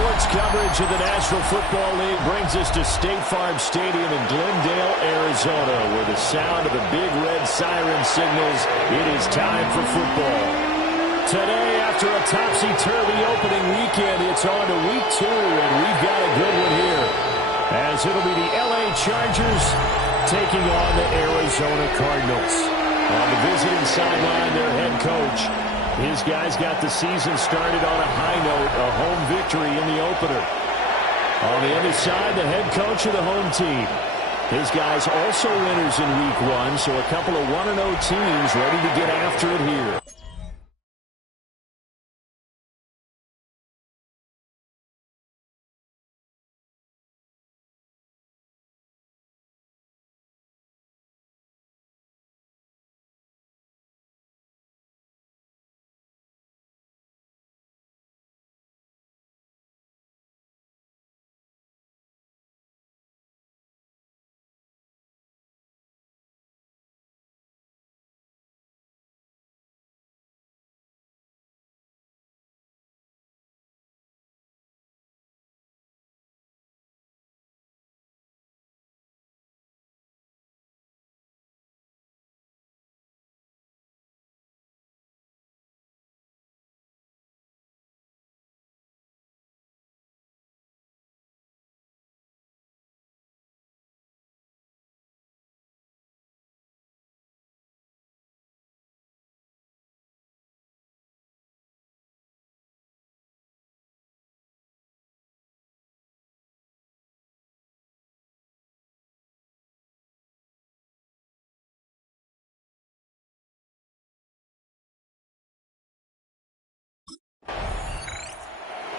Sports coverage of the National Football League brings us to State Farm Stadium in Glendale, Arizona, where the sound of the big red siren signals it is time for football. Today, after a topsy-turvy opening weekend, it's on to week 2, and we've got a good one here, as it'll be the LA Chargers taking on the Arizona Cardinals. On the visiting sideline, their head coach. His guys got the season started on a high note, a home victory in the opener. On the other side, the head coach of the home team. His guys also winners in week 1, so a couple of 1-0 teams ready to get after it here.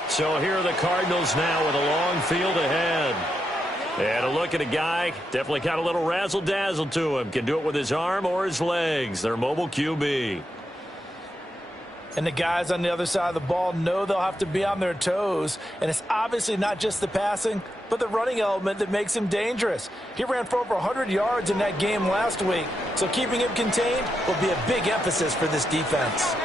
So here are the Cardinals now with a long field ahead. And a look at a guy, definitely got a little razzle-dazzle to him. Can do it with his arm or his legs. Their mobile QB. And the guys on the other side of the ball know they'll have to be on their toes. And it's obviously not just the passing, but the running element that makes him dangerous. He ran for over 100 yards in that game last week. So keeping him contained will be a big emphasis for this defense.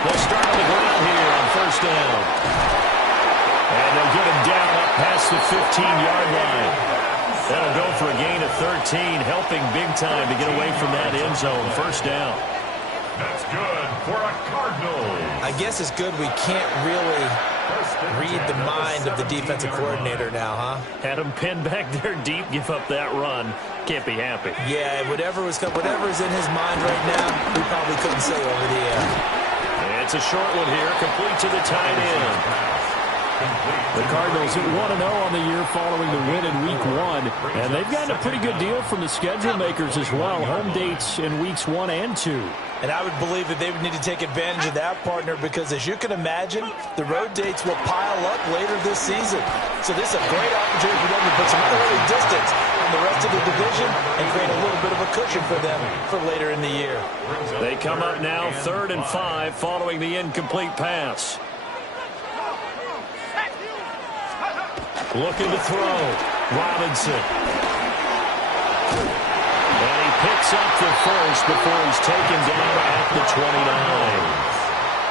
They'll start on the ground here on first down. And they'll get him down up past the 15-yard line. That'll go for a gain of 13, helping big time to get away from that end zone. First down. That's good for a Cardinal. I guess it's good we can't really read the mind of the defensive coordinator now, huh? Had him pinned back there deep, give up that run. Can't be happy. Yeah, whatever is in his mind right now, we probably couldn't say over the air. It's a short one here, complete to the tight end. The Cardinals at 1-0 on the year following the win in week 1. And they've gotten a pretty good deal from the schedule makers as well. Home dates in weeks 1 and 2. And I would believe that they would need to take advantage of that, partner, because as you can imagine, the road dates will pile up later this season. So this is a great opportunity for them to put some early distance on the rest of the division and create a little bit of a cushion for them for later in the year. They come up now 3rd and 5 following the incomplete pass. Looking to throw. Robinson. And he picks up the first before he's taken down at the 29.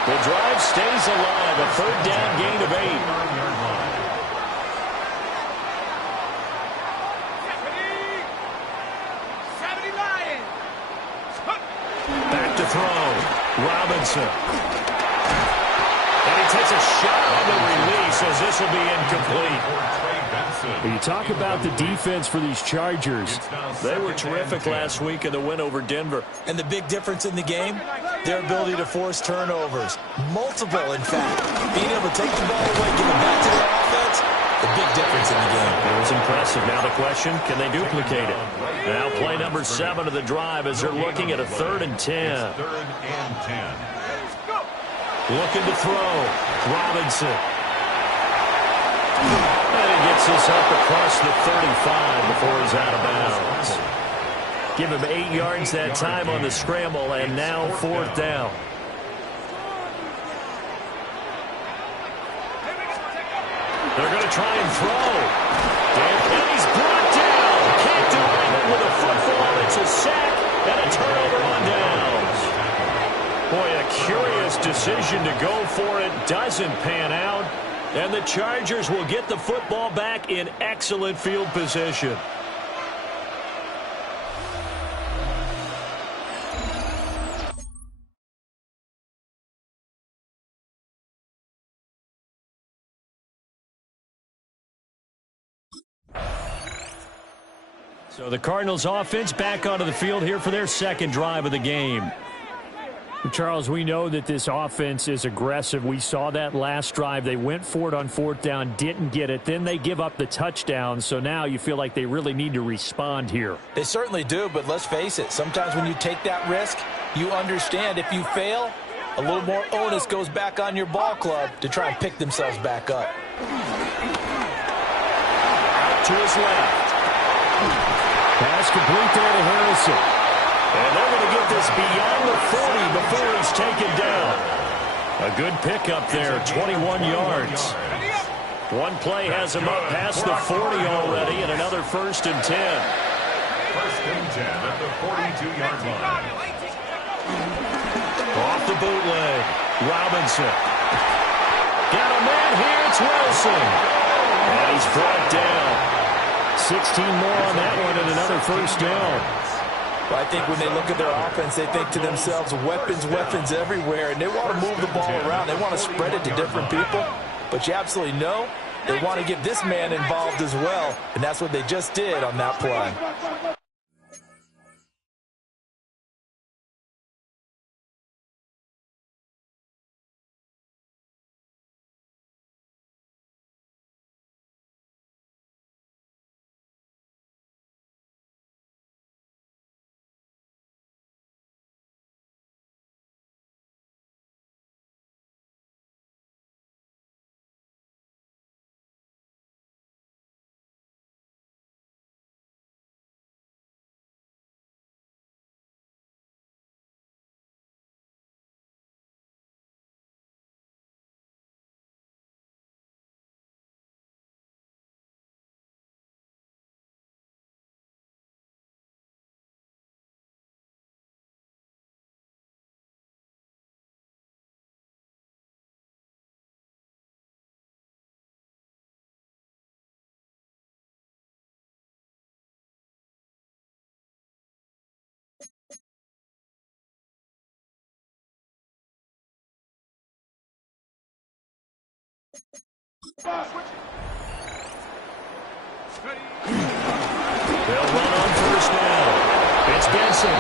The drive stays alive. A 3rd down gain of 8. Back to throw. Robinson. And he takes a shot on the release as this will be incomplete. You talk about the defense for these Chargers. They were terrific last week in the win over Denver. And the big difference in the game, their ability to force turnovers. Multiple, in fact. Being able to take the ball away, give it back to their offense, the big difference in the game. It was impressive. Now the question, can they duplicate it? Now play number 7 of the drive as they're looking at a 3rd and 10. Looking to throw. Robinson. And he gets this up across the 35 before he's out of bounds. Give him 8 yards that time on the scramble, and now 4th down. They're going to try and throw. And he's brought down. Can't do anything with a football. It's a sack and a turnover on downs. Boy, a curious decision to go for it doesn't pan out, and the Chargers will get the football back in excellent field position. So the Cardinals offense back onto the field here for their second drive of the game. Charles, we know that this offense is aggressive. We saw that last drive. They went for it on fourth down, didn't get it. Then they give up the touchdown. So now you feel like they really need to respond here. They certainly do, but let's face it. Sometimes when you take that risk, you understand if you fail, a little more onus goes back on your ball club to try and pick themselves back up. Out to his left. Pass complete there to Harrison. And they're going to get this beyond the 40 before he's taken down. A good pickup there, 21 yards. One play has him up past the 40 already, and another 1st and 10. 1st and 10 at the 42-yard line. Off the bootleg, Robinson. Got a man here, it's Wilson. And he's brought down. 16 more on that one and another 1st down. Well, I think when they look at their offense, they think to themselves, weapons, weapons everywhere, and they want to move the ball around. They want to spread it to different people, but you absolutely know they want to get this man involved as well, and that's what they just did on that play. They'll run on 1st down. It's Benson.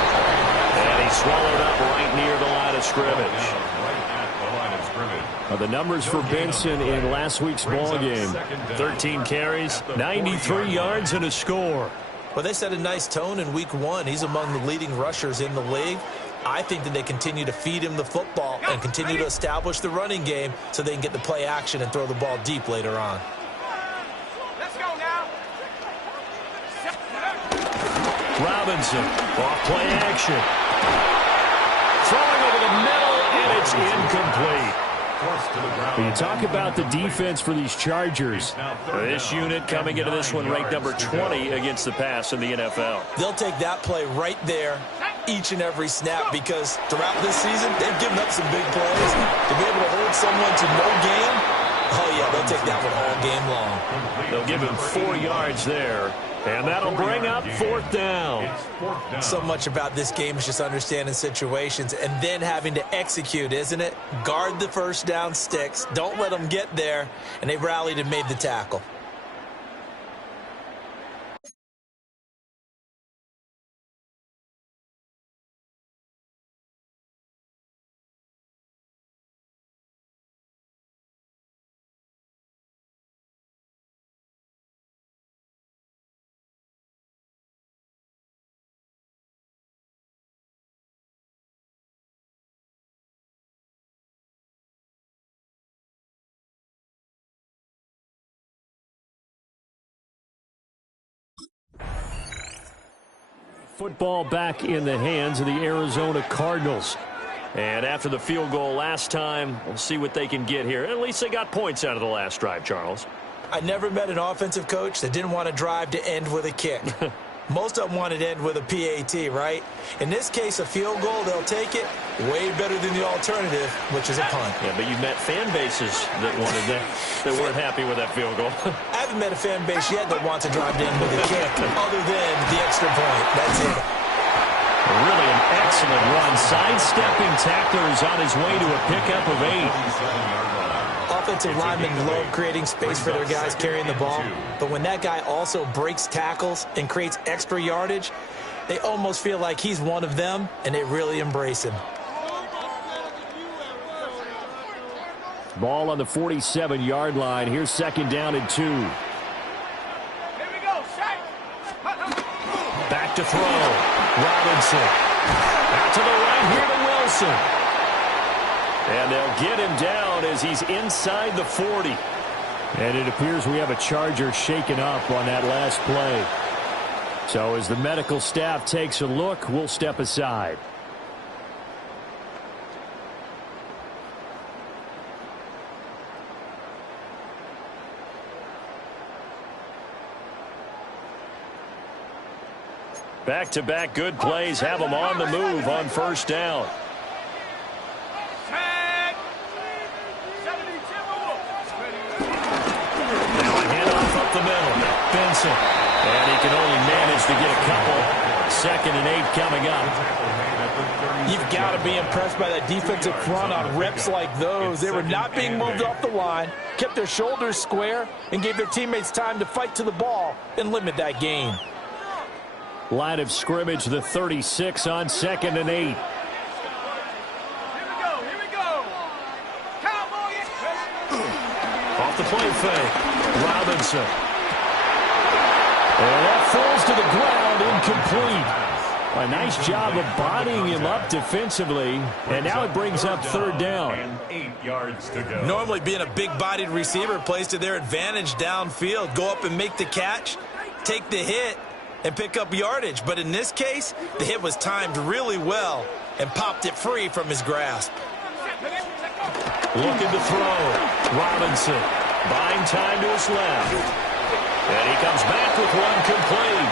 And he's swallowed up right near the line of scrimmage. The numbers for Benson in last week's ball game. 13 carries, 93 yards, and a score. Well, they set a nice tone in week 1. He's among the leading rushers in the league. I think that they continue to feed him the football and continue to establish the running game so they can get the play action and throw the ball deep later on. Let's go now. Robinson, off play action. Throwing over the middle, and it's incomplete. When you talk about the defense for these Chargers, This unit coming into this one ranked number 20 against the pass in the NFL. They'll take that play right there each and every snap because throughout this season, they've given up some big plays. To be able to hold someone to no gain, oh, yeah, they'll take that one all game long. They'll give him 4 yards there, and that'll bring up 4th down. So much about this game is just understanding situations and then having to execute, isn't it? Guard the 1st down sticks. Don't let them get there, and they rallied and made the tackle. football back in the hands of the Arizona Cardinals. And after the field goal last time, we'll see what they can get here. At least they got points out of the last drive, Charles. I never met an offensive coach that didn't want to drive to end with a kick. Most of them want it end with a PAT, right? In this case, a field goal, they'll take it way better than the alternative, which is a punt. Yeah, but you've met fan bases that wanted that weren't happy with that field goal. I haven't met a fan base yet that wants to drive in with a kick other than the extra point. That's it. Really an excellent run. Sidestepping tacklers on his way to a pickup of 8. Offensive linemen love creating space for their guys carrying the ball, but when that guy also breaks tackles and creates extra yardage, they almost feel like he's one of them, and they really embrace him. Ball on the 47-yard line. Here's second down and 2. Back to throw. Robinson. Out to the right here to Wilson. And they'll get him down as he's inside the 40. And it appears we have a Charger shaken up on that last play. So as the medical staff takes a look, we'll step aside. Back-to-back good plays have them on the move on first down. The middle. Benson. And he can only manage to get a couple. Second and 8 coming up. You've got to be impressed by that defensive front on reps like those. They were not being moved off the line, kept their shoulders square, and gave their teammates time to fight to the ball and limit that gain. Line of scrimmage, the 36 on second and 8. Off the play fake. Robinson. And that falls to the ground, incomplete. A nice job of bodying him up defensively, and now it brings up third down. And 8 yards to go. Normally being a big-bodied receiver plays to their advantage downfield. Go up and make the catch, take the hit, and pick up yardage. But in this case, the hit was timed really well and popped it free from his grasp. Looking to throw. Robinson. Buying time to his left. And he comes back with one complete.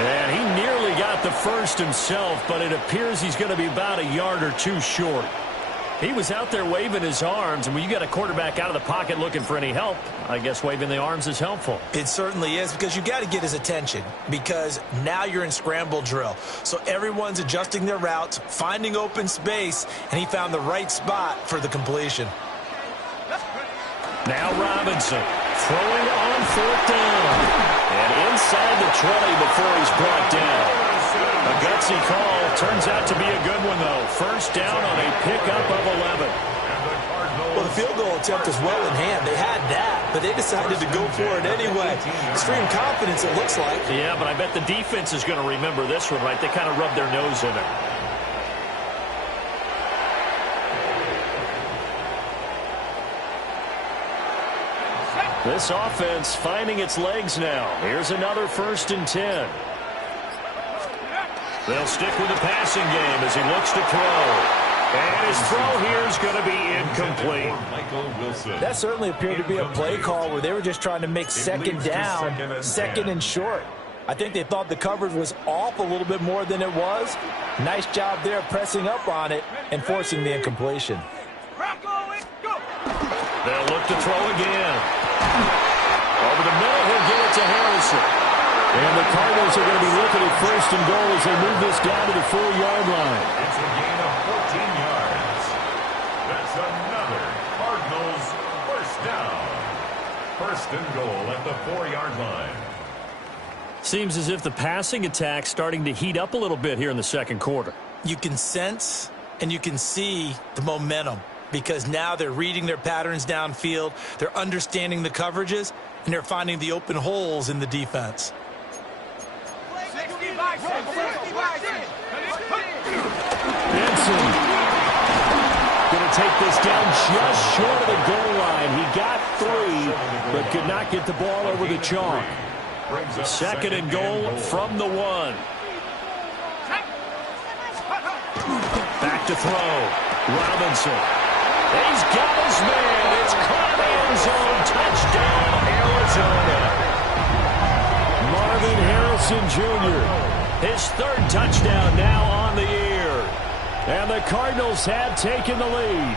And he nearly got the first himself, but it appears he's going to be about a yard or two short. He was out there waving his arms, and when you got a quarterback out of the pocket looking for any help, I guess waving the arms is helpful. It certainly is, because you got to get his attention, because now you're in scramble drill. So everyone's adjusting their routes, finding open space, and he found the right spot for the completion. Now Robinson throwing on fourth down. And inside the 20 before he's brought down. A gutsy call. Turns out to be a good one, though. First down on a pickup of 11. Well, the field goal attempt is well in hand. They had that, but they decided to go for it anyway. Extreme confidence, it looks like. Yeah, but I bet the defense is going to remember this one, right? They kind of rubbed their nose in it. This offense finding its legs now. Here's another 1st and 10. They'll stick with the passing game as he looks to throw. And his throw here is going to be incomplete. That certainly appeared to be a play call where they were just trying to make second down, second and short. I think they thought the coverage was off a little bit more than it was. Nice job there pressing up on it and forcing the incompletion. They'll look to throw again. Over the middle, he'll give it to Harrison. And the Cardinals are going to be looking at 1st and goal as they move this down to the 4-yard line. It's a gain of 14 yards. That's another Cardinals 1st down. 1st and goal at the 4-yard line. Seems as if the passing attack's starting to heat up a little bit here in the second quarter. You can sense and you can see the momentum, because now they're reading their patterns downfield, they're understanding the coverages, and they're finding the open holes in the defense. Benson going to take this down just short of the goal line. He got 3, but could not get the ball over the chalk. 2nd and goal from the 1. Back to throw. Robinson. He's got his man. It's caught end zone. Touchdown, Arizona. Marvin Harrison Harrison Jr. His third touchdown now on the year. And the Cardinals have taken the lead.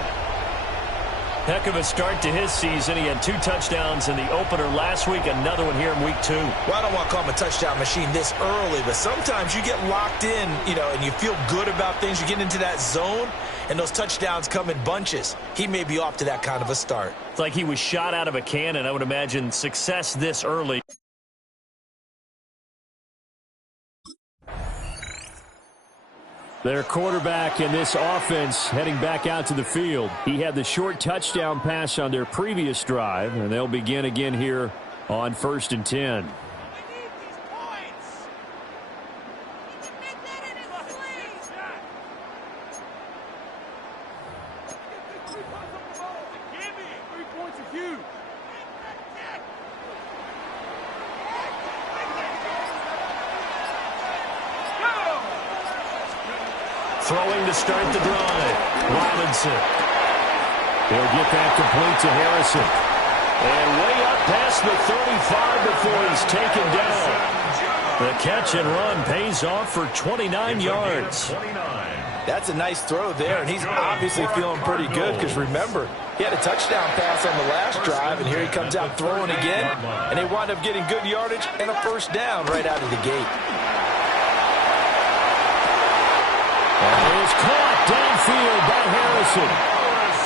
Heck of a start to his season. He had 2 touchdowns in the opener last week, another one here in week 2. Well, I don't want to call him a touchdown machine this early, but sometimes you get locked in, and you feel good about things. You get into that zone, and those touchdowns come in bunches. He may be off to that kind of a start. It's like he was shot out of a cannon. I would imagine success this early. Their quarterback in this offense heading back out to the field. He had the short touchdown pass on their previous drive, and they'll begin again here on 1st and 10. Throwing to start the drive. Robinson. He'll get that complete to Harrison. And way up past the 35 before he's taken down. The catch and run pays off for 29 yards. That's a nice throw there, and he's obviously feeling pretty good because, remember, he had a touchdown pass on the last drive, and here he comes out throwing again, and they wind up getting good yardage and a first down right out of the gate. And is caught downfield by Harrison.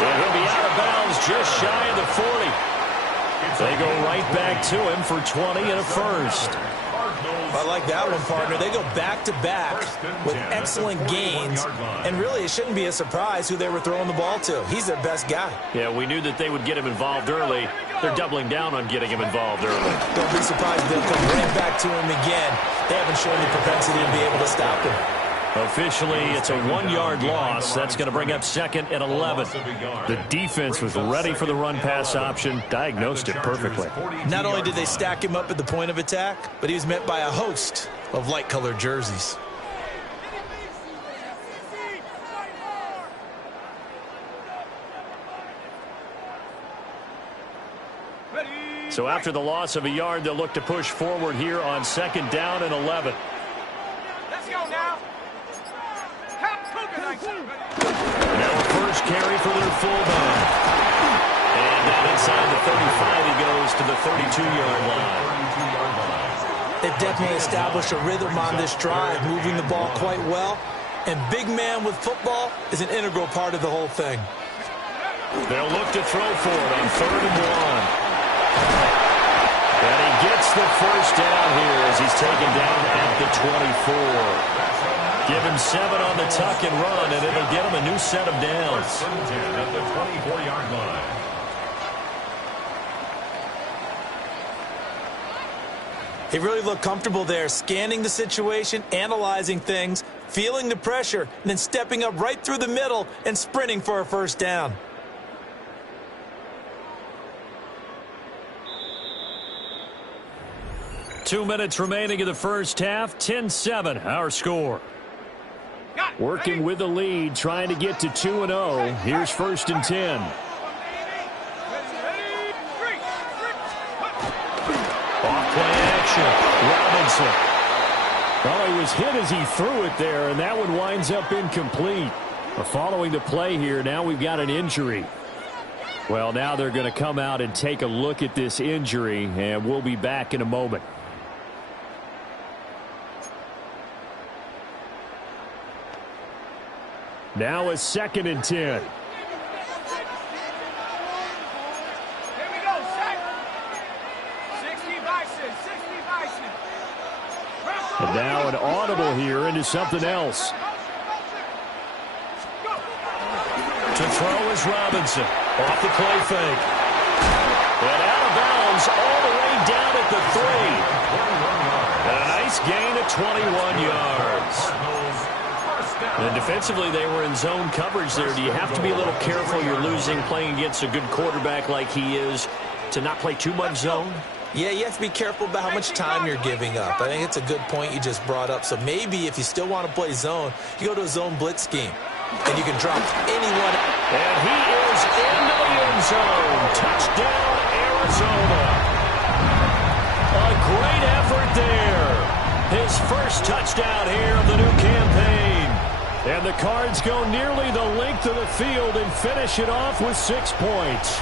And he'll be out of bounds just shy of the 40. They go right back to him for 20 and a first. I like that one, partner. They go back-to-back with excellent gains, and really it shouldn't be a surprise who they were throwing the ball to. He's their best guy. Yeah, we knew that they would get him involved early. They're doubling down on getting him involved early. Don't be surprised if they'll come right back to him again. They haven't shown the propensity to be able to stop him. Officially, it's a 1-yard loss. That's going to bring up 2nd and 11. The defense was ready for the run-pass option, diagnosed it perfectly. Not only did they stack him up at the point of attack, but he was met by a host of light-colored jerseys. So after the loss of a yard, they'll look to push forward here on 2nd down and 11. Let's go now. Now a first carry for their fullback. And then inside the 35, he goes to the 32-yard line. They've definitely established a rhythm on this drive, moving the ball quite well. And big man with football is an integral part of the whole thing. They'll look to throw for it on 3rd and 1. And he gets the first down here as he's taken down at the 24. Give him 7 on the tuck and run, and it'll get him a new set of downs. 1st and 10 at the 24-yard line. He really looked comfortable there, scanning the situation, analyzing things, feeling the pressure, and then stepping up right through the middle and sprinting for a first down. Two minutes remaining in the first half, 10-7, our score. Working with the lead, trying to get to 2-0. Here's 1st and 10. Off-play action. Robinson. Oh, he was hit as he threw it there, and that one winds up incomplete. Following the play here, now we've got an injury. Well, now they're going to come out and take a look at this injury, and we'll be back in a moment. Now a 2nd and 10. Here we go, set. 60 Bison, 60 Bison. And now an audible here into something else. To throw is Robinson. Off the play fake. And out of bounds all the way down at the 3. And a nice gain of 21 yards. And defensively, they were in zone coverage there. Do you have to be a little careful? You're losing, playing against a good quarterback like he is, to not play too much zone? Yeah, you have to be careful about how much time you're giving up. I think it's a good point you just brought up. So maybe if you still want to play zone, you go to a zone blitz scheme, and you can drop anyone. And he is into the end zone. Touchdown, Arizona. A great effort there. His first touchdown here of the new campaign. And the Cards go nearly the length of the field and finish it off with 6 points.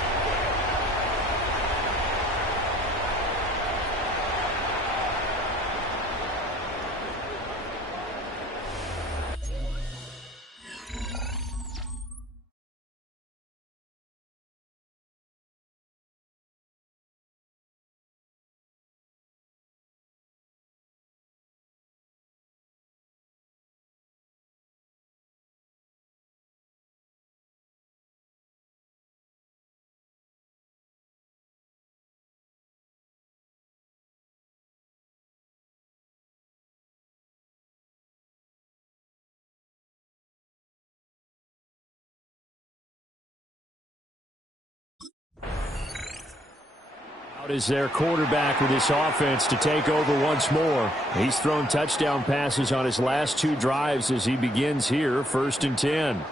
Out is their quarterback with this offense to take over once more. He's thrown touchdown passes on his last 2 drives as he begins here, 1st and 10. And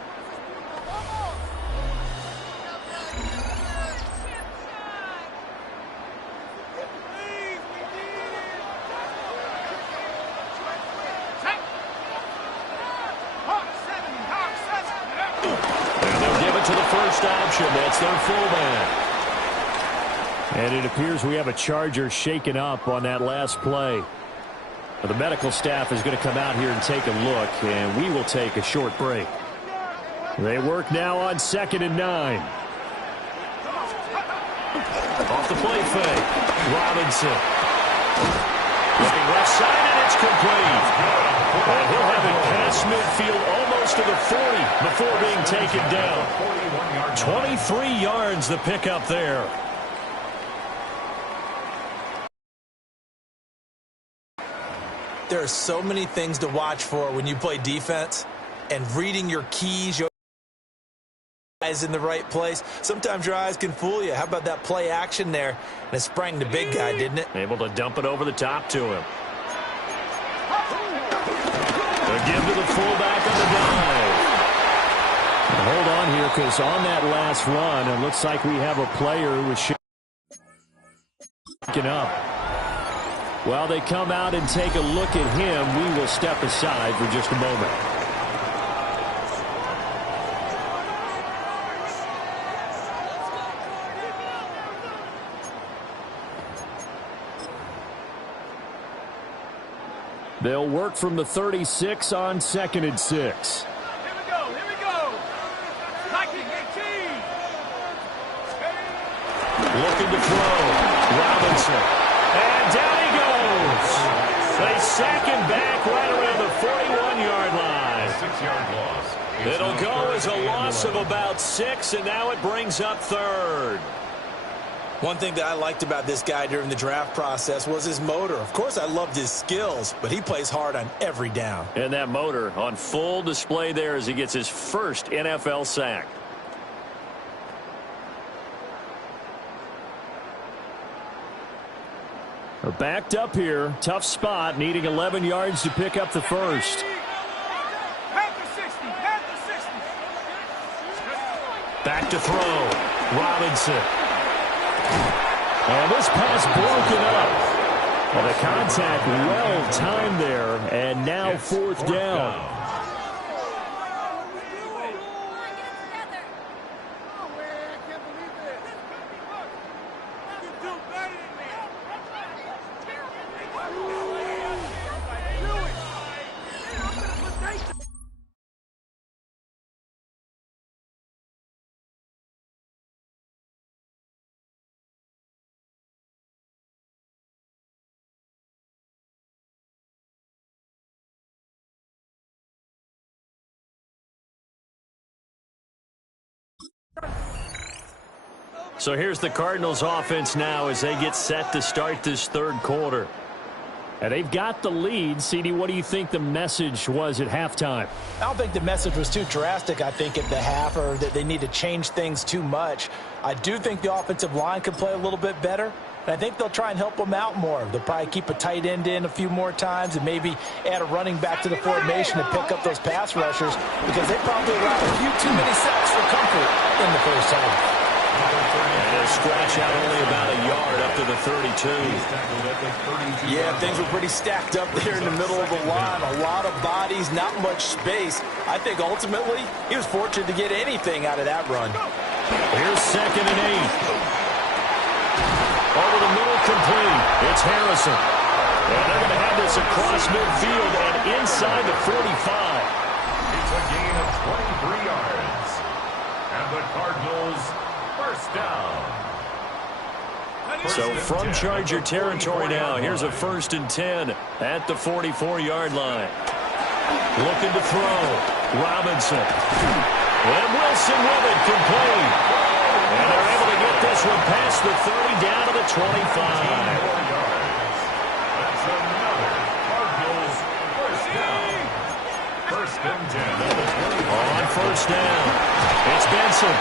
they'll give it to the first option. That's their fullback. And it appears we have a Charger shaken up on that last play. The medical staff is going to come out here and take a look, and we will take a short break. They work now on 2nd and 9. Off the play fake. Robinson. Looking left side, and it's complete. And he'll have it past midfield almost to the 40 before being taken down. 23 yards the pickup there. There are so many things to watch for when you play defense, and reading your keys, your eyes in the right place. Sometimes your eyes can fool you. How about that play action there? And it sprang the big guy, didn't it? Able to dump it over the top to him. A give to the fullback on the dive. Now hold on here, because on that last run, it looks like we have a player who was shaken up. While they come out and take a look at him, we will step aside for just a moment. They'll work from the 36 on 2nd and 6. Here we go, here we go. Liking 18. Looking to throw. Robinson. And down he goes. They sack him back right around the 41-yard line. 6-yard loss. It'll go as a loss of about 6, and now it brings up 3rd. One thing that I liked about this guy during the draft process was his motor. Of course, I loved his skills, but he plays hard on every down. And that motor on full display there as he gets his first NFL sack. Backed up here. Tough spot, needing 11 yards to pick up the first. Panther 60, Panther 60. Back to throw. Robinson. And this pass broken up. Well, the contact well timed there, and now 4th down. So here's the Cardinals offense now as they get set to start this 3rd quarter. And they've got the lead. CD, what do you think the message was at halftime? I don't think the message was too drastic, I think, at the half, or that they need to change things too much. I do think the offensive line could play a little bit better, and I think they'll try and help them out more. They'll probably keep a tight end in a few more times and maybe add a running back to the formation to pick up those pass rushers, because they probably allowed a few too many sacks for comfort in the first half. And as scratch out only about a yard up to the 32. Yeah, things were pretty stacked up there in the middle of the line. A lot of bodies, not much space. I think ultimately he was fortunate to get anything out of that run. Here's 2nd and 8. Over the middle, complete. It's Harrison. And they're going to have this across midfield and inside the 45. It's a gain of 23 yards. And the Cardinals first down. So from Charger territory now, here's a 1st and 10 at the 44-yard line. Looking to throw. Robinson. And Wilson with it, complete. And they're able to get this one past the 30 down to the 25. That's another Cardinals first down. 1st and 10 at the 25. On 1st down, it's Benson.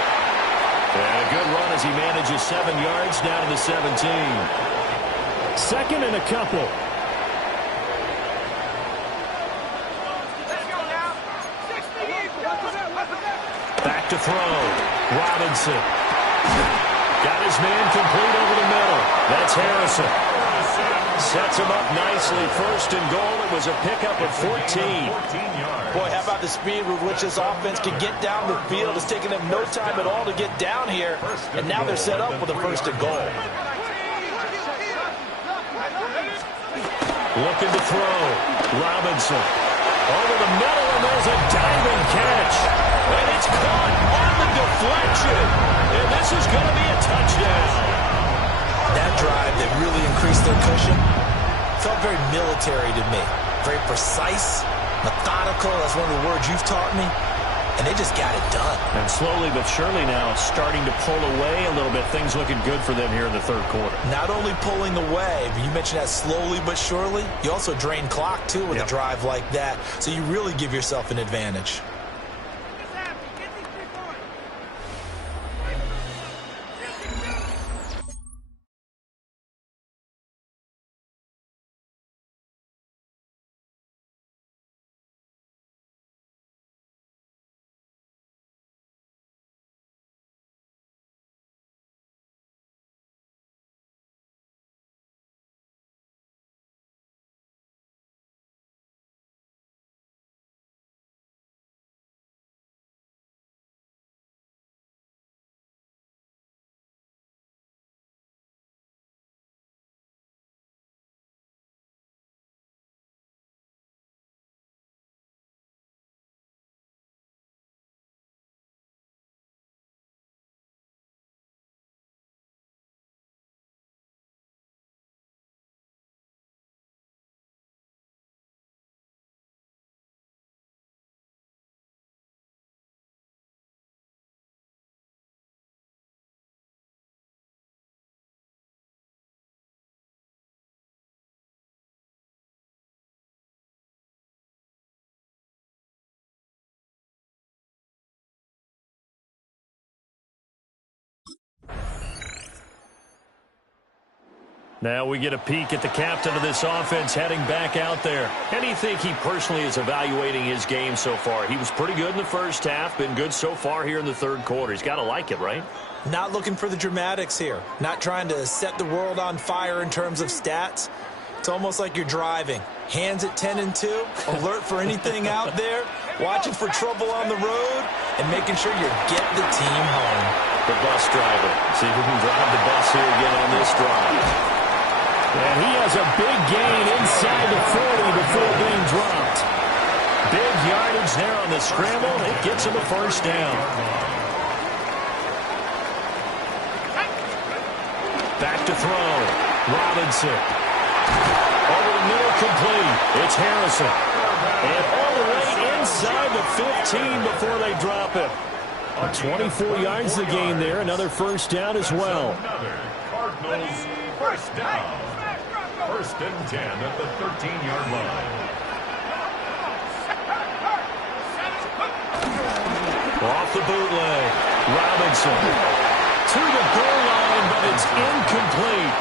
And a good run as he manages 7 yards down to the 17. 2nd and a couple. Back to throw. Robinson. Got his man complete over the middle. That's Harrison. Sets him up nicely. 1st and goal. It was a pickup of 14. Boy, how about the speed with which this offense can get down the field? It's taken them no time at all to get down here, and now they're set up with a 1st and goal. Looking to throw. Robinson. Over the middle, and there's a diving catch. And it's caught on the deflection. And this is going to be a touchdown. That drive that really increased their cushion felt very military to me. Very precise, methodical. That's one of the words you've taught me. And they just got it done. And slowly but surely now starting to pull away a little bit. Things looking good for them here in the 3rd quarter. Not only pulling away, but you mentioned that slowly but surely. You also drain clock, too, with a drive like that. So you really give yourself an advantage. Now we get a peek at the captain of this offense heading back out there. How do you think he personally is evaluating his game so far? He was pretty good in the 1st half, been good so far here in the 3rd quarter. He's got to like it, right? Not looking for the dramatics here. Not trying to set the world on fire in terms of stats. It's almost like you're driving. Hands at 10 and 2, alert for anything out there, watching for trouble on the road, and making sure you get the team home. The bus driver. See if we can drive the bus here again on this drive. And he has a big gain inside the 40 before being dropped. Big yardage there on the scramble. It gets him a 1st down. Back to throw. Robinson. Over the middle, complete. It's Harrison. And all the way inside the 15 before they drop it. 24 yards the gain there. Another 1st down as well. Cardinals first down. 1st and 10 at the 13-yard line. Off the bootleg. Robinson to the goal line, but it's incomplete.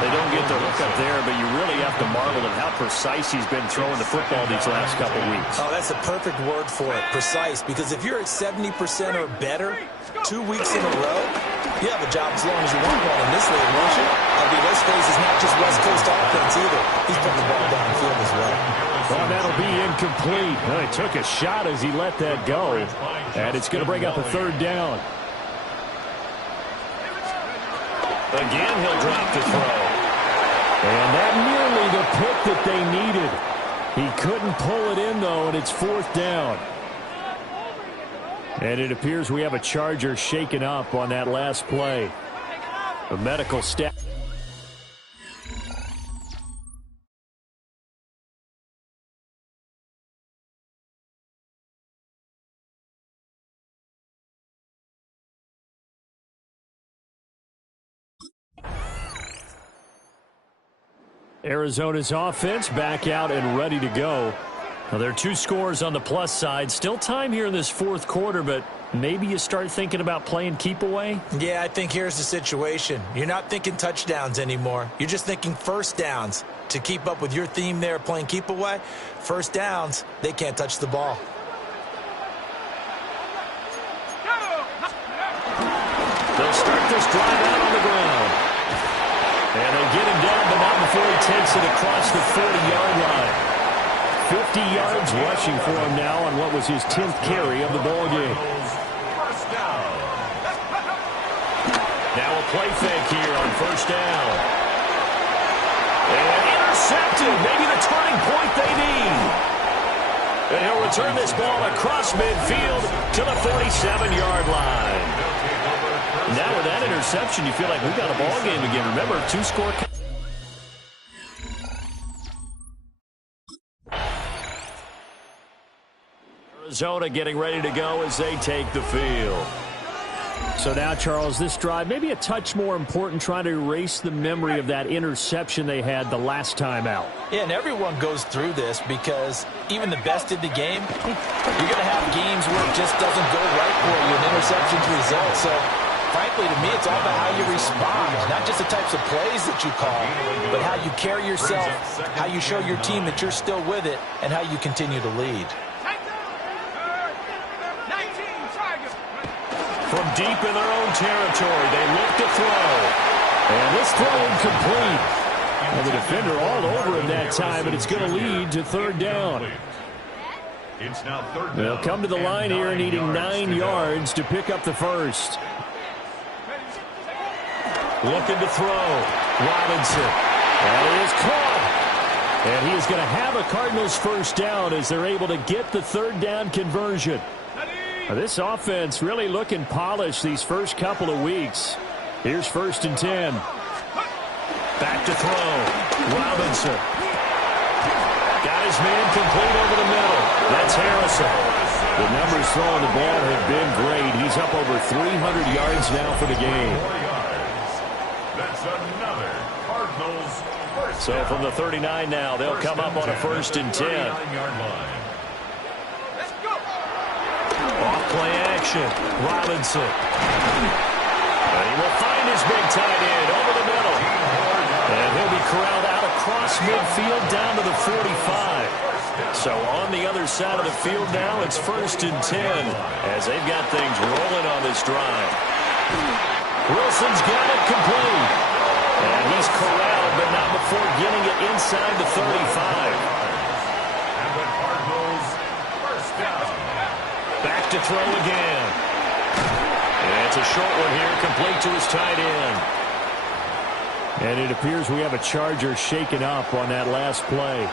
They don't get the hook up there, but you really have to marvel at how precise he's been throwing the football these last couple weeks. Oh, that's a perfect word for it, precise, because if you're at 70% or better 2 weeks in a row, You have a job as long as you want one in this league, won't you? This phase is not just West Coast offense either. He's putting the ball downfield as well. Well, that'll be incomplete. Well, he took a shot as he let that go. And it's going to bring up a third down. Again, he'll drop to throw. And that nearly the pick that they needed. He couldn't pull it in, though, and it's fourth down. And it appears we have a Charger shaken up on that last play. The medical staff. Arizona's offense back out and ready to go. Now, there are two scores on the plus side. Still time here in this fourth quarter, but maybe you start thinking about playing keep away? Yeah, I think here's the situation. You're not thinking touchdowns anymore. You're just thinking first downs. To keep up with your theme there, playing keep away, first downs, they can't touch the ball. They'll start this drive out on the ground. And they get him down, but not before he takes it across the 40-yard line. 50 yards rushing for him now on what was his 10th carry of the ballgame. Now a play fake here on first down. And intercepted. Maybe the turning point they need. And he'll return this ball across midfield to the 47-yard line. Now with that interception, you feel like we've got a ball game again. Remember, two-score. Arizona getting ready to go as they take the field. So now, Charles, this drive maybe a touch more important, trying to erase the memory of that interception they had the last time out. Yeah, and everyone goes through this because even the best in the game, you're going to have games where it just doesn't go right for you, and interceptions result. So frankly, to me, it's all about how you respond, not just the types of plays that you call, but how you carry yourself, how you show your team that you're still with it, and how you continue to lead. From deep in their own territory, they look to throw. And this throw incomplete. And the defender all over him that time, and it's going to lead to third down. It's now third down. They'll come to the line here needing 9 yards to pick up the first. Looking to throw. Robinson. And it is caught. And he is going to have a Cardinals first down as they're able to get the third down conversion. Now, this offense really looking polished these first couple of weeks. Here's first and 10. Back to throw. Robinson. Got his man complete over the middle. That's Harrison. The numbers throwing the ball have been great. He's up over 300 yards now for the game. That's another Cardinals first So down. from the 39 now, they'll come up on a first and 10. Off-play action. Robinson. And he will find his big tight end over the middle. And he'll be corralled out across midfield down to the 45. So on the other side of the field now, it's first and 10 as they've got things rolling on this drive. Wilson's got it complete. And he's corralled, but not before getting it inside the 35. And the Cardinals first down. Back to throw again. And it's a short one here, complete to his tight end. And it appears we have a Charger shaken up on that last play.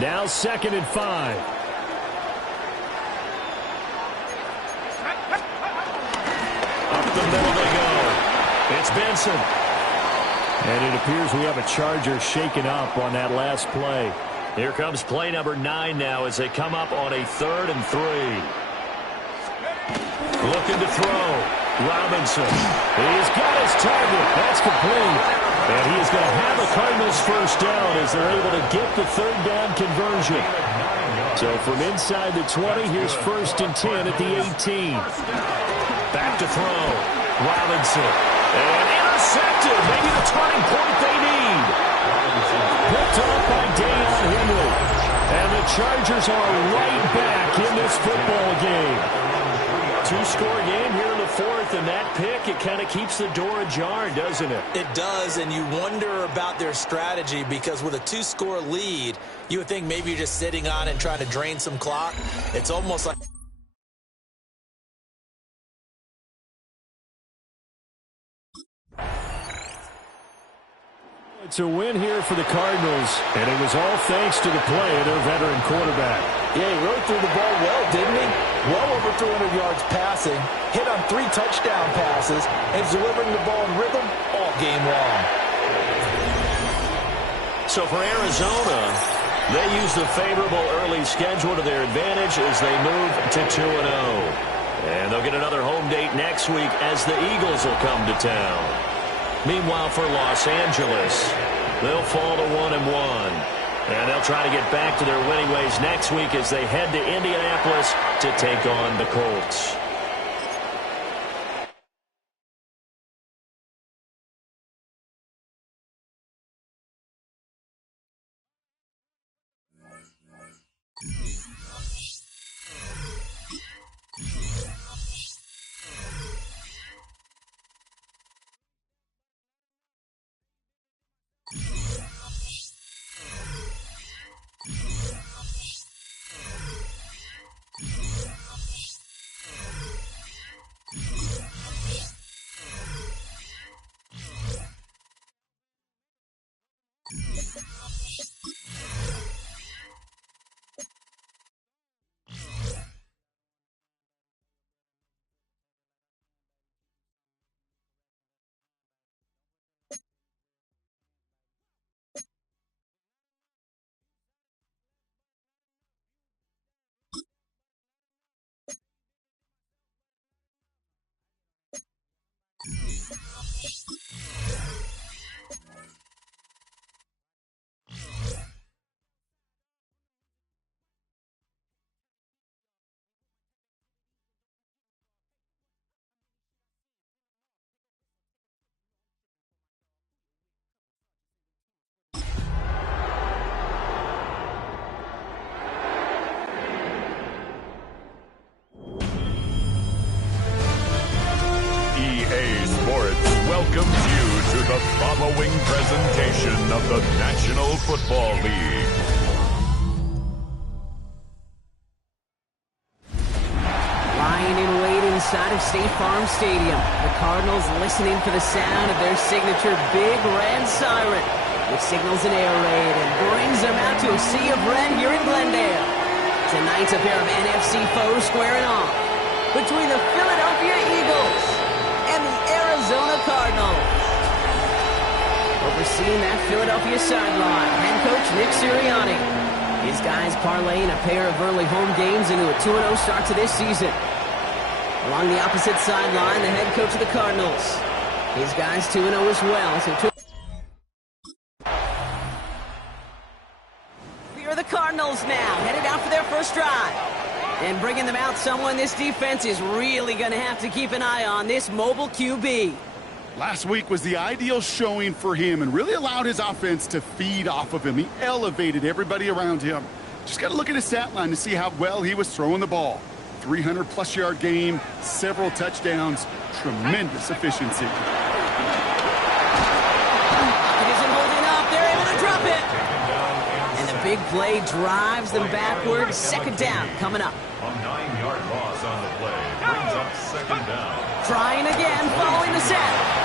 Now 2nd and 5. Up the middle they go. It's Benson. And it appears we have a Charger shaken up on that last play. Here comes play number 9 now as they come up on a 3rd and 3. Looking to throw. Robinson. He's got his target. That's complete. And he is going to have a Cardinals first down as they're able to get the third down conversion. So from inside the 20, here's first and 10 at the 18. Back to throw. Robinson. And intercepted. Maybe the turning point they need. Picked off by Deion Henry. And the Chargers are right back in this football game. two-score game here in the fourth, and that pick, it kind of keeps the door ajar, doesn't it? It does, and you wonder about their strategy because with a two-score lead, you would think maybe you're just sitting on it and trying to drain some clock. It's almost like... It's a win here for the Cardinals, and it was all thanks to the play of their veteran quarterback. Yeah, he really threw the ball well, didn't he? Well over 300 yards passing, hit on 3 touchdown passes, and he's delivering the ball in rhythm all game long. So for Arizona, they use the favorable early schedule to their advantage as they move to 2-0. And they'll get another home date next week as the Eagles will come to town. Meanwhile, for Los Angeles, they'll fall to 1-1. And they'll try to get back to their winning ways next week as they head to Indianapolis to take on the Colts. Welcomes you to the following presentation of the National Football League. Lying in wait inside of State Farm Stadium, the Cardinals listening for the sound of their signature big red siren, which signals an air raid and brings them out to a sea of red here in Glendale. Tonight's a pair of NFC foes squaring off between the Philadelphia Eagles and the Arizona Cardinals. Overseeing that Philadelphia sideline, head coach Nick Sirianni. His guys parlaying a pair of early home games into a 2-0 start to this season. Along the opposite sideline, the head coach of the Cardinals. His guys 2-0 as well. So here are the Cardinals now, headed out for their first drive. And bringing them out, someone this defense is really going to have to keep an eye on, this mobile QB. Last week was the ideal showing for him and really allowed his offense to feed off of him. He elevated everybody around him. Just got to look at his stat line to see how well he was throwing the ball. 300-plus yard game, several touchdowns, tremendous efficiency. It isn't holding up. They're able to drop it. And the big play drives them backwards. Second down coming up. A 9-yard loss on the play brings up second down. Trying again, following the sack.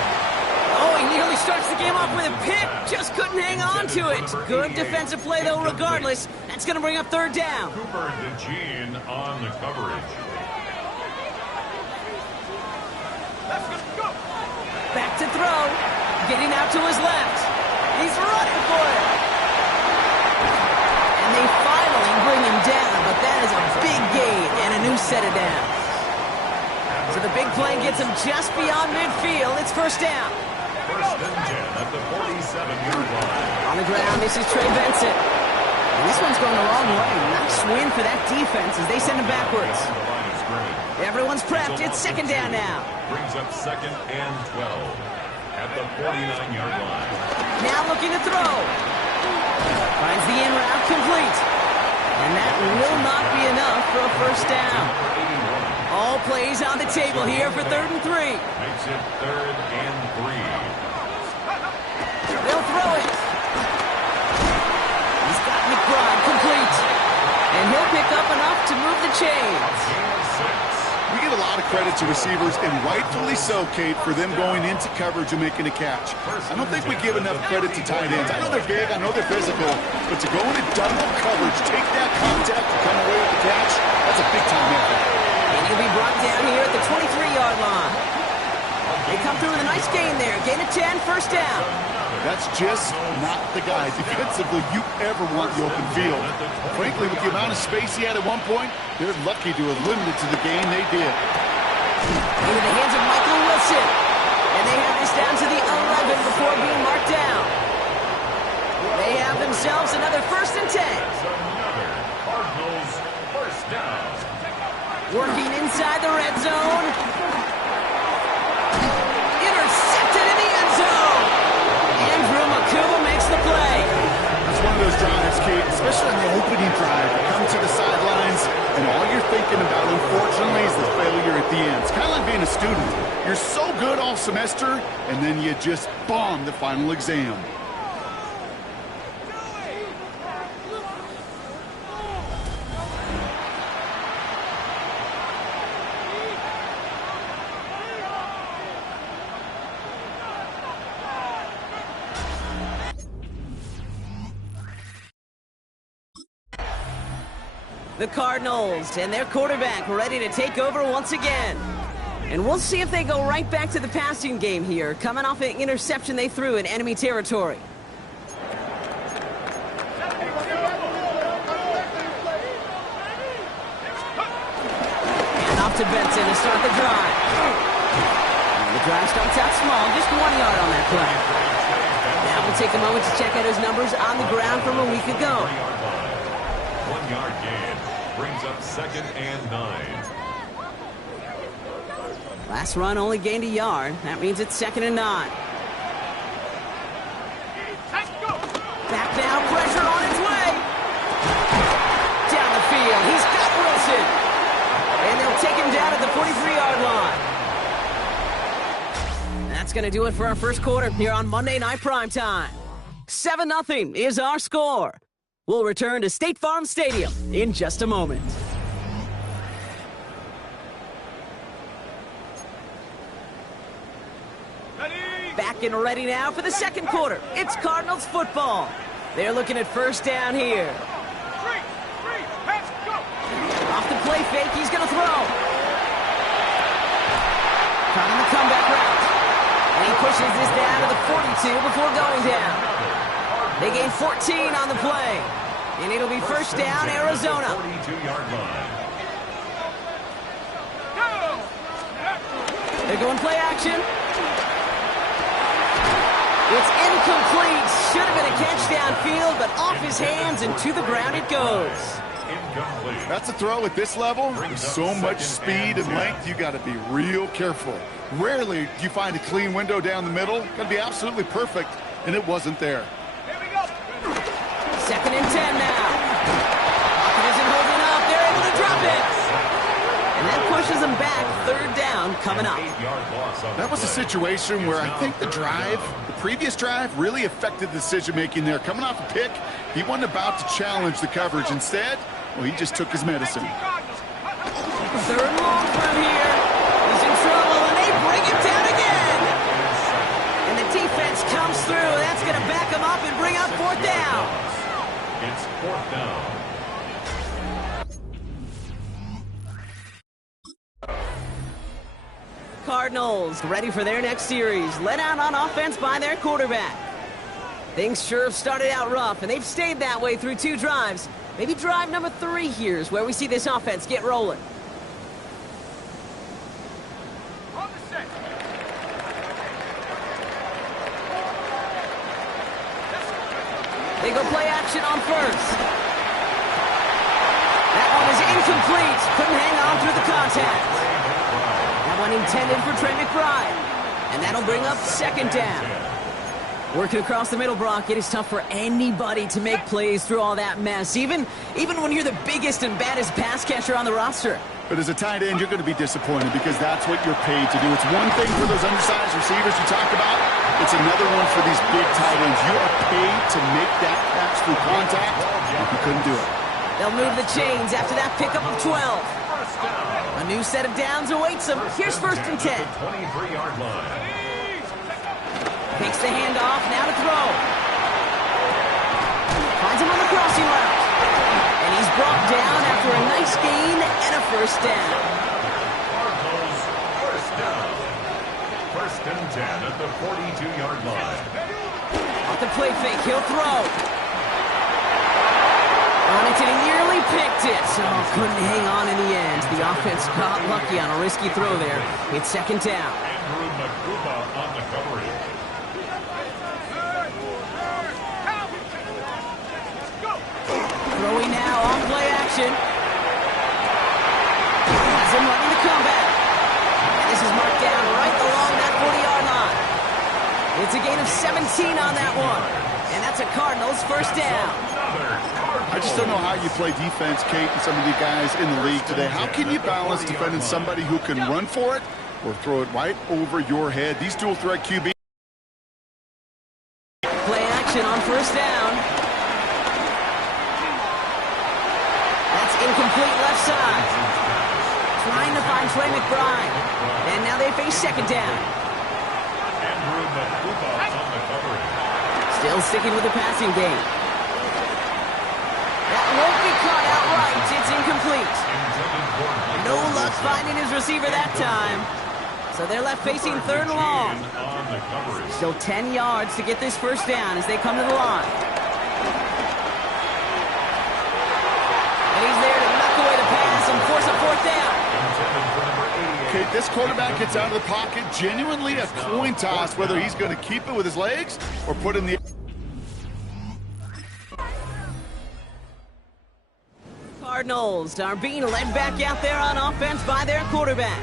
Oh, he nearly starts the game off with a pick. Just couldn't hang on to it. Good defensive play, though, regardless. That's going to bring up third down. Cooper DeJean on the coverage. Back to throw. Getting out to his left. He's running for it. And they finally bring him down, but that is a big gain and a new set of downs. So the big play gets him just beyond midfield. It's first down. First and 10 at the 47-yard line. On the ground, this is Trey Benson. And this one's going the wrong way. Nice win for that defense as they send him backwards. Everyone's prepped. It's second down now. Brings up second and 12 at the 49-yard line. Now looking to throw. Finds the in route complete. And that will not be enough for a first down. All plays on the table here for 3rd and 3. Makes it 3rd and 3. They'll throw it. He's got McBride complete. And he'll pick up enough to move the chains. We give a lot of credit to receivers, and rightfully so, Kate, for them going into coverage and making a catch. I don't think we give enough credit to tight ends. I know they're big, I know they're physical, but to go into double coverage, take that contact, and come away with the catch, that's a big-time effort. And he'll be brought down here at the 23-yard line. They come through with a nice gain there. Gain of 10, first down. That's just not the guy defensively you ever want the open field. Frankly, with the amount of space he had at one point, they're lucky to have limited to the game they did. Into the hands of Michael Wilson. And they have this down to the 11 before being marked down. They have themselves another 1st and 10. Another Cardinals first down. Working inside the red zone. Intercepted in the end zone. Andrew McCool makes the play. That's one of those drives, Kate, especially on the opening drive. Come to the sidelines, and all you're thinking about, unfortunately, is the failure at the end. It's kind of like being a student. You're so good all semester, and then you just bomb the final exam. The Cardinals and their quarterback ready to take over once again. And we'll see if they go right back to the passing game here, coming off an interception they threw in enemy territory. And off to Benson to start the drive. And the drive starts out small, just 1 yard on that play. Now we'll take a moment to check out his numbers on the ground from a week ago. 1 yard gain brings up 2nd and 9. Last run only gained a yard. That means it's 2nd and 9. Back now, pressure on its way. Down the field, he's got Wilson. And they'll take him down at the 43-yard line. That's going to do it for our first quarter here on Monday Night Primetime. 7-0 is our score. We'll return to State Farm Stadium in just a moment. Back and ready now for the second quarter. It's Cardinals football. They're looking at first down here. Off the play fake, he's going to throw. Trying the comeback route. And he pushes this down to the 42 before going down. They gain 14 on the play. And it'll be first down, Arizona. 42-yard line. They're going play action. It's incomplete. Should have been a catch downfield, but off his hands and to the ground it goes. Incomplete. That's a throw at this level. With so much speed and length, you got to be real careful. Rarely do you find a clean window down the middle. Got to be absolutely perfect, and it wasn't there. 2nd and 10 now. Pocket isn't holding up. They're able to drop it. And that pushes them back. 3rd down coming up. That was a situation where I think the previous drive, really affected the decision-making there. Coming off a pick, he wasn't about to challenge the coverage. Instead, well, he just took his medicine. 3rd and long from here. He's in trouble, and they bring him down again. And the defense comes through. That's going to back him up and bring up 4th down. It's 4th down. Cardinals ready for their next series, led out on offense by their quarterback. Things sure have started out rough, and they've stayed that way through 2 drives. Maybe drive number 3 here is where we see this offense get rolling. They go play action on first. That one is incomplete. Couldn't hang on through the contact. That one intended for Trey McBride. And that'll bring up 2nd down. Working across the middle, Brock, it is tough for anybody to make plays through all that mess, even when you're the biggest and baddest pass catcher on the roster. But as a tight end, you're going to be disappointed because that's what you're paid to do. It's one thing for those undersized receivers you talk about. It's another one for these big tight ends. You are paid to make that catch through contact. If you couldn't do it. They'll move the chains after that pickup of 12. A new set of downs awaits them. Here's 1st and 10. 23-yard line. Takes the handoff, now to throw. Finds him on the crossing route. And he's brought down after a nice gain and a 1st down. Cardinals, 1st down. 1st and 10 at the 42-yard line. Off the play fake, he'll throw. On it, and he nearly picked it. So couldn't hang on in the end. The offense got lucky on a risky throw there. It's 2nd down. Andrew McCoupa on the coverage. Throwing now on play action. Has him running the comeback. And this is marked down right along that 40-yard line. It's a gain of 17 on that one. And that's a Cardinals 1st down. I just don't know how you play defense, Kate, and some of the guys in the league today. How can you balance defending somebody who can run for it or throw it right over your head? These dual threat QB. Play action on 1st down. That's incomplete left side. Trying to find Trey McBride. And now they face 2nd down. Andrew McCoupa on the coverage. Still sticking with the passing game. That won't be caught outright. It's incomplete. No luck finding his receiver that time. So they're left facing 3rd and long. On the coverage. Still 10 yards to get this 1st down as they come to the line. And he's there to knock away the pass and force a 4th down. Kate, this quarterback gets out of the pocket, genuinely a coin toss, whether he's going to keep it with his legs or put in the... Cardinals are being led back out there on offense by their quarterback.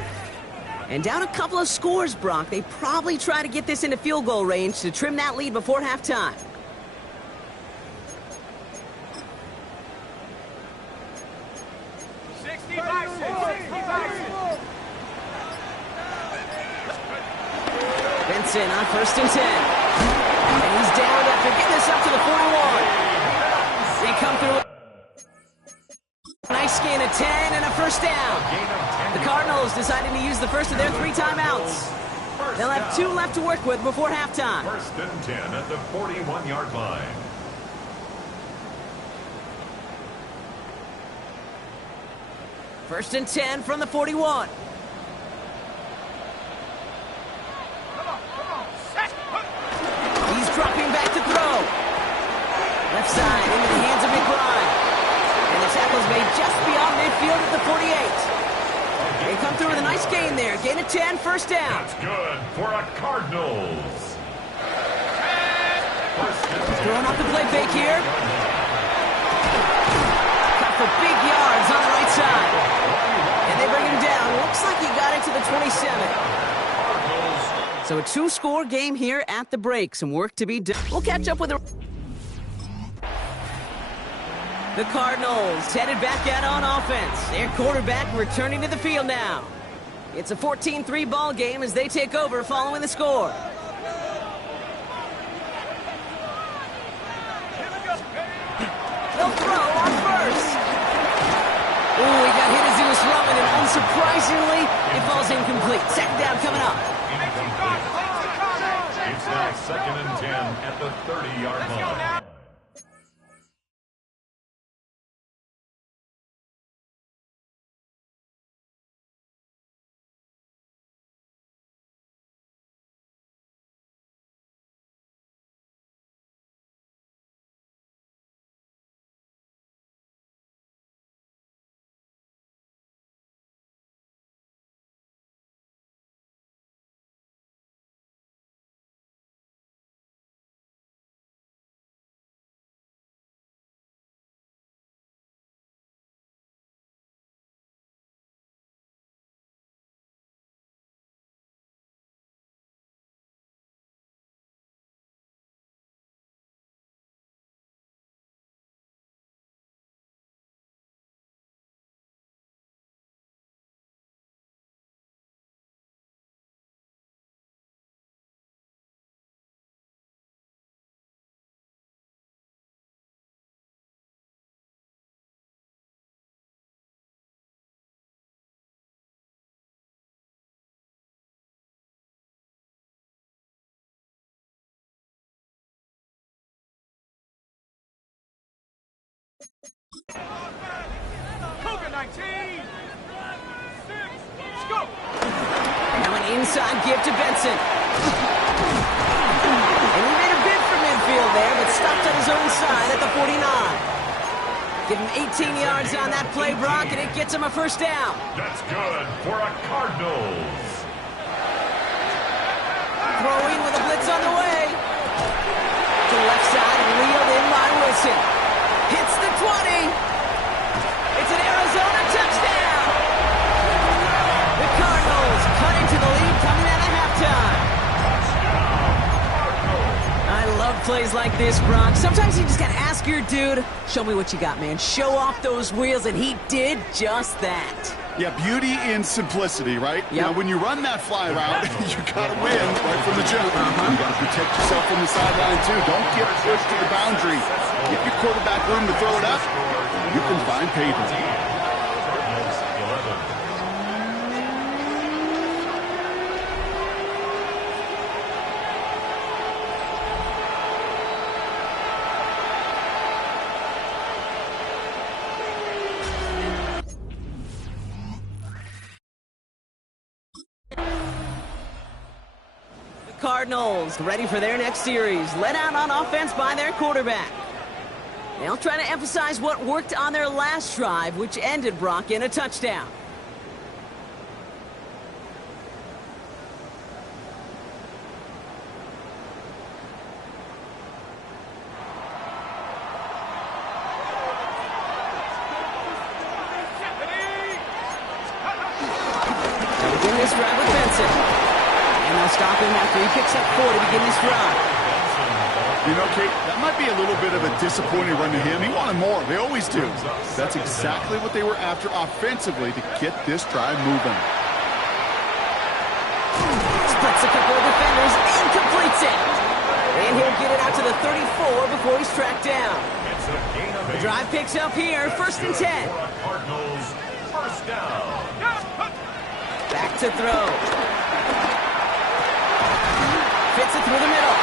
And down a couple of scores, Brock. They probably try to get this into field goal range to trim that lead before halftime. Benson on 1st and 10. And he's down after getting this up to the 41. They come through. Nice gain of 10 and a 1st down. The Cardinals deciding to use the first of their 3 timeouts. They'll have 2 left to work with before halftime. 1st and 10 at the 41-yard line. First and 10 from the 41. He's dropping back to throw. Left side into the hands of McBride. And the tackle's made just beyond midfield at the 48. They come through with a nice gain there. Gain of 10, 1st down. That's good for a Cardinals. Throwing off the play fake here. Cut for big yards on the right side. And they bring him down. Looks like he got it to the 27. So a 2-score game here at the break. Some work to be done. We'll catch up with the Cardinals headed back out on offense. Their quarterback returning to the field now. It's a 14-3 ball game as they take over following the score. They'll throw on 1st. Ooh, he got hit as he was throwing, and unsurprisingly, it falls incomplete. 2nd down coming up. It's now 2nd and 10 at the 30-yard line. 19. 6. Let's go. Now an inside give to Benson. And he made a bid for midfield there, but stopped on his own side at the 49. Give him 18 yards on that play, Brock, and it gets him a first down. That's good for a Cardinals. Throwing with a blitz on the way. To the left side, reeled in by Wilson. Hits the 20. It's an Arizona touchdown. The Cardinals cut into the lead coming out of halftime. I love plays like this, Brock. Sometimes you just gotta ask your dude, show me what you got, man. Show off those wheels, and he did just that. Yeah, beauty in simplicity, right? Yep. Now, when you run that fly route, you got to win right from the jump. You got to protect yourself from the sideline, too. Don't get pushed to the boundary. Give your quarterback room to throw it up. You can find payback. Cardinals ready for their next series, led out on offense by their quarterback. They'll try to emphasize what worked on their last drive, which ended, Brock, in a touchdown. They'll begin this drive with Benson. And they'll stop him after he picks up 4 to begin this drive. You know, Kate, that might be a little bit of a disappointing run to him. He wanted more. They always do. That's exactly what they were after offensively to get this drive moving. Splits a couple of defenders and completes it. And he'll get it out to the 34 before he's tracked down. The drive picks up here, 1st and 10. Cardinals, first down. Back to throw. Fits it through the middle.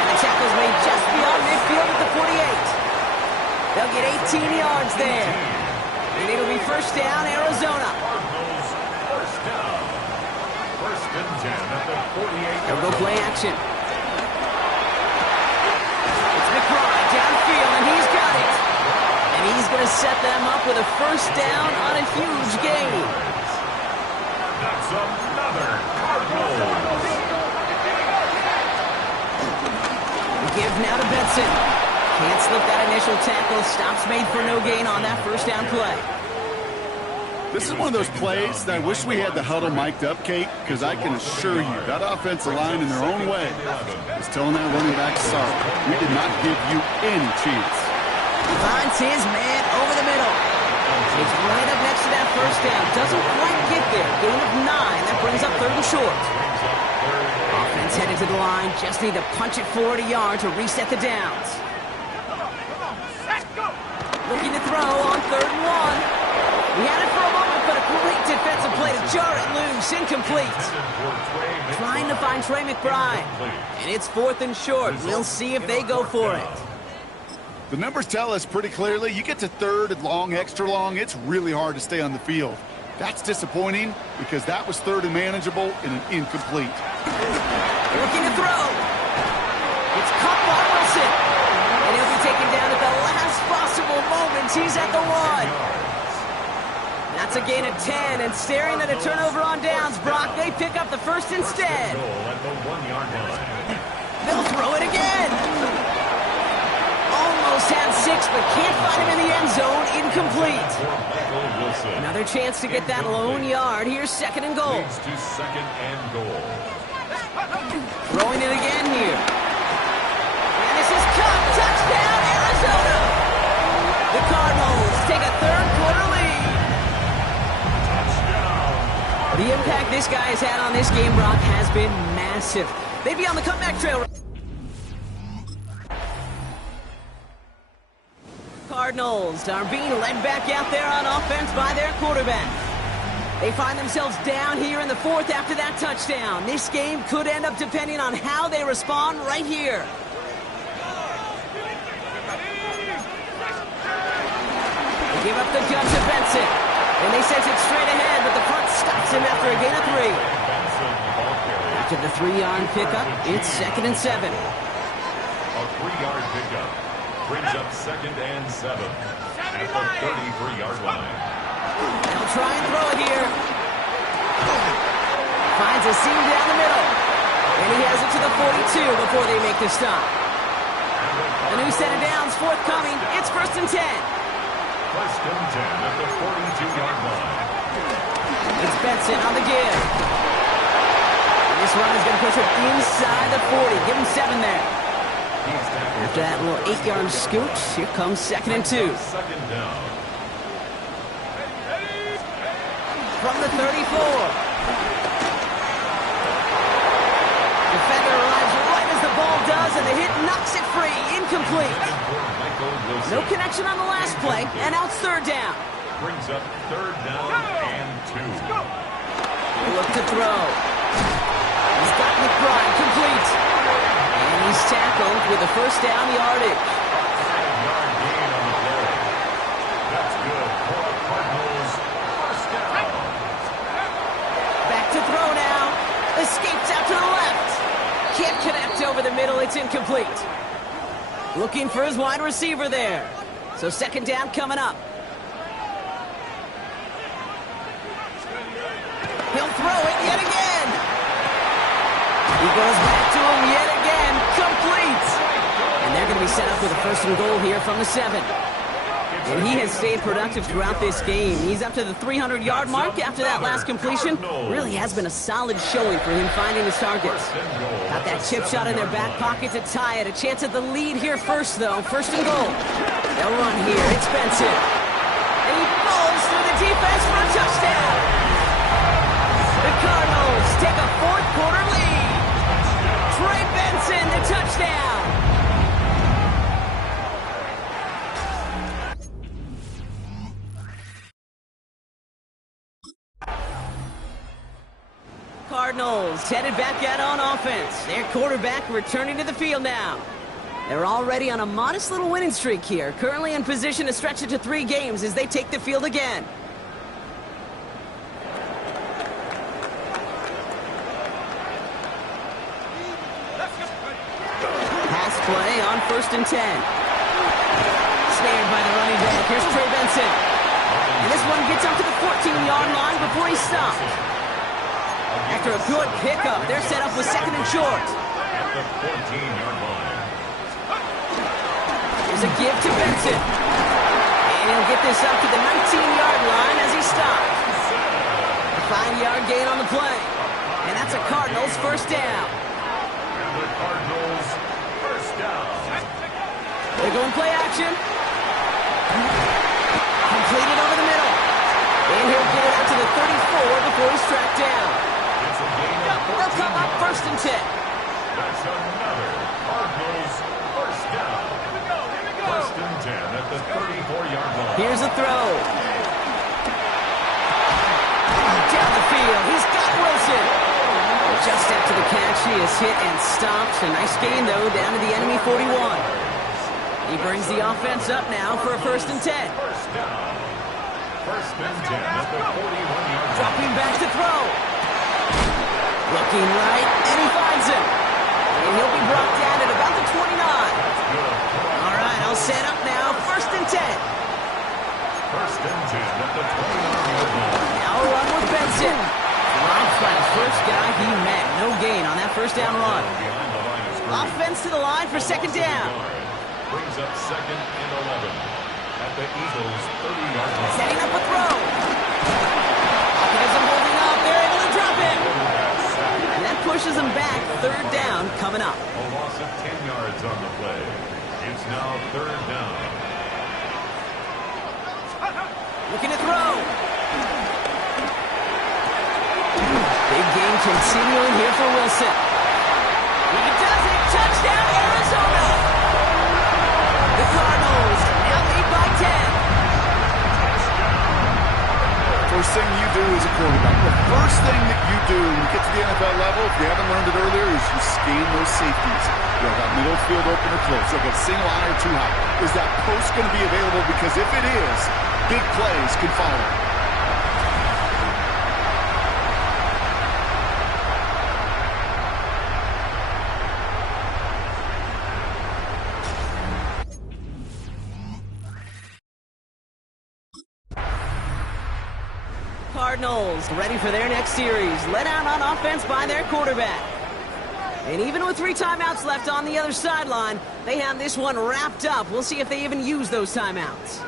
And the tackle's made just beyond midfield at the 48. They'll get 18 yards there. And it'll be first down, Arizona. Cardinals, first down. 1st and 10 at the 48. They'll go play action. It's McBride downfield, and he's got it. And he's going to set them up with a first down on a huge gain. That's another Cardinals. Give now to Benson. Can't slip that initial tackle. Stops made for no gain on that first down play. This is one of those plays that I wish we had the huddle mic'd up, Kate, because I can assure you that offensive line in their own way is telling that running back, sorry, we did not give you any chance. Finds his man over the middle. It's right up next to that first down. Doesn't quite get there. Gain of 9. That brings up 3rd and short. Offense headed to the line. Just need to punch it forward a yard to reset the downs. Looking to throw on 3rd and 1. We had it for a moment, but a great defensive play to jar it loose. Incomplete. Trying to find Trey McBride. And it's 4th and short. We'll see if they go for it. The numbers tell us pretty clearly, you get to 3rd and long, extra long, it's really hard to stay on the field. That's disappointing because that was 3rd and manageable and an incomplete. Looking to throw. It's caught by Wilson. And he'll be taken down at the last possible moment. He's at the 1. That's a gain of 10, and staring at a turnover on downs, Brock, they pick up the first instead. They'll throw it again. Almost had 6, but can't find him in the end zone. Incomplete. Another chance to get that lone yard. Here's 2nd and goal. Leads to 2nd and goal. Throwing it again here. And this is caught. Touchdown, Arizona. The Cardinals take a 3rd quarter lead. The impact this guy has had on this game, Brock, has been massive. They'd be on the comeback trail. Cardinals are being led back out there on offense by their quarterback. They find themselves down here in the 4th after that touchdown. This game could end up depending on how they respond right here. They give up the gun to Benson. And they sent it straight ahead, but the front stops him after a gain of 3. After the 3-yard pickup, it's 2nd and 7. A 3-yard pickup brings up 2nd and 7 at the 33-yard line. They'll try and throw it here. Finds a seam down the middle. And he has it to the 42 before they make the stop. A new set of downs forthcoming. It's 1st and 10. 1st and 10 at the 42-yard line. It's Benson on the give. And this one is going to push him inside the 40. Give him 7 there. After that little 8-yard scoot, here comes 2nd and 2. 2nd down. From the 34. Defender arrives right as the ball does, and the hit knocks it free. Incomplete. No connection on the last play, and now it's 3rd down. Brings up 3rd down and 2. They look to throw. He's got McBride complete. And he's tackled with a 1st down yardage. 5-yard gain on the play. That's good for the Cardinals. 1st down. Back to throw now. Escapes out to the left. Can't connect over the middle. It's incomplete. Looking for his wide receiver there. So 2nd down coming up. He'll throw it yet again. He goes back to him yet again. Complete. And they're going to be set up with a 1st and goal here from the 7. And he has stayed productive throughout this game. He's up to the 300-yard mark after that last completion. Really has been a solid showing for him finding his targets. Got that chip shot in their back pocket to tie it. A chance at the lead here first, though. 1st and goal. They'll run here. It's Benson. And he falls through the defense for a touchdown. The Cardinals take a 4th-quarter lead. Trey Benson, the touchdown. Cardinals headed back out on offense. Their quarterback returning to the field now. They're already on a modest little winning streak here. Currently in position to stretch it to 3 games as they take the field again. Pass play on 1st and 10. Snared by the running back. Here's Trey Benson. And this one gets up to the 14-yard line before he's stopped. After a good pickup, they're set up with 2nd and short. At the 14-yard line. Here's a give to Benson. And he'll get this up to the 19-yard line as he stops. A 5-yard gain on the play. And that's a Cardinals 1st down. And the Cardinals 1st down. They're going play action. Completed over the middle. And he'll get it out to the 34 before he's tracked down. They'll come up 1st and 10. That's another Cardinals 1st down. 1st and 10 at the 34-yard line. Here's a throw. Down the field. He's got Wilson. Just after the catch, he is hit and stopped. A nice gain, though, down to the enemy 41. He brings the offense up now for a 1st and 10. 1st down. 1st and 10 at the 41-yard line. Dropping back to throw. Looking right, and he finds him. And he'll be brought down at about the 29. All right, I'll set up now. 1st and 10. 1st and 10 at the 29-yard line. Now a run with Benson. Right flat, first guy he met. No gain on that 1st down run. Offense to the line for 2nd down. Brings up 2nd and 11 at the Eagles' 30-yard line. Setting up a throw. Offensive holding up. They're able to drop it. And that pushes him back. 3rd down coming up. A loss of 10 yards on the play. It's now 3rd down. Looking to throw. Big game continuing here for Wilson. He does it. Touchdown, Arizona. The Cardinals now lead by 10. First thing you do as a quarterback, the first thing that you do when you get to the NFL level, if you haven't learned it earlier, is you scan those safeties. You know, that middle field open or close. Like a single high or too high. Is that post going to be available? Because if it is, big plays can follow. Cardinals, ready for their next series. Led out on offense by their quarterback. And even with 3 timeouts left on the other sideline, they have this one wrapped up. We'll see if they even use those timeouts.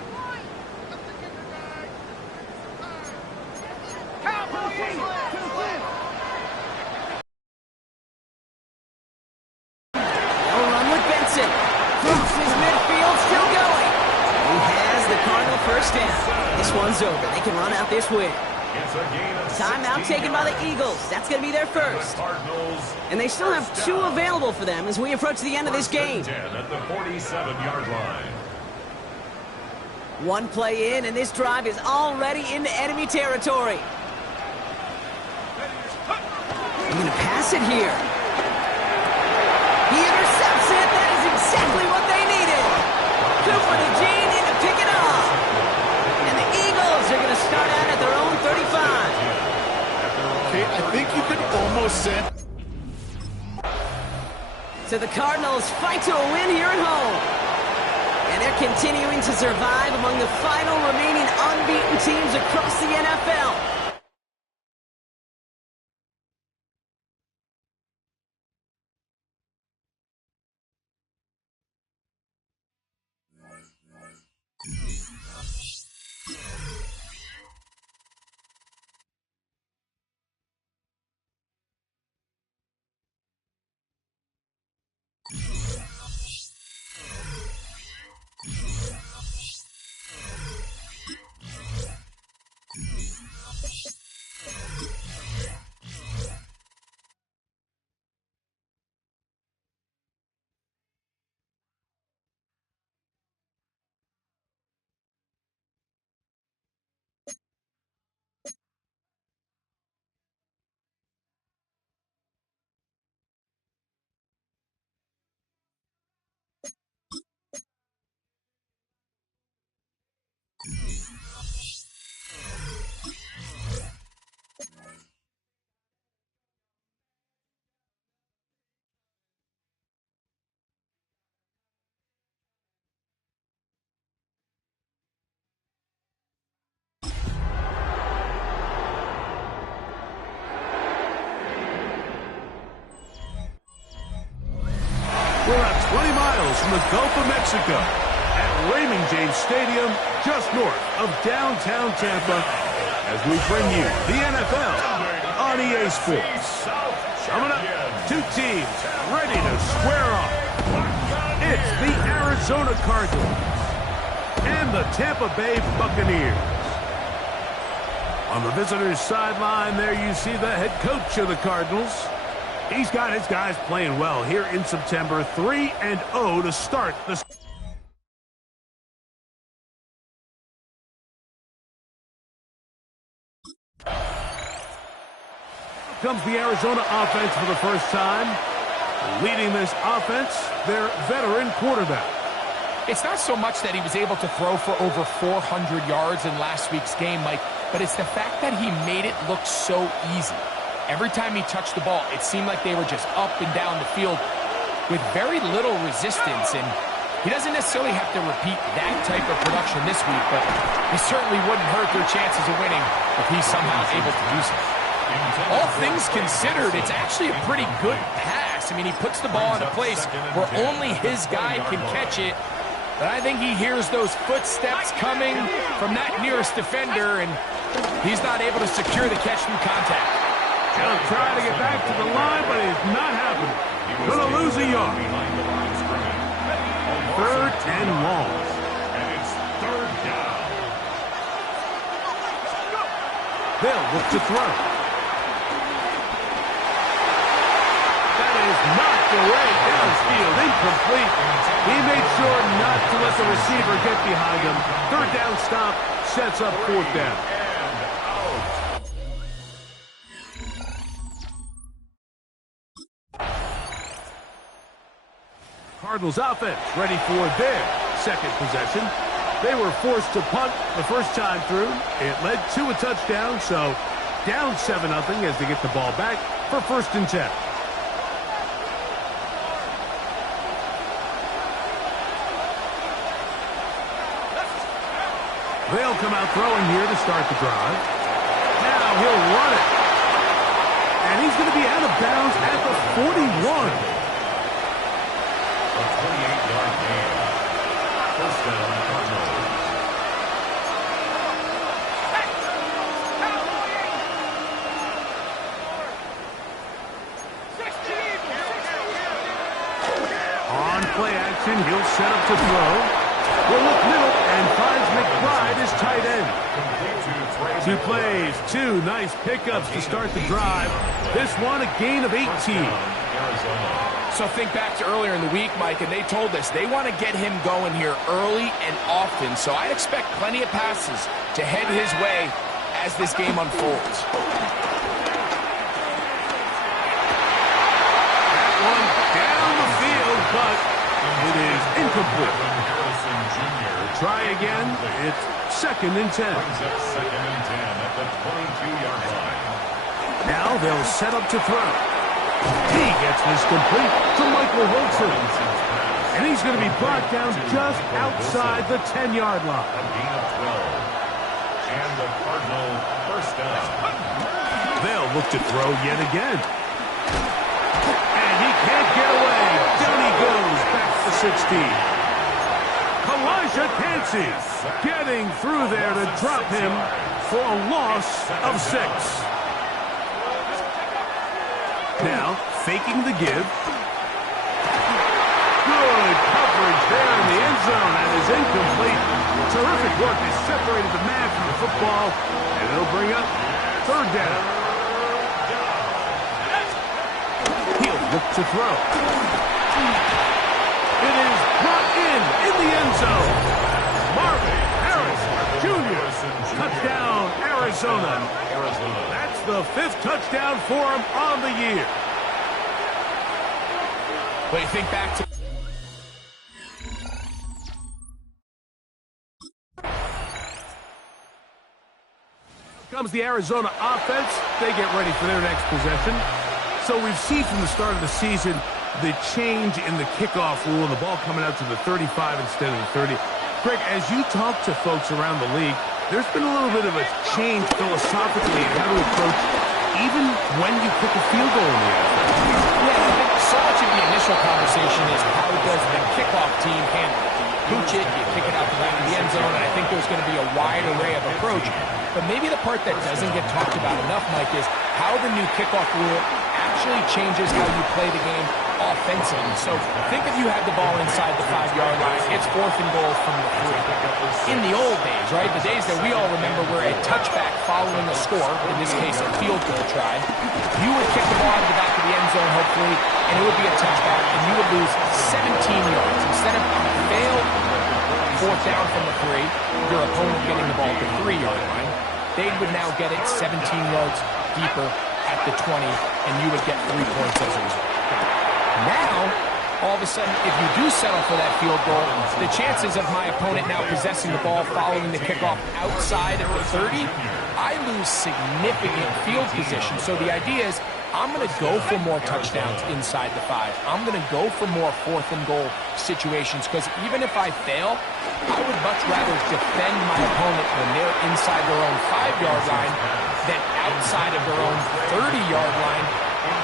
They'll run with Benson. Crosses midfield, still going. He has the Cardinal first down. This one's over. They can run out this win. Timeout taken by the Eagles. That's going to be their first. And they still have 2 available for them as we approach the end of this game. 10 at the 47-yard line. 1 play in, and this drive is already into enemy territory. They're going to pass it here. He intercepts it. That is exactly what they needed. Cooper to Gene in to pick it off. And the Eagles are going to start out at their own 35. Okay, I think you could almost say. So the Cardinals fight to a win here at home. And they're continuing to survive among the final remaining unbeaten teams across the NFL. We're at 20 miles from the Gulf of Mexico at Raymond James Stadium, just north of downtown Tampa, as we bring you the NFL on EA Sports. Coming up, 2 teams ready to square off. It's the Arizona Cardinals and the Tampa Bay Buccaneers. On the visitors' sideline there you see the head coach of the Cardinals. He's got his guys playing well here in September, 3-0 to start the... Comes the Arizona offense for the first time. Leading this offense, their veteran quarterback. It's not so much that he was able to throw for over 400 yards in last week's game, Mike, but it's the fact that he made it look so easy. Every time he touched the ball, it seemed like they were just up and down the field with very little resistance. And he doesn't necessarily have to repeat that type of production this week, but it certainly wouldn't hurt their chances of winning if he's somehow able to do so. All things considered, it's actually a pretty good pass. I mean, he puts the ball in a place where only his guy can catch it. But I think he hears those footsteps coming from that nearest defender, and he's not able to secure the catch through contact. He'll try to get back to the line, but it's not happening. Gonna lose a yard. 3rd and long. And it's 3rd down. They'll look to throw. That is knocked away downfield, incomplete. He made sure not to let the receiver get behind him. 3rd down stop sets up 4th down. Cardinals offense ready for their second possession. They were forced to punt the first time through. It led to a touchdown, so down 7-0 as they get the ball back for 1st and 10. They'll come out throwing here to start the drive. Now Now he'll run it. And he's going to be out of bounds at the 41. A 28-yard gain. First down, Cardinals. On play action, he'll set up to throw. Will look middle and finds McBride as tight end. 2 plays, 2 nice pickups to start the drive. This one a gain of 18. So think back to earlier in the week, Mike, and they told us they want to get him going here early and often. So I expect plenty of passes to head his way as this game unfolds. That one down the field, but it is incomplete. Try again. It's 2nd and 10. Brings up 2nd and 10 at the 22-yard line. Now they'll set up to throw. He gets this complete to Michael Wilson. And he's going to be brought down just outside the 10-yard line. A gain of 12. And the Cardinal first down. They'll look to throw yet again. And he can't get away. Down he goes back to the 16. Elijah Cansey getting through there to drop him for a loss of 6. Now, faking the give. Good coverage there in the end zone, and is incomplete. Terrific work. They separated the man from the football, and it'll bring up 3rd down. He'll look to throw. It is brought in the end zone. Marvin Harris Jr. Touchdown, Arizona. That's the 5th touchdown for him on the year. But you think back to... Comes the Arizona offense. They get ready for their next possession. So we've seen from the start of the season the change in the kickoff rule and the ball coming out to the 35 instead of the 30. Greg, as you talk to folks around the league, there's been a little bit of a change philosophically in how to approach even when you kick a field goal in the NFL. Yeah, I think so much of the initial conversation is how does the kickoff team handle it? Do you pooch it? Do you kick it out the back of the end zone? And I think there's going to be a wide array of approach. But maybe the part that doesn't get talked about enough, Mike, is how the new kickoff rule actually changes how you play the game offensively. So think if you had the ball inside the 5-yard line, it's 4th and goal from the 3. In the old days, right, the days that we all remember were a touchback following a score, in this case a field goal try, you would kick the ball to the back of the end zone, hopefully, and it would be a touchback, and you would lose 17 yards. Instead of failed 4th down from the 3, your opponent getting the ball at the 3-yard line, they would now get it 17 yards deeper at the 20, and you would get 3 points as a result. Now, all of a sudden, if you do settle for that field goal, the chances of my opponent now possessing the ball following the kickoff outside of the 30, I lose significant field position. So the idea is I'm going to go for more touchdowns inside the 5. I'm going to go for more 4th and goal situations because even if I fail, I would much rather defend my opponent when they're inside their own 5-yard line than outside of their own 30-yard line,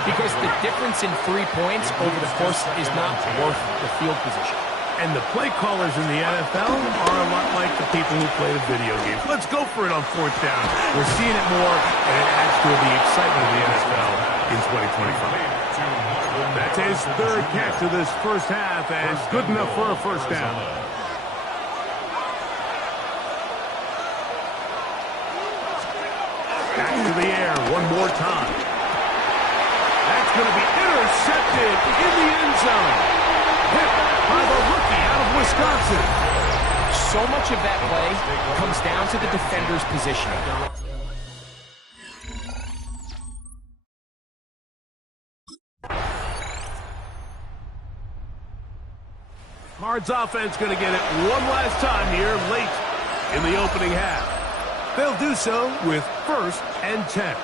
because the difference in 3 points over the course is not worth the field position. And the play callers in the NFL are a lot like the people who play the video games. Let's go for it on 4th down. We're seeing it more, and it adds to the excitement of the NFL in 2025. That's his 3rd catch of this first half, and good enough for a first down. Back to the air one more time. That's going to be intercepted in the end zone. Hit by the rookie out of Wisconsin. So much of that play comes down to the defender's positioning. Cards offense going to get it one last time here late in the opening half. They'll do so with 1st and 10.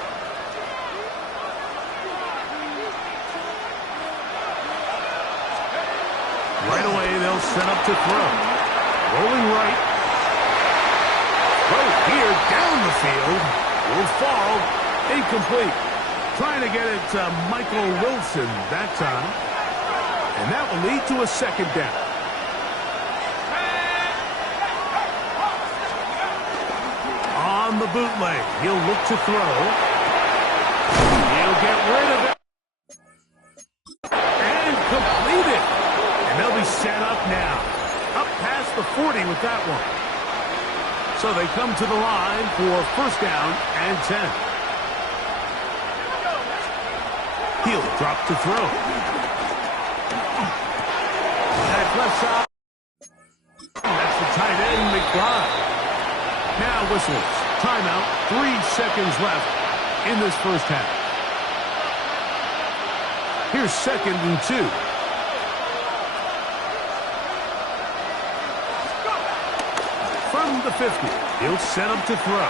Right away, they'll set up to throw. Rolling right. Throw here down the field. Will fall. Incomplete. Trying to get it to Michael Wilson that time. And that will lead to a second down. On the bootleg, he'll look to throw. He'll get rid of it. And complete it. And they'll be set up now. Up past the 40 with that one. So they come to the line for first down and 10. He'll drop to throw. That left side. That's the tight end, McBride. Now whistles. Timeout. 3 seconds left in this first half. Here's 2nd and 2. From the 50, he'll set up to throw.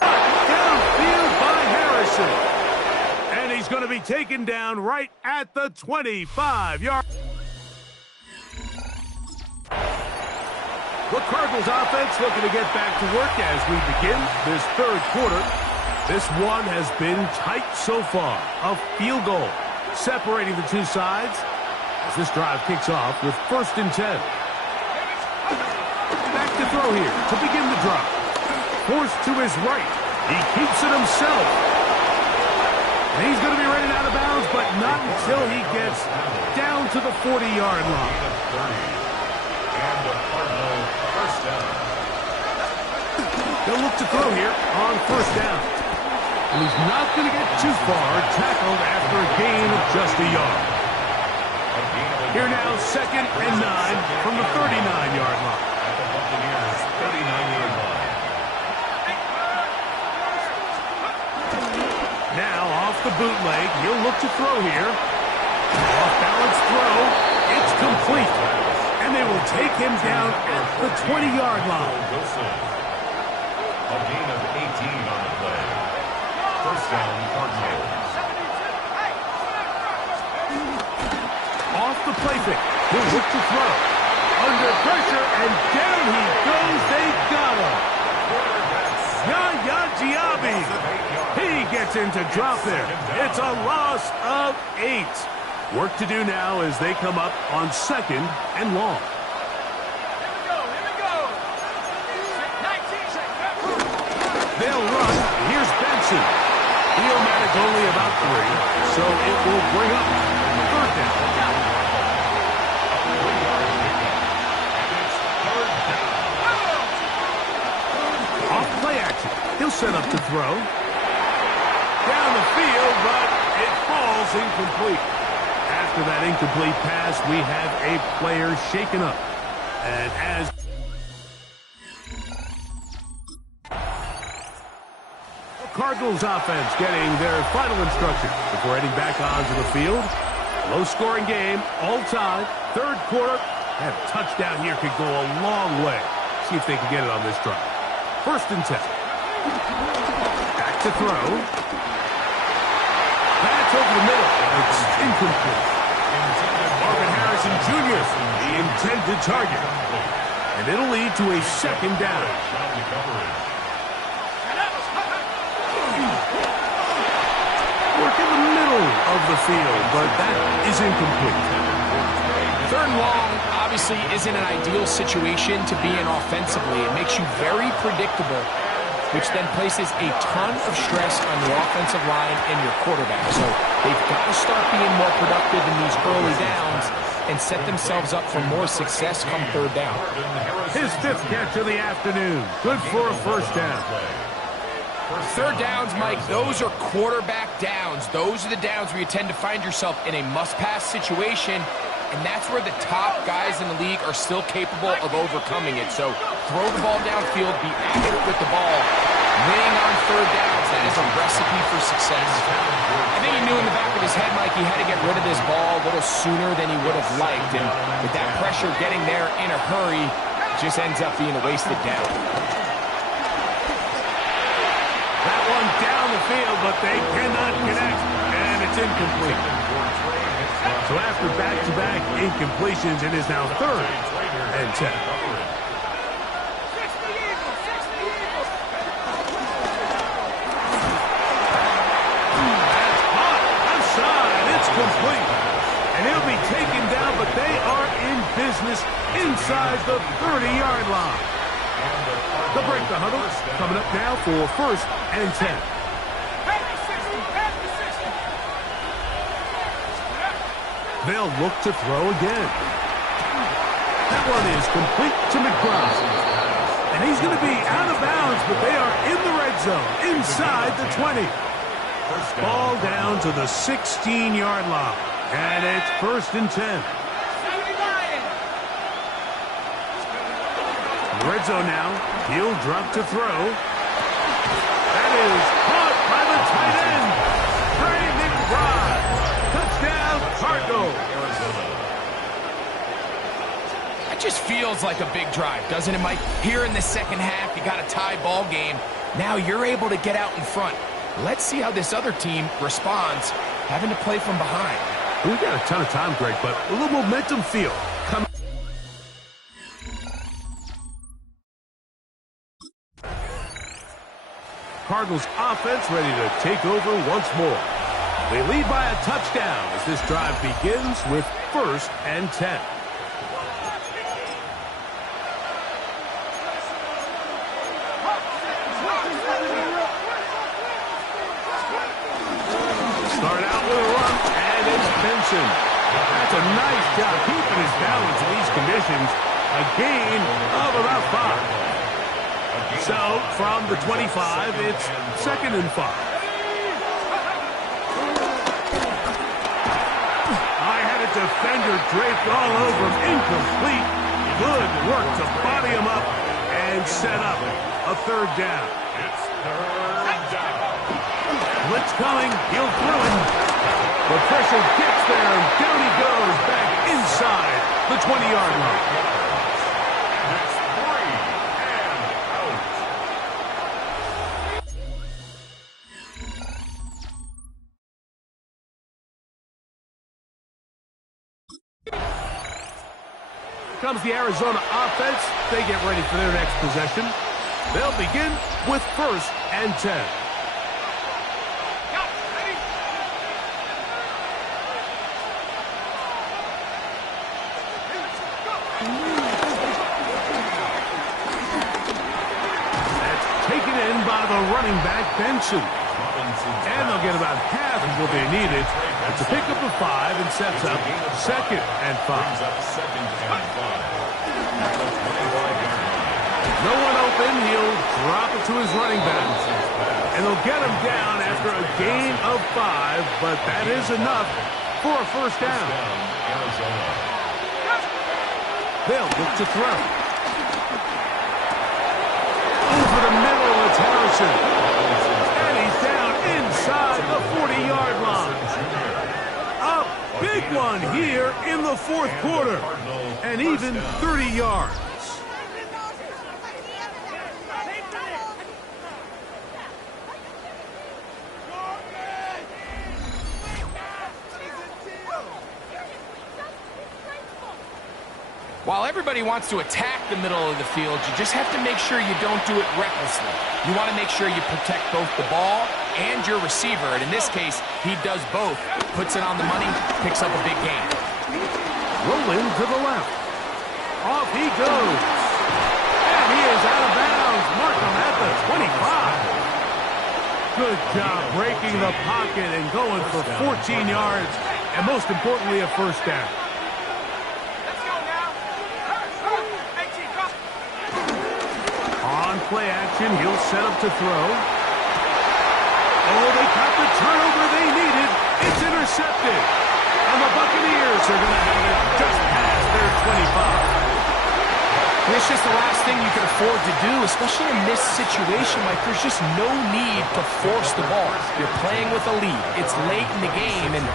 Downfield by Harrison. And he's going to be taken down right at the 25-yard. The Cardinals offense looking to get back to work as we begin this third quarter. This one has been tight so far. A field goal separating the two sides as this drive kicks off with 1st and 10. Back to throw here to begin the drive. Forced to his right. He keeps it himself. And he's going to be running out of bounds, but not until he gets down to the 40-yard line. And the Cardinal first down. They'll look to throw here on 1st down. And he's not going to get too far, tackled after a gain of just a yard. Here now, 2nd and 9 from the 39-yard line. At the Buccaneers' 39-yard line. Now off the bootleg, he'll look to throw here. Off-balance throw. It's complete. And they will take him down at the 20-yard line. A gain of 18 on the play. First down, Cardinals. Off the play pick. He'll look to throw. Under pressure, and down he goes. They got him. Yaya Diaby. He gets into drop there. It's a loss of 8. Work to do now as they come up on 2nd and long. They'll run. Here's Benson. Theomatic only about 3, so it will bring up 3rd down. Off play action. He'll set up to throw. Down the field, but it falls incomplete. After that incomplete pass, we have a player shaken up. And as the Cardinals offense getting their final instruction before heading back onto the field. Low-scoring game, all tied. 3rd quarter. That touchdown here could go a long way. See if they can get it on this drive. 1st and 10. Back to throw. That's over the middle. It's incomplete. Marvin Harrison Jr., the intended target. And it'll lead to a 2nd down. Work in the middle of the field, but that is incomplete. 3rd and long obviously isn't an ideal situation to be in offensively. It makes you very predictable, which then places a ton of stress on the offensive line and your quarterback. So they've got to start being more productive in these early downs and set themselves up for more success come 3rd down. His 5th catch of the afternoon. Good for a 1st down. 3rd downs, Mike, those are quarterback downs. Those are the downs where you tend to find yourself in a must-pass situation, and that's where the top guys in the league are still capable of overcoming it. So throw the ball downfield, be accurate with the ball. Winning on 3rd downs, that is a recipe for success. I think he knew in the back of his head, Mike, he had to get rid of this ball a little sooner than he would have liked. And with that pressure getting there in a hurry, it just ends up being a wasted down. That one down the field, but they cannot connect, and it's incomplete. So after back-to-back incompletions, it is now 3rd and 10. incomplete. And he'll be taken down, but they are in business inside the 30-yard line. They'll break the huddle. Coming up now for 1st and 10. They'll look to throw again. That one is complete to McBride. And he's going to be out of bounds, but they are in the red zone, inside the 20. Ball down to the 16-yard line. And it's 1st and 10. Red zone now. He'll drop to throw. That is caught by the tight end. Trey McBride. Touchdown, Cardinals. It just feels like a big drive, doesn't it, Mike? Here in the second half, you got a tie ball game. Now you're able to get out in front. Let's see how this other team responds, having to play from behind. We've got a ton of time, Greg, but a little momentum feel. Cardinals offense ready to take over once more. They lead by a touchdown as this drive begins with 1st and 10. Start out with a run, and it's Benson. That's a nice job keeping his balance in these conditions. A gain of about 5. So, from the 25, it's 2nd and 5. I had a defender draped all over him. Incomplete. Good work to body him up and set up a 3rd down. It's 3rd down. Blitz coming. He'll throw it. The pressure gets there, and down he goes back inside the 20-yard line. Comes the Arizona offense. They get ready for their next possession. They'll begin with 1st and 10. That's taken in by the running back, Benson. And they'll get about half of what they needed to pick up a 5 and sets up 2nd and 5. No one open. He'll drop it to his running back. And they'll get him down after a gain of 5, but that is enough for a 1st down. They'll look to throw. Over the middle, it's Harrison. And he's down inside the 40-yard line. A big one here in the 4th quarter. And even 30 yards. While everybody wants to attack the middle of the field, you just have to make sure you don't do it recklessly. You want to make sure you protect both the ball and your receiver, and in this case, he does both. Puts it on the money, picks up a big gain. Rolling to the left. Off he goes. And he is out of bounds. Mark him at the 25. Good job breaking the pocket and going for 14 yards, and most importantly, a 1st down. On play action, he'll set up to throw. Oh, they got the turnover they needed. It's intercepted. And the Buccaneers are going to have it just past their 25. And it's just the last thing you can afford to do, especially in this situation. Like, there's just no need to force the ball. You're playing with a lead. It's late in the game, and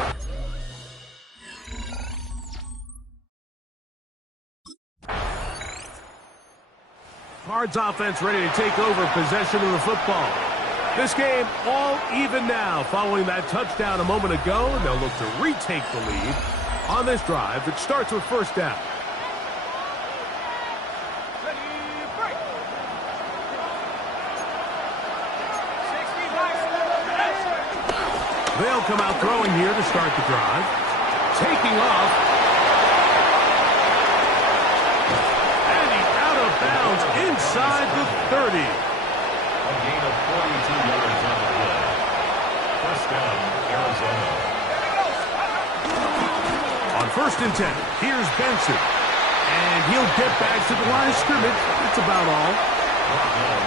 Cards offense ready to take over possession of the football. This game all even now following that touchdown a moment ago, and they'll look to retake the lead on this drive that starts with 1st down. They'll come out throwing here to start the drive. Taking off. And he's out of bounds inside the 30. A gain of 42 yards on the play. First down, Arizona. On 1st and 10, here's Benson. And he'll get back to the line of scrimmage. That's about all.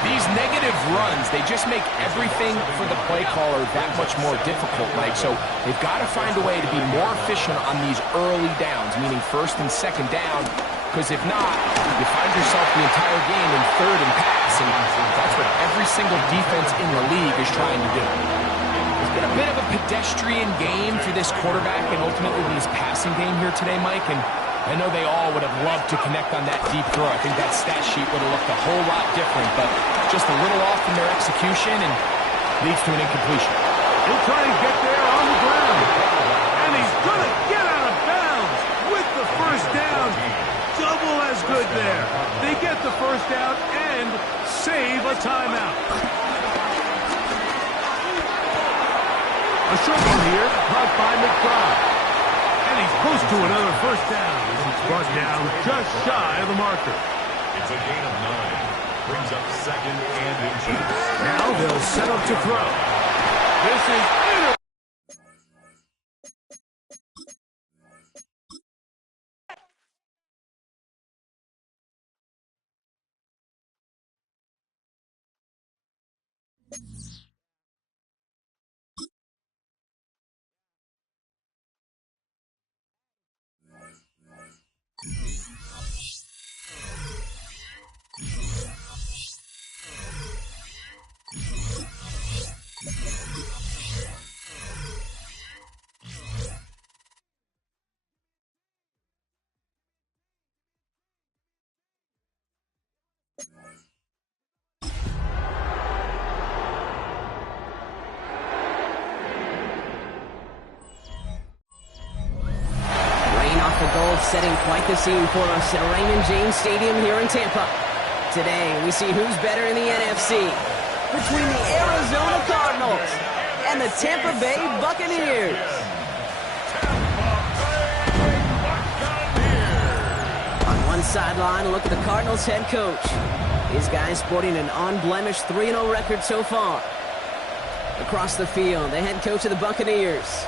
These negative runs, they just make everything for the play caller that much more difficult, Mike. So they've got to find a way to be more efficient on these early downs, meaning 1st and 2nd down, because if not, you find yourself the entire game in 3rd and pass, and that's what every single defense in the league is trying to do. It's been a bit of a pedestrian game for this quarterback and ultimately his passing game here today, Mike, and I know they all would have loved to connect on that deep throw. I think that stat sheet would have looked a whole lot different, but just a little off in their execution and leads to an incompletion. He'll try and get there on the ground. And he's going to get out of bounds with the 1st down. Double as good there. They get the 1st down and save a timeout. A short one here, caught by McBride. And he's close to another 1st down. He's brought down just shy of the marker. It's a gain of 9. Brings up 2nd and inches. Now they'll set up to throw. This is setting quite the scene for us at Raymond James Stadium here in Tampa. Today, we see who's better in the NFC between the Arizona Cardinals and the Tampa Bay Buccaneers. On one sideline, look at the Cardinals head coach. His guy sporting an unblemished 3-0 record so far. Across the field, the head coach of the Buccaneers.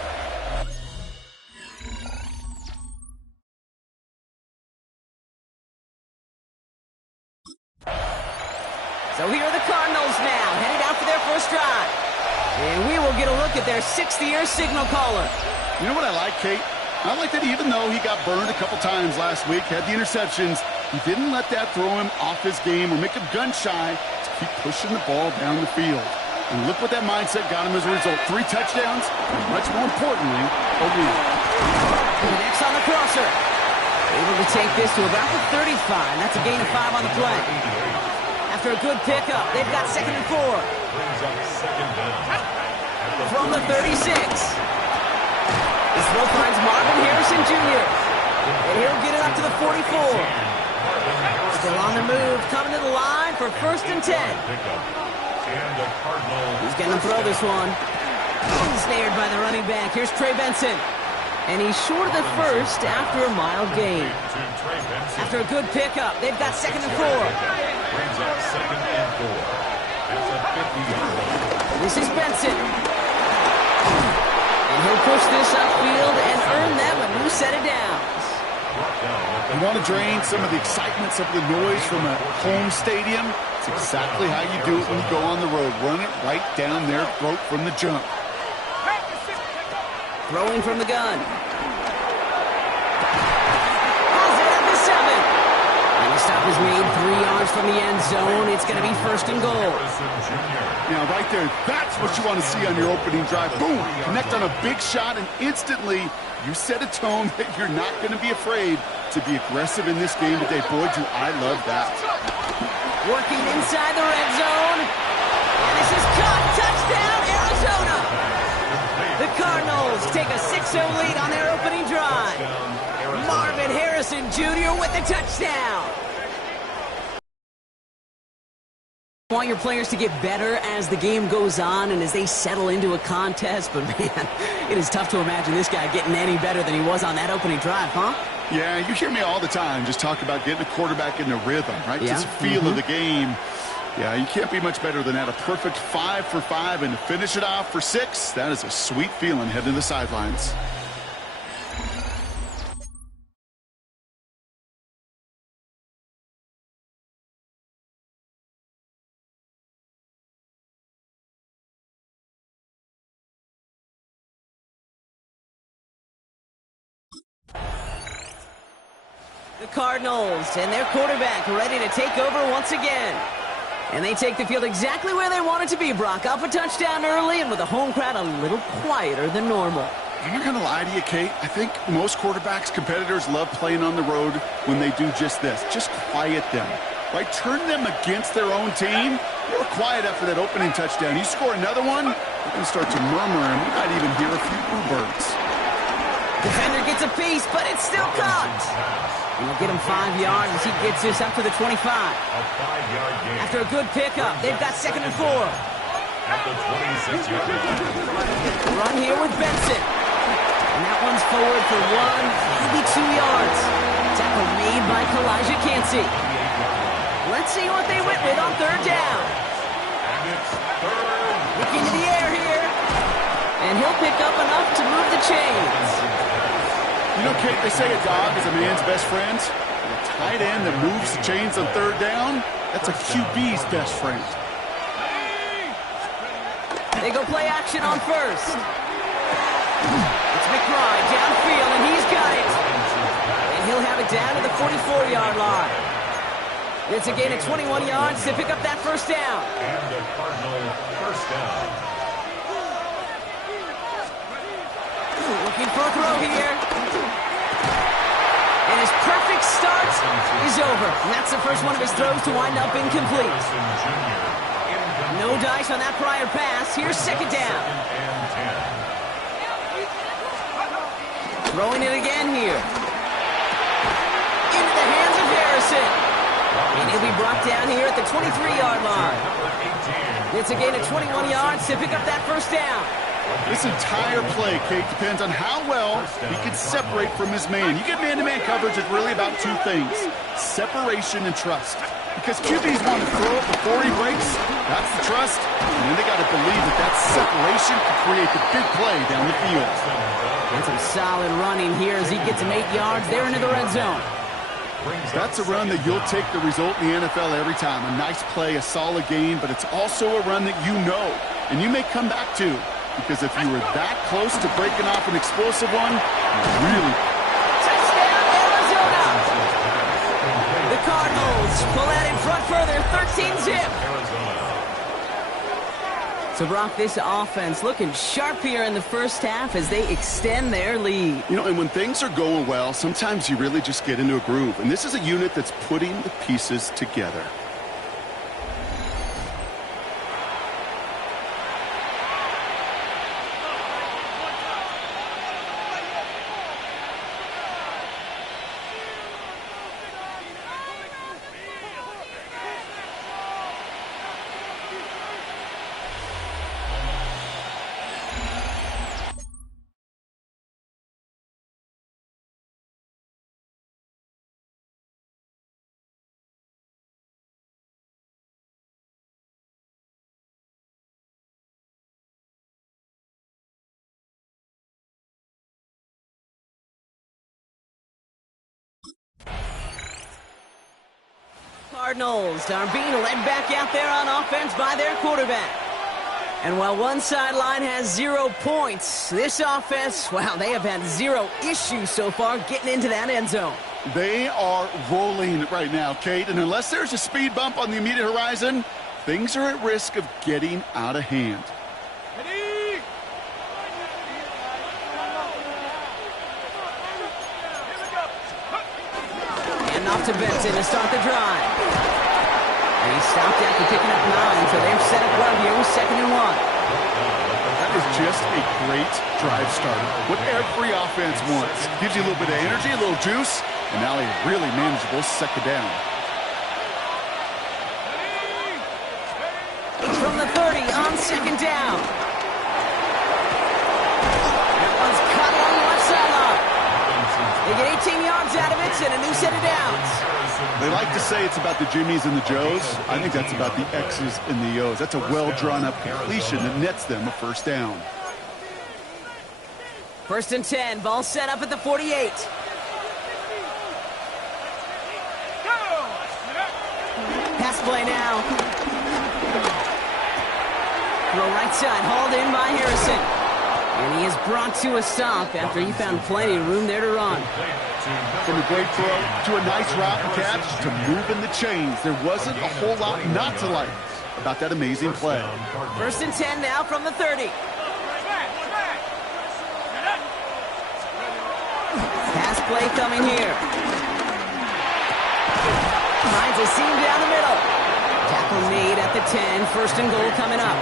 So here are the Cardinals now, headed out for their first drive. And we will get a look at their 6th-year signal caller. You know what I like, Kate? I like that even though he got burned a couple times last week, had the interceptions, he didn't let that throw him off his game or make him gun-shy to keep pushing the ball down the field. And look what that mindset got him as a result. 3 touchdowns, and much more importantly, a win. Connects on the crosser. Able to take this to about the 35. That's a gain of 5 on the play. After a good pickup, they've got 2nd and 4. From the 36. This throw finds Marvin Harrison Jr. And he'll get it up to the 44. Still on the move, coming to the line for 1st and 10. He's going to throw this one. Snared by the running back. Here's Trey Benson. And he's short of the 1st after a mild gain. After a good pickup, they've got 2nd and 4. Brings up 2nd and 4. That's a 50-yard line. This is Benson. And he'll push this upfield and earn them a new set of downs. You want to drain some of the excitement, some of the noise from a home stadium? It's exactly how you do it when you go on the road. Run it right down their throat from the jump. Throwing from the gun. Pulls it at the 7. And the stop is made 3 yards from the end zone. It's going to be 1st and goal. Now, right there, that's what you want to see on your opening drive. Boom! Connect on a big shot, and instantly you set a tone that you're not going to be afraid to be aggressive in this game today. Boy, do I love that. Working inside the red zone. And this is caught. Touchdown, Arizona! The Cardinals take a 6-0 lead on their opening drive. Marvin Harrison Jr. with the touchdown. want your players to get better as the game goes on and as they settle into a contest, but man, it is tough to imagine this guy getting any better than he was on that opening drive, huh? Yeah, you hear me all the time just talk about getting a quarterback in the rhythm, right? Yeah. Just feel of the game. Yeah, you can't be much better than that. A perfect 5 for 5, and to finish it off for 6, that is a sweet feeling heading to the sidelines. The Cardinals and their quarterback ready to take over once again. And they take the field exactly where they want it to be, Brock. Up a touchdown early and with a home crowd a little quieter than normal. I'm not going to lie to you, Kate. I think most quarterbacks, competitors love playing on the road when they do just this. Just quiet them. Right? Turn them against their own team. They were quiet after that opening touchdown. You score another one, they're going to start to murmur, and we might even hear a few bluebirds. Defender gets a piece, but it's still caught. And we'll get him 5 yards as he gets this up to the 25. After a good pickup, they've got 2nd and 4. At the 26-yard line. Run here with Benson. And that one's forward for 1, maybe 2 yards. Tackle made by Kalijah Cansey. Let's see what they went with on 3rd down. And it's 3rd. Look into the air here. And he'll pick up enough to move the chains. You know, Kate, they say a dog is a man's best friend. And a tight end that moves the chains on 3rd down, that's a QB's best friend. They go play action on 1st. It's McBride downfield, and he's got it. And he'll have it down to the 44-yard line. It's a gain of 21 yards to pick up that 1st down. And the Cardinal 1st down. Looking for a throw here. And his perfect start is over. And that's the first one of his throws to wind up incomplete. No dice on that prior pass. Here's 2nd down. Throwing it again here. Into the hands of Harrison. And he'll be brought down here at the 23-yard line. It's a gain of 21 yards to pick up that 1st down. This entire play, Kate, depends on how well he can separate from his man. You get man-to-man coverage, it's really about 2 things, separation and trust. Because QBs want to throw it before he breaks, that's the trust, and then they got to believe that that separation can create the big play down the field. And some solid running here as he gets him 8 yards there into the red zone. That's a run that you'll take the result in the NFL every time. A nice play, a solid game, but it's also a run that you know, and you may come back to. Because if you were that close to breaking off an explosive one, really... Touchdown, Arizona! The Cardinals pull that in front further, 13-zip. So, Brock, this offense looking sharp here in the 1st half as they extend their lead. You know, and when things are going well, sometimes you really just get into a groove. And this is a unit that's putting the pieces together. Cardinals are being led back out there on offense by their quarterback. And while one sideline has 0 points, this offense, wow, they have had 0 issues so far getting into that end zone. They are rolling right now, Kate, and unless there's a speed bump on the immediate horizon, things are at risk of getting out of hand. And off to Benson to start the drive. And he stopped after picking up 9, so they've set up well here with 2nd and 1. That is just a great drive starter. What every offense wants. Gives you a little bit of energy, a little juice, and now a really manageable 2nd down. second down. That one's cut along the left sideline. They get 18 yards out of it and a new set of downs. They like to say it's about the Jimmies and the Joes. I think that's about the X's and the O's. That's a well-drawn-up completion that nets them a first down. 1st and 10, ball set up at the 48. Pass play now. Throw right side, hauled in by Harrison. And he is brought to a stop after he found plenty of room there to run. From a great throw to a nice route and catch to moving the chains. There wasn't a whole lot not to like about that amazing play. 1st and 10 now from the 30. Pass play coming here. Finds a seam down the middle. Tackle made at the 10. 1st and goal coming up.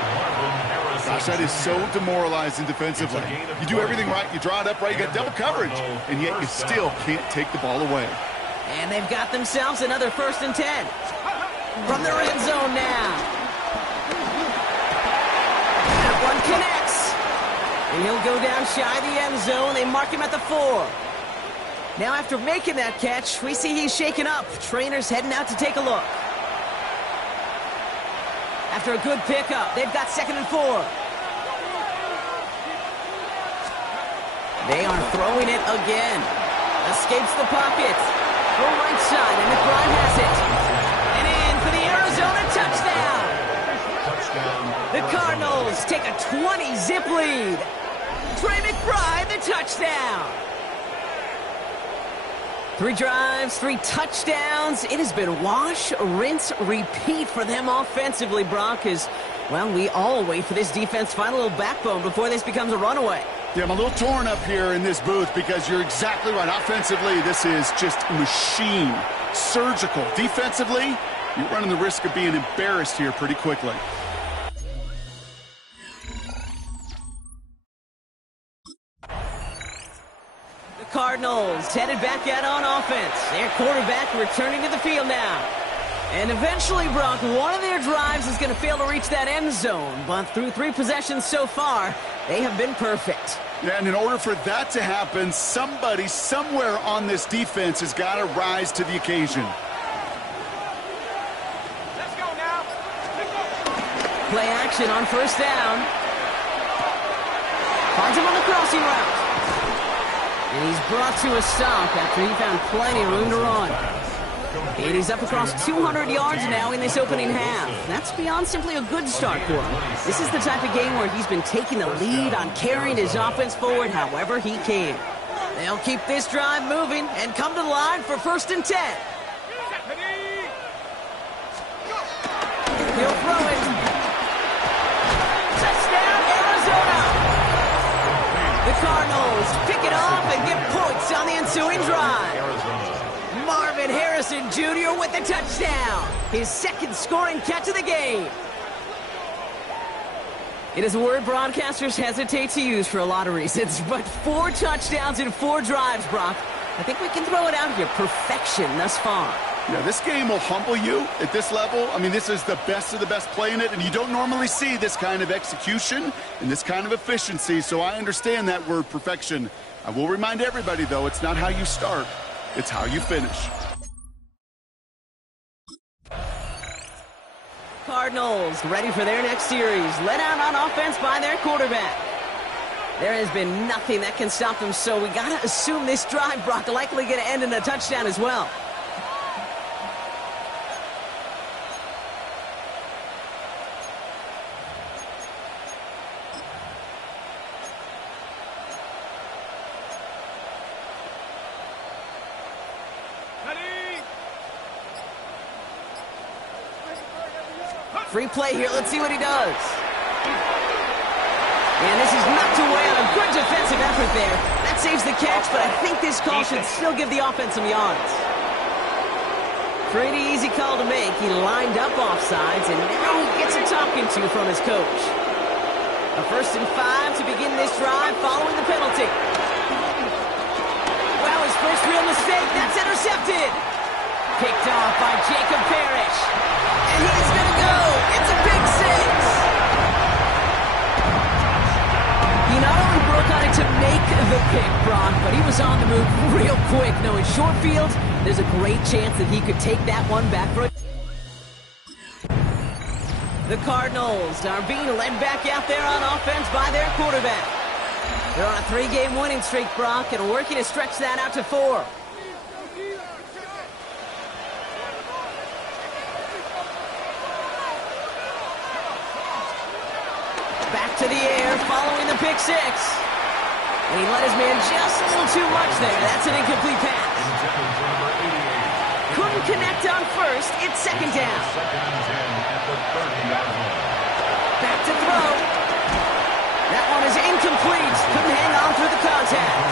Gosh, that is so demoralizing defensively. You do everything right, you draw it up right, you got double coverage, and yet you still can't take the ball away. And they've got themselves another 1st and 10. From the red zone now. That one connects. And he'll go down shy of the end zone. They mark him at the 4. Now after making that catch, we see he's shaken up. Trainers heading out to take a look. After a good pickup, they've got 2nd and 4. They are throwing it again. Escapes the pocket. Go right side, and McBride has it. And in for the Arizona touchdown. The Cardinals take a 20-zip lead. Trey McBride, the touchdown. 3 drives, 3 touchdowns. It has been wash, rinse, repeat for them offensively, Brock, as, well, we all wait for this defense to find a little backbone before this becomes a runaway. Yeah, I'm a little torn up here in this booth because you're exactly right. Offensively, this is just a machine. Surgical. Defensively, you're running the risk of being embarrassed here pretty quickly. Cardinals headed back out on offense. Their quarterback returning to the field now. And eventually, Brock, one of their drives is going to fail to reach that end zone. But through 3 possessions so far, they have been perfect. Yeah, and in order for that to happen, somebody somewhere on this defense has got to rise to the occasion. Let's go now. Play action on 1st down. Finds him on the crossing route. And he's brought to a stop after he found plenty of room to run. And he's up across 200 yards now in this opening half. That's beyond simply a good start for him. This is the type of game where he's been taking the lead on carrying his offense forward however he can. They'll keep this drive moving and come to the line for 1st and 10. He'll throw it. Touchdown, Arizona! The Cardinals pick it off and get points on the ensuing drive. Marvin Harrison Jr. with the touchdown. His 2nd scoring catch of the game. It is a word broadcasters hesitate to use for a lot of reasons, but 4 touchdowns in 4 drives, Brock. I think we can throw it out here. Perfection thus far. Yeah, this game will humble you at this level. I mean, this is the best of the best playing it, and you don't normally see this kind of execution and this kind of efficiency, so I understand that word perfection. I will remind everybody, though, it's not how you start, it's how you finish. Cardinals ready for their next series, led out on offense by their quarterback. There has been nothing that can stop them, so we got to assume this drive, Brock, likely going to end in a touchdown as well. Free play here. Let's see what he does. And this is knocked away on a good defensive effort there. That saves the catch, but I think this call should still give the offense some yards. Pretty easy call to make. He lined up offsides, and now he gets a talking to from his coach. A 1st and 5 to begin this drive following the penalty. Well, his first real mistake. That's intercepted. Picked off by Jacob Parrish. And he's going to go. It's a big 6. to make the pick, Brock, but he was on the move real quick. Knowing short field, there's a great chance that he could take that one back for. The Cardinals are being led back out there on offense by their quarterback. They're on a 3-game winning streak, Brock, and working to stretch that out to 4. Back to the air, following the pick 6. And he let his man just a little too much there. That's an incomplete pass. Couldn't connect on first. It's second down. Back to throw. That one is incomplete. Couldn't hang on through the contact.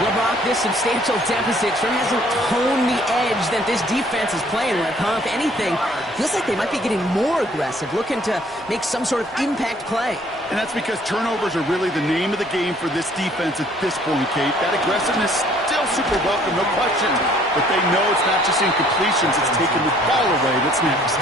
LeBron, this substantial deficit sure hasn't honed the edge that this defense is playing with, huh? If anything, feels like they might be getting more aggressive, looking to make some sort of impact play. And that's because turnovers are really the name of the game for this defense at this point, Kate. That aggressiveness still super welcome, no question. But they know it's not just incompletions, it's taking the ball away that's next.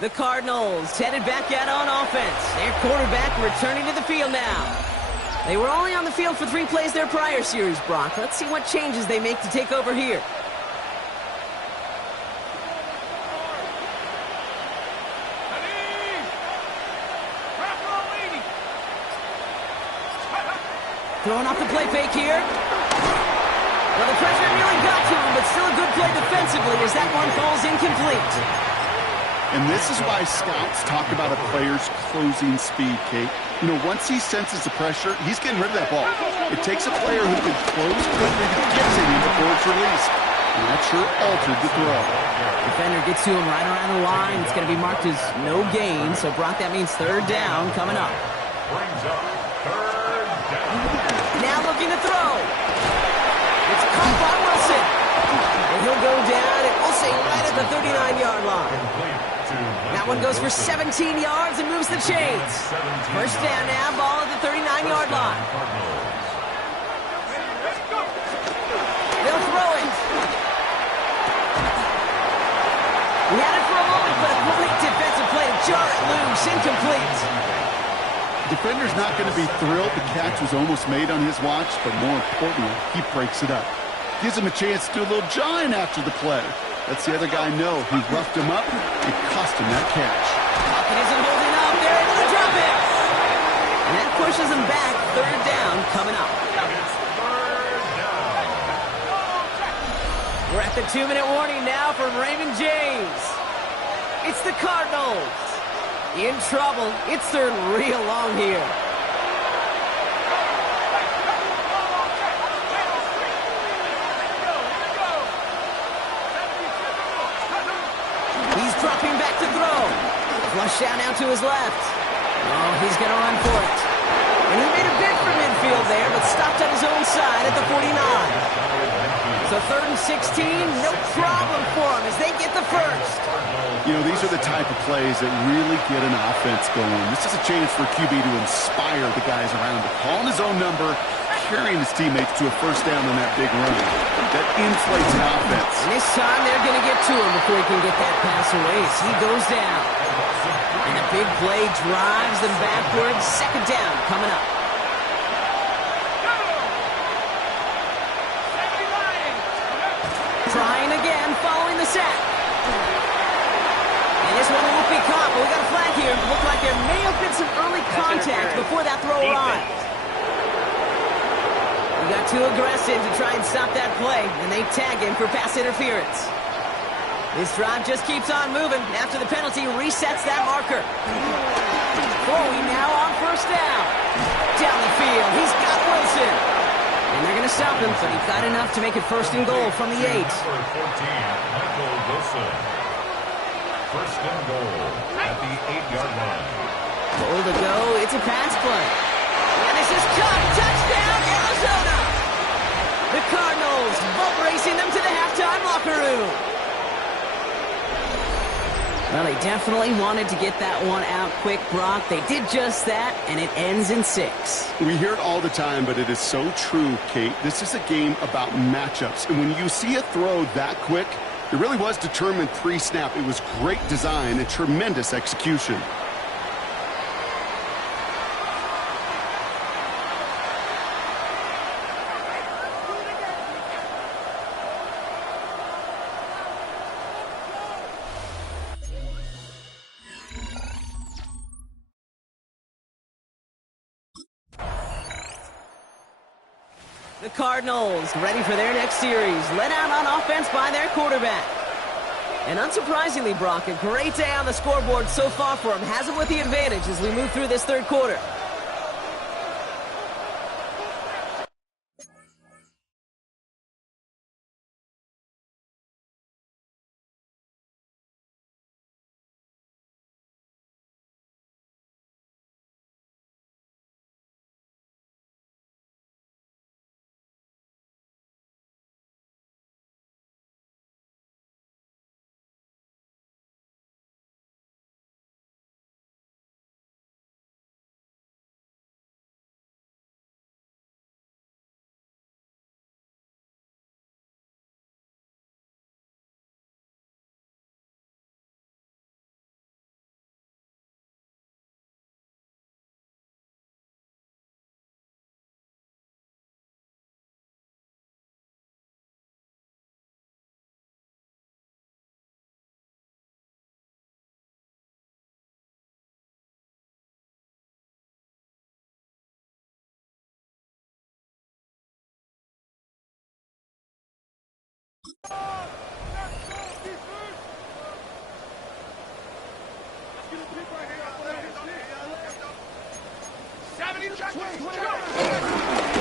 The Cardinals headed back out on offense. Their quarterback returning to the field now. They were only on the field for 3 plays their prior series, Brock. Let's see what changes they make to take over here. Throwing off the play fake here. Well, the pressure nearly got to him, but still a good play defensively as that one falls incomplete. And this is why scouts talk about a player's closing speed, Kate. You know, once he senses the pressure, he's getting rid of that ball. It takes a player who can close quickly to get to him before it's released. And that sure altered the throw. Defender gets to him right around the line. It's going to be marked as no gain. So, Brock, that means 3rd down coming up. Brings up 3rd down. Now looking to throw. It's caught by Wilson. And he'll go down, and we'll say right at the 39-yard line. That one goes for 17 yards and moves the chains. 1st down now, ball at the 39-yard line. They'll throw it. He had it for a moment, but a great defensive play to jar it loose, incomplete. Defender's not going to be thrilled the catch was almost made on his watch, but more importantly, he breaks it up. Gives him a chance to do a little jawing after the play. Lets the other guy know he roughed him up. It cost him that catch. Pocket isn't holding up. They're able to drop it. And that pushes him back. 3rd down coming up. We're at the 2-minute warning now from Raymond James. It's the Cardinals. In trouble. It's 3rd real long here. Dropping back to throw. Flush down now to his left. Oh, he's going to run for it. And he made a bid for midfield there, but stopped on his own side at the 49. So 3rd and 16, no problem for him as they get the 1st. You know, these are the type of plays that really get an offense going. This is a chance for QB to inspire the guys around him. Calling his own number, carrying his teammates to a 1st down on that big run. That inflates an offense. And this time they're going to get to him before he can get that pass away. So he goes down. And a big play drives them backwards. 2nd down coming up. Trying again, following the sack. And this one won't be caught, but we got a flag here. Looked like there may have been some early contact before that throw arrived. He got too aggressive to try and stop that play, and they tag him for pass interference. This drive just keeps on moving. After the penalty, resets that marker. Throwing now on 1st down. Down the field, he's got Wilson. And they're going to stop him, but he's got enough to make it 1st and goal from the 8. Number 14, Michael Wilson. 1st and goal at the 8-yard line. Goal to go, it's a pass play. And this is caught. Touchdown, Arizona! The Cardinals boat racing them to the halftime locker room. Well, they definitely wanted to get that one out quick, Brock. They did just that, and it ends in 6. We hear it all the time, but it is so true, Kate. This is a game about matchups. And when you see a throw that quick, it really was determined pre-snap. It was great design and tremendous execution. The Cardinals ready for their next series, led out on offense by their quarterback. And unsurprisingly, Brock, a great day on the scoreboard so far for him. Has him with the advantage as we move through this third quarter.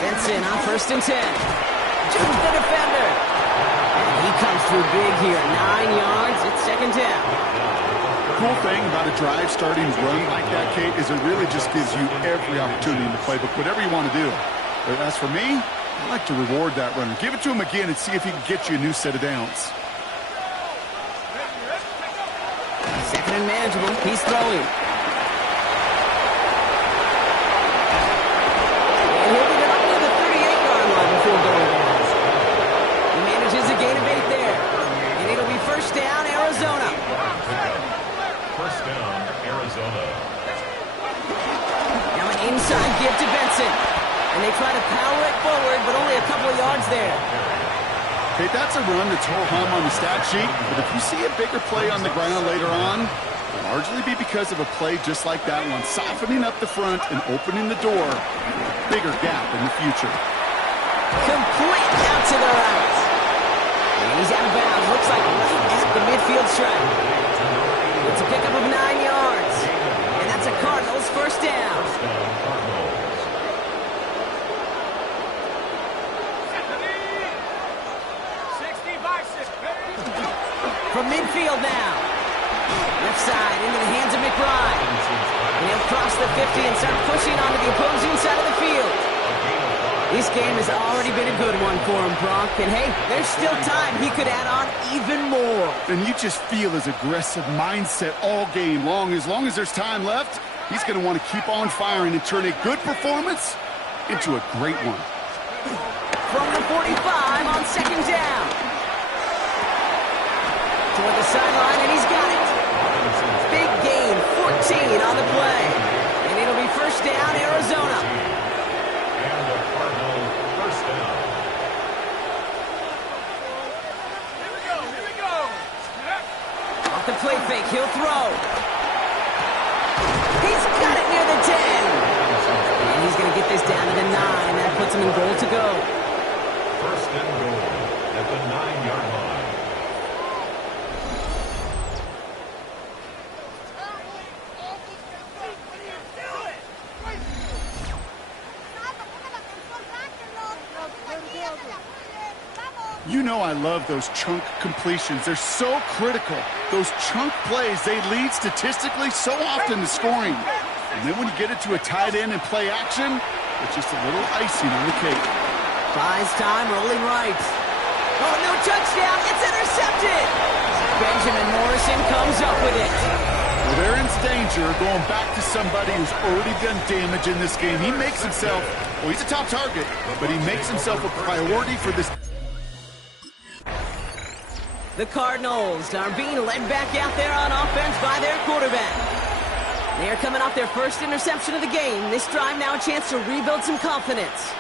Benson on 1st and 10. Jumps the defender. And he comes through big here. 9 yards. It's 2nd down. The cool thing about a drive starting run like that, Kate, is it really just gives you every opportunity in the playbook, whatever you want to do. But as for me, I like to reward that runner. Give it to him again and see if he can get you a new set of downs. 2nd and manageable. He's throwing. And he'll be up to the 38-yard line before going down. He manages a gain of 8 there. And it'll be 1st down, Arizona. 1st down, Arizona. Now an inside give to Benson. And they try to power it forward, but only a couple of yards there. Okay, that's a run that's ho-hum on the stat sheet, but if you see a bigger play on the ground later on, it'll largely be because of a play just like that one, softening up the front and opening the door for a bigger gap in the future. Complete out to the right. And he's out of bounds. Looks like right at the midfield stripe. It's a pickup of 9 yards. And that's a Cardinals 1st down. From midfield now. Left side into the hands of McBride. And he'll cross the 50 and start pushing onto the opposing side of the field. This game has already been a good one for him, Brock. And hey, there's still time. He could add on even more. And you just feel his aggressive mindset all game long. As long as there's time left, he's going to want to keep on firing and turn a good performance into a great one. From the 45 on 2nd down. Toward the sideline, and he's got it. Big gain, 14 on the play. And it'll be 1st down, Arizona. And the Cardinal 1st down. Here we go. Off the play fake, he'll throw. He's got it near the 10. And he's going to get this down to the 9, and that puts him in goal to go. 1st and goal at the 9-yard line. You know I love those chunk completions. They're so critical. Those chunk plays, they lead statistically so often to scoring. And then when you get it to a tight end and play action, it's just a little icing on the cake. Buys time, rolling right. Oh, no touchdown. It's intercepted. Benjamin Morris Anderson comes up with it. Well, they're in danger going back to somebody who's already done damage in this game. He makes himself, well, he's a top target, but he makes himself a priority for this. The Cardinals are being led back out there on offense by their quarterback. They are coming off their first interception of the game. This drive now a chance to rebuild some confidence.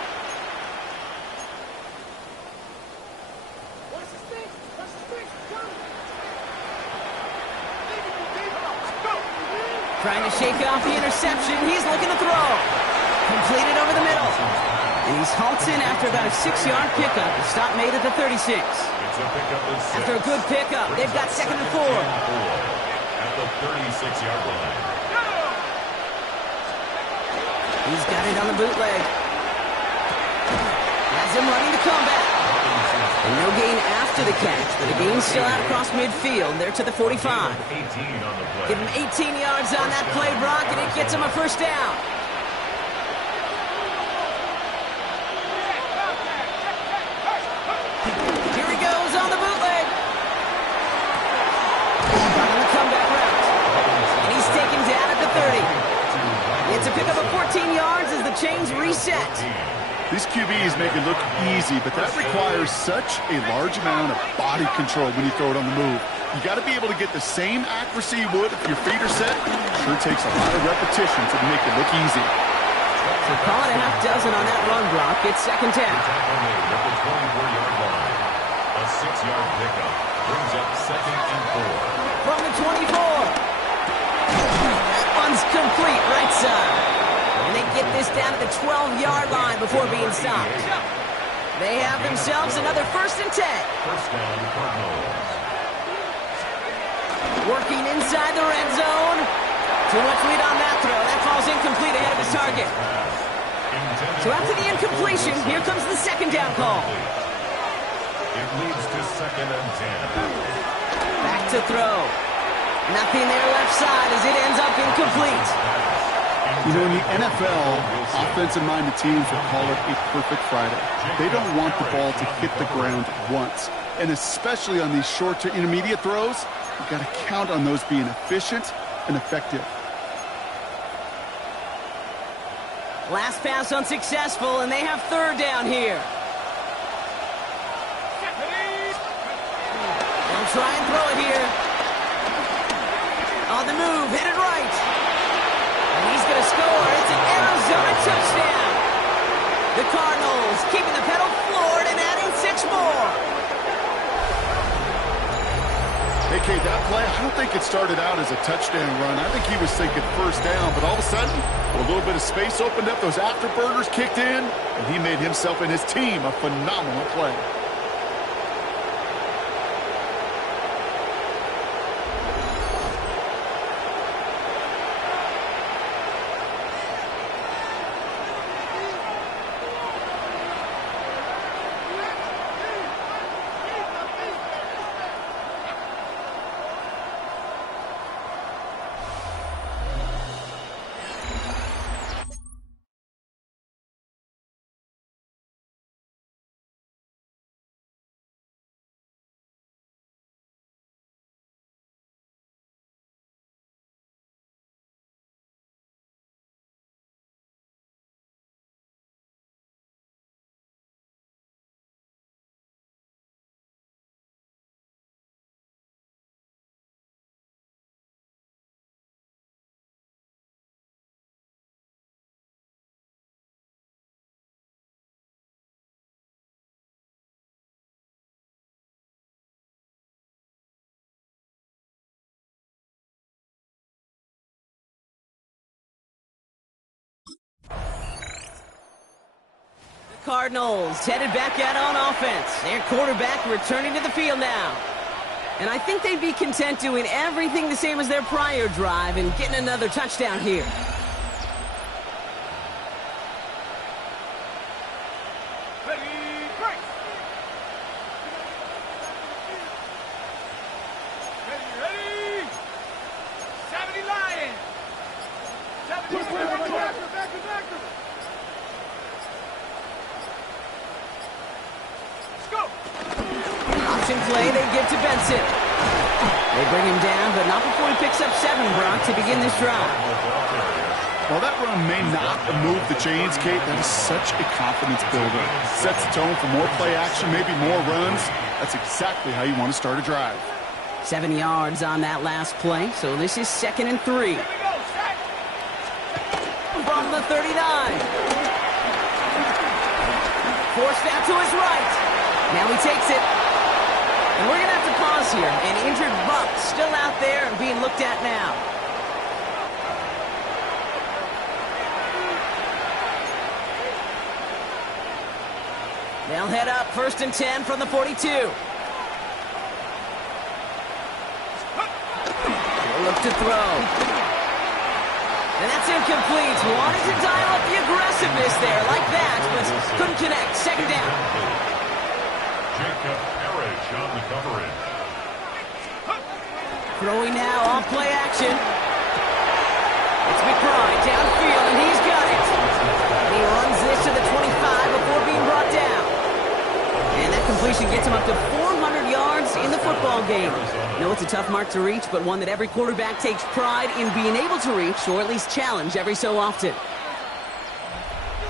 Trying to shake off the interception. He's looking to throw. Completed over the middle. And he's halted after about a 6-yard pickup. The stop made at the 36. After a good pickup, they've got 2nd and 4. At the 36-yard line. He's got it on the bootleg. Has him running the comeback. And no gain after the catch, but a gain still out across midfield. They're to the 45. Give him 18 yards on that play, Brock, and it gets him a first down. Here he goes on the bootleg. On the comeback route. And he's taken down at the 30. It's a pickup of 14 yards as the chains reset. These QBs make it look easy, but that requires such a large amount of body control when you throw it on the move. You got to be able to get the same accuracy you would if your feet are set. Sure takes a lot of repetition to make it look easy. So call it a half dozen on that run block. It's 2nd down. A 6-yard pickup brings up 2nd and 4. From the 24. That one's complete right side. And they get this down to the 12-yard line before being stopped. They have themselves another 1st and 10. First down, Cardinals. Working inside the red zone. Too much lead on that throw. That falls incomplete ahead of his target. So after the incompletion, here comes the 2nd down call. It leads to 2nd and 10. Back to throw. Nothing there left side as it ends up incomplete. You know, in the NFL, offensive-minded teams will call it a perfect Friday. They don't want the ball to hit the ground once. And especially on these short to intermediate throws, you've got to count on those being efficient and effective. Last pass unsuccessful, and they have 3rd down here. They'll try and throw it here. On the move, headed right. And he's going to score. It's an Arizona touchdown. The Cardinals keeping the pedal floored and adding 6 more. Hey, Kate, that play, I don't think it started out as a touchdown run. I think he was thinking 1st down, but all of a sudden, a little bit of space opened up, those afterburners kicked in, and he made himself and his team a phenomenal play. Cardinals headed back out on offense. Their quarterback returning to the field now. And I think they'd be content doing everything the same as their prior drive and getting another touchdown here. Option play they give to Benson. They bring him down, but not before he picks up 7, Brock, to begin this drive. Well, that run may not move the chains, Kate. That is such a confidence builder. Sets the tone for more play action, maybe more runs. That's exactly how you want to start a drive. 7 yards on that last play, so this is 2nd and 3. From the 39. Forced out to his right. Now he takes it. And we're going to have to pause here. An injured Buck still out there and being looked at now. They'll head up 1st and 10 from the 42. They'll look to throw. And that's incomplete. Wanted to dial up the aggressiveness there like that, but couldn't connect. 2nd down. Jacob Parrish on the coverage. Throwing now on play action. It's McBride downfield, and he's got it. And he runs this to the 25 before being brought down. And that completion gets him up to 400 yards in the football game. No, it's a tough mark to reach, but one that every quarterback takes pride in being able to reach, or at least challenge every so often.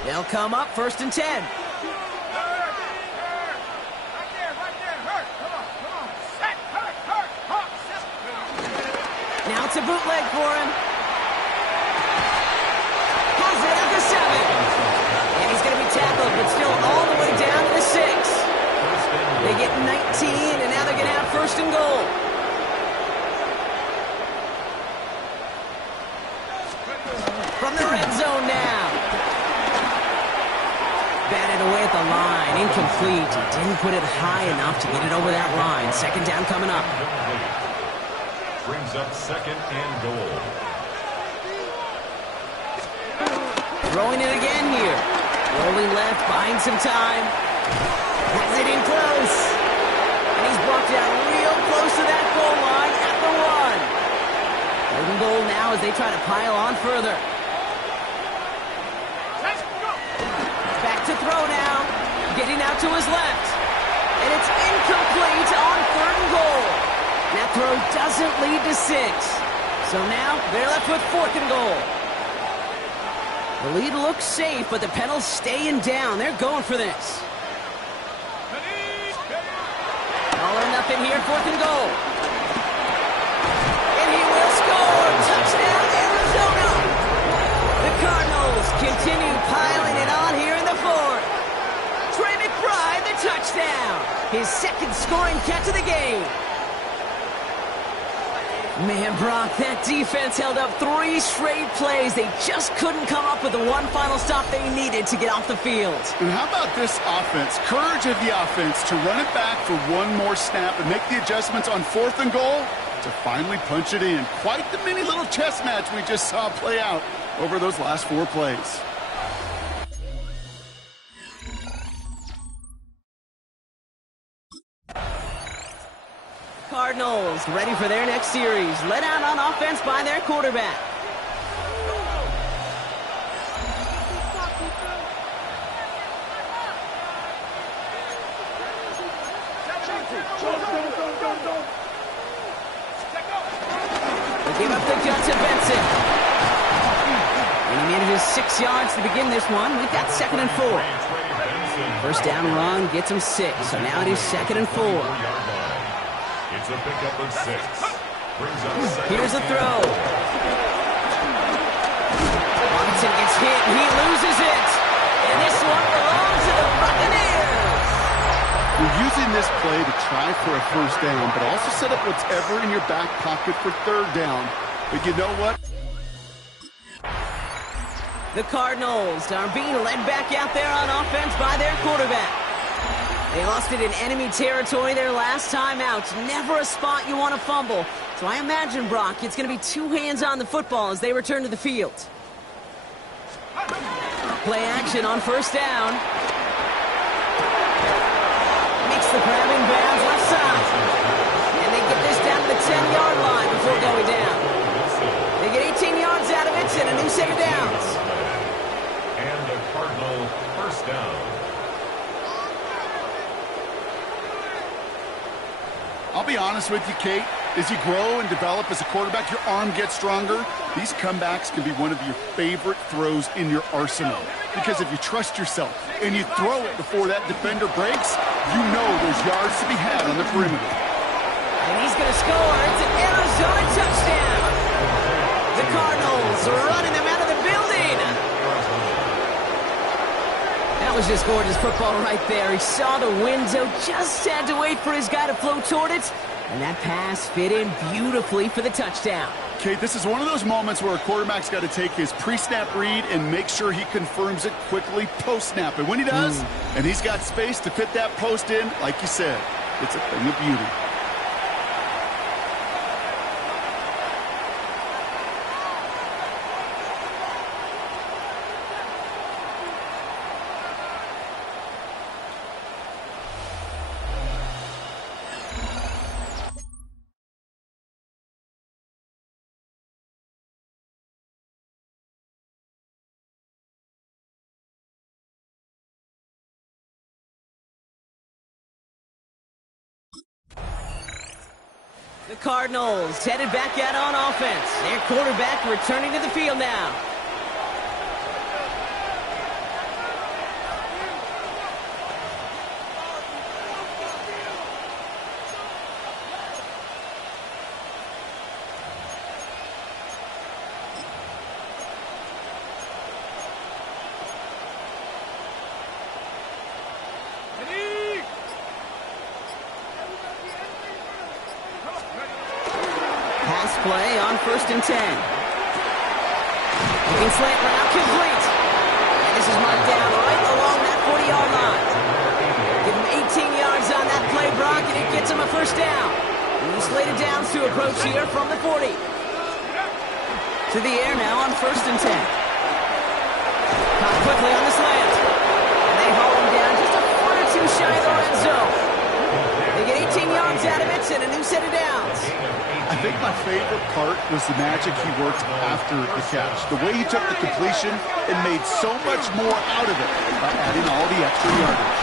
They'll come up 1st and 10. Now it's a bootleg for him. Pulls it at the 7. And he's going to be tackled, but still all the way down to the 6. They get 19, and now they're going to have 1st and goal. From the red zone now. Batted away at the line. Incomplete. He didn't put it high enough to get it over that line. 2nd down coming up. Brings up 2nd and goal. Throwing it again here. Rolling left, buying some time. Has it in close. And he's brought down real close to that goal line at the 1. 3rd and goal now as they try to pile on further. Back to throw now. Getting out to his left. And it's incomplete on 3rd and goal. That throw doesn't lead to 6. So now they're left with 4th and goal. The lead looks safe, but the pedals staying down. They're going for this. All or nothing here, 4th and goal. And he will score. Touchdown, Arizona. The Cardinals continue piling it on here in the 4th. Trey McBride, the touchdown. His 2nd scoring catch of the game. Man, Brock, that defense held up 3 straight plays. They just couldn't come up with the one final stop they needed to get off the field. And how about this offense? Courage of the offense to run it back for one more snap and make the adjustments on 4th and goal to finally punch it in. Quite the mini little chess match we just saw play out over those last 4 plays. Cardinals ready for their next series. Led out on offense by their quarterback. They give up the gut to Benson. And he manages 6 yards to begin this one. We've got 2nd and 4. 1st down run gets him 6. So now it is 2nd and 4. It's a pickup of 6. Here's a throw. Robinson gets hit, and he loses it. And this one belongs to the Buccaneers. You're using this play to try for a 1st down, but also set up whatever in your back pocket for 3rd down. But you know what? The Cardinals are being led back out there on offense by their quarterback. They lost it in enemy territory their last time out. Never a spot you want to fumble. So I imagine, Brock, it's going to be 2 hands on the football as they return to the field. Play action on 1st down. Makes the grab in bounds left side. And they get this down to the 10-yard line before going down. They get 18 yards out of it and a new set of downs. And a Cardinal 1st down. I'll be honest with you, Kate. As you grow and develop as a quarterback, your arm gets stronger. These comebacks can be one of your favorite throws in your arsenal. Because if you trust yourself and you throw it before that defender breaks, you know there's yards to be had on the perimeter. And he's going to score. It's an Arizona touchdown. The Cardinals are running them out of the building. That was just gorgeous football right there. He saw the window, just had to wait for his guy to float toward it. And that pass fit in beautifully for the touchdown. Kate, this is one of those moments where a quarterback's got to take his pre-snap read and make sure he confirms it quickly post-snap. And when he does, and he's got space to fit that post in, like you said, it's a thing of beauty. The Cardinals headed back out on offense. Their quarterback returning to the field now. Play on 1st and 10. Looking slant route complete. And this is marked down right along that 40-yard line. Give him 18 yards on that play, Brock, and it gets him a first down. And the slated downs to approach here from the 40. To the air now on 1st and 10. Caught quickly on the slant. And they haul him down just a foot or two shy of the red zone. They get 18 yards out of it and a new set of downs. I think my favorite part was the magic he worked after the catch. The way he took the completion and made so much more out of it by adding all the extra yardage.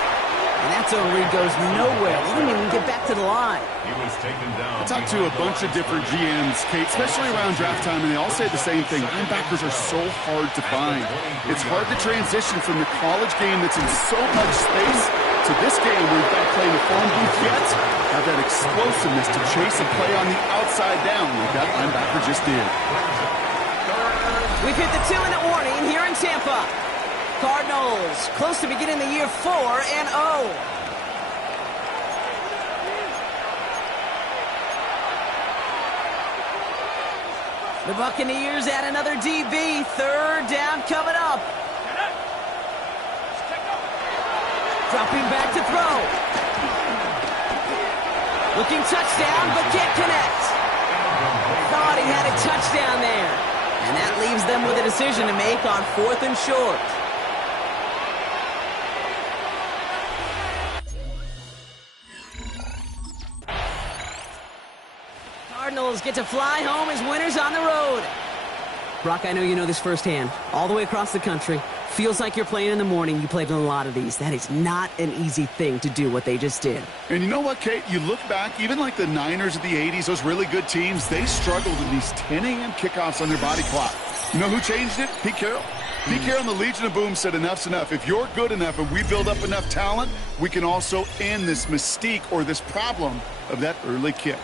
And that's a read goes nowhere. He didn't even get back to the line. He was taken down. I talked to a bunch of different GMs, Kate, especially around draft time, and they all say the same thing. Linebackers are so hard to find. It's hard to transition from the college game that's in so much space to this game where you've got to play in the phone booth yet, have that explosiveness to chase and play on the outside down like that linebacker just did. We've hit the 2-minute warning here in Tampa. Cardinals close to beginning the year 4-0. The Buccaneers add another DB. 3rd down coming up. Dropping back to throw. Looking touchdown, but can't connect. Thought he had a touchdown there. And that leaves them with a decision to make on 4th and short. Cardinals get to fly home as winners on the road. Brock, I know you know this firsthand. All the way across the country. Feels like you're playing in the morning. You played in a lot of these. That is not an easy thing to do what they just did. And you know what, Kate? You look back, even like the Niners of the 80s, those really good teams, they struggled in these 10 a.m. kickoffs on their body clock. You know who changed it? Pete Carroll. Pete Carroll and the Legion of Boom said enough's enough. If you're good enough and we build up enough talent, we can also end this mystique or this problem of that early kick.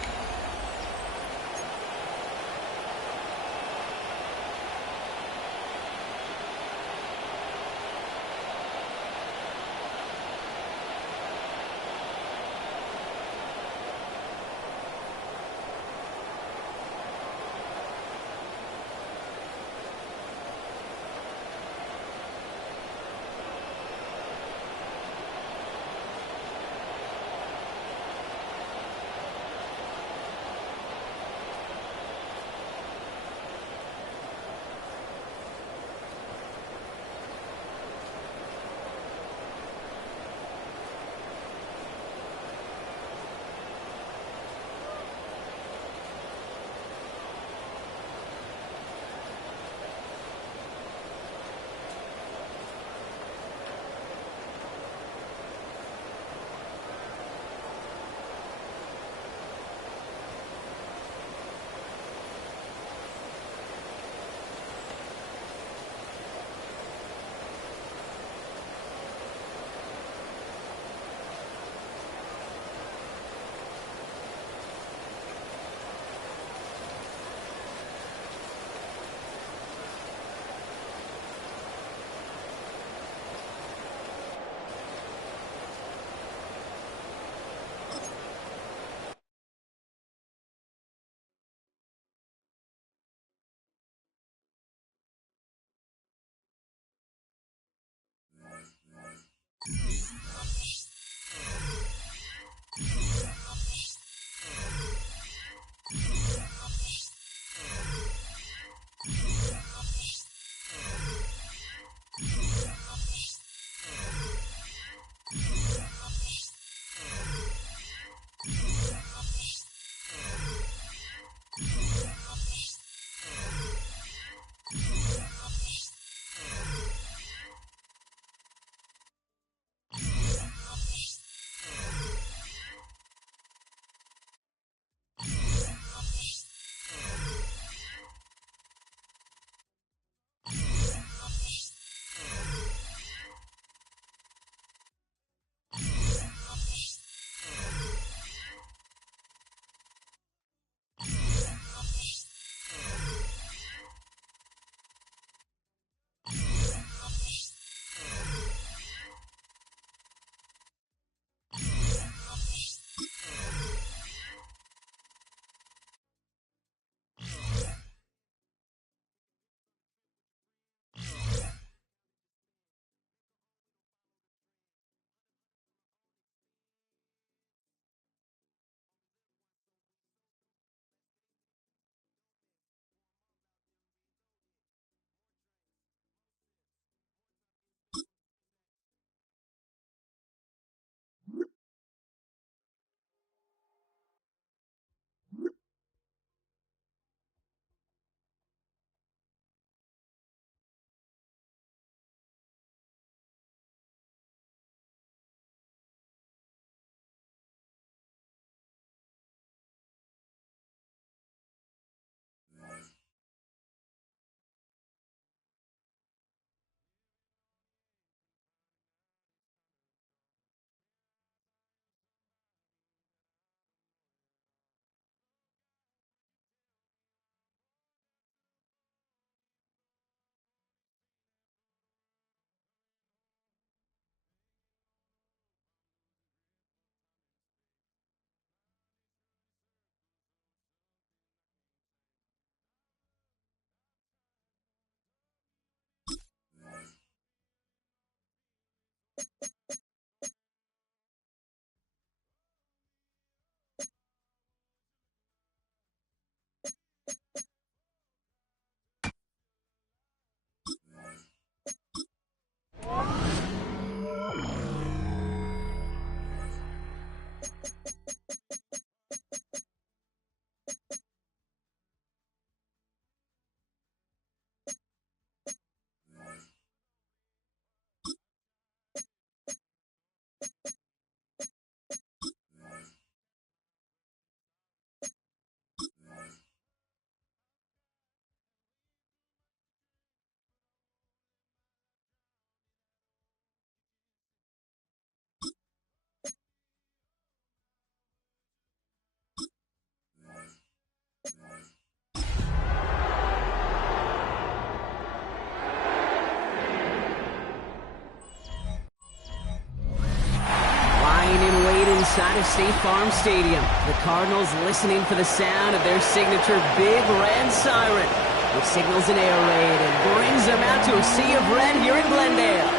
Inside of State Farm Stadium, the Cardinals listening for the sound of their signature big red siren, which signals an air raid and brings them out to a sea of red here in Glendale.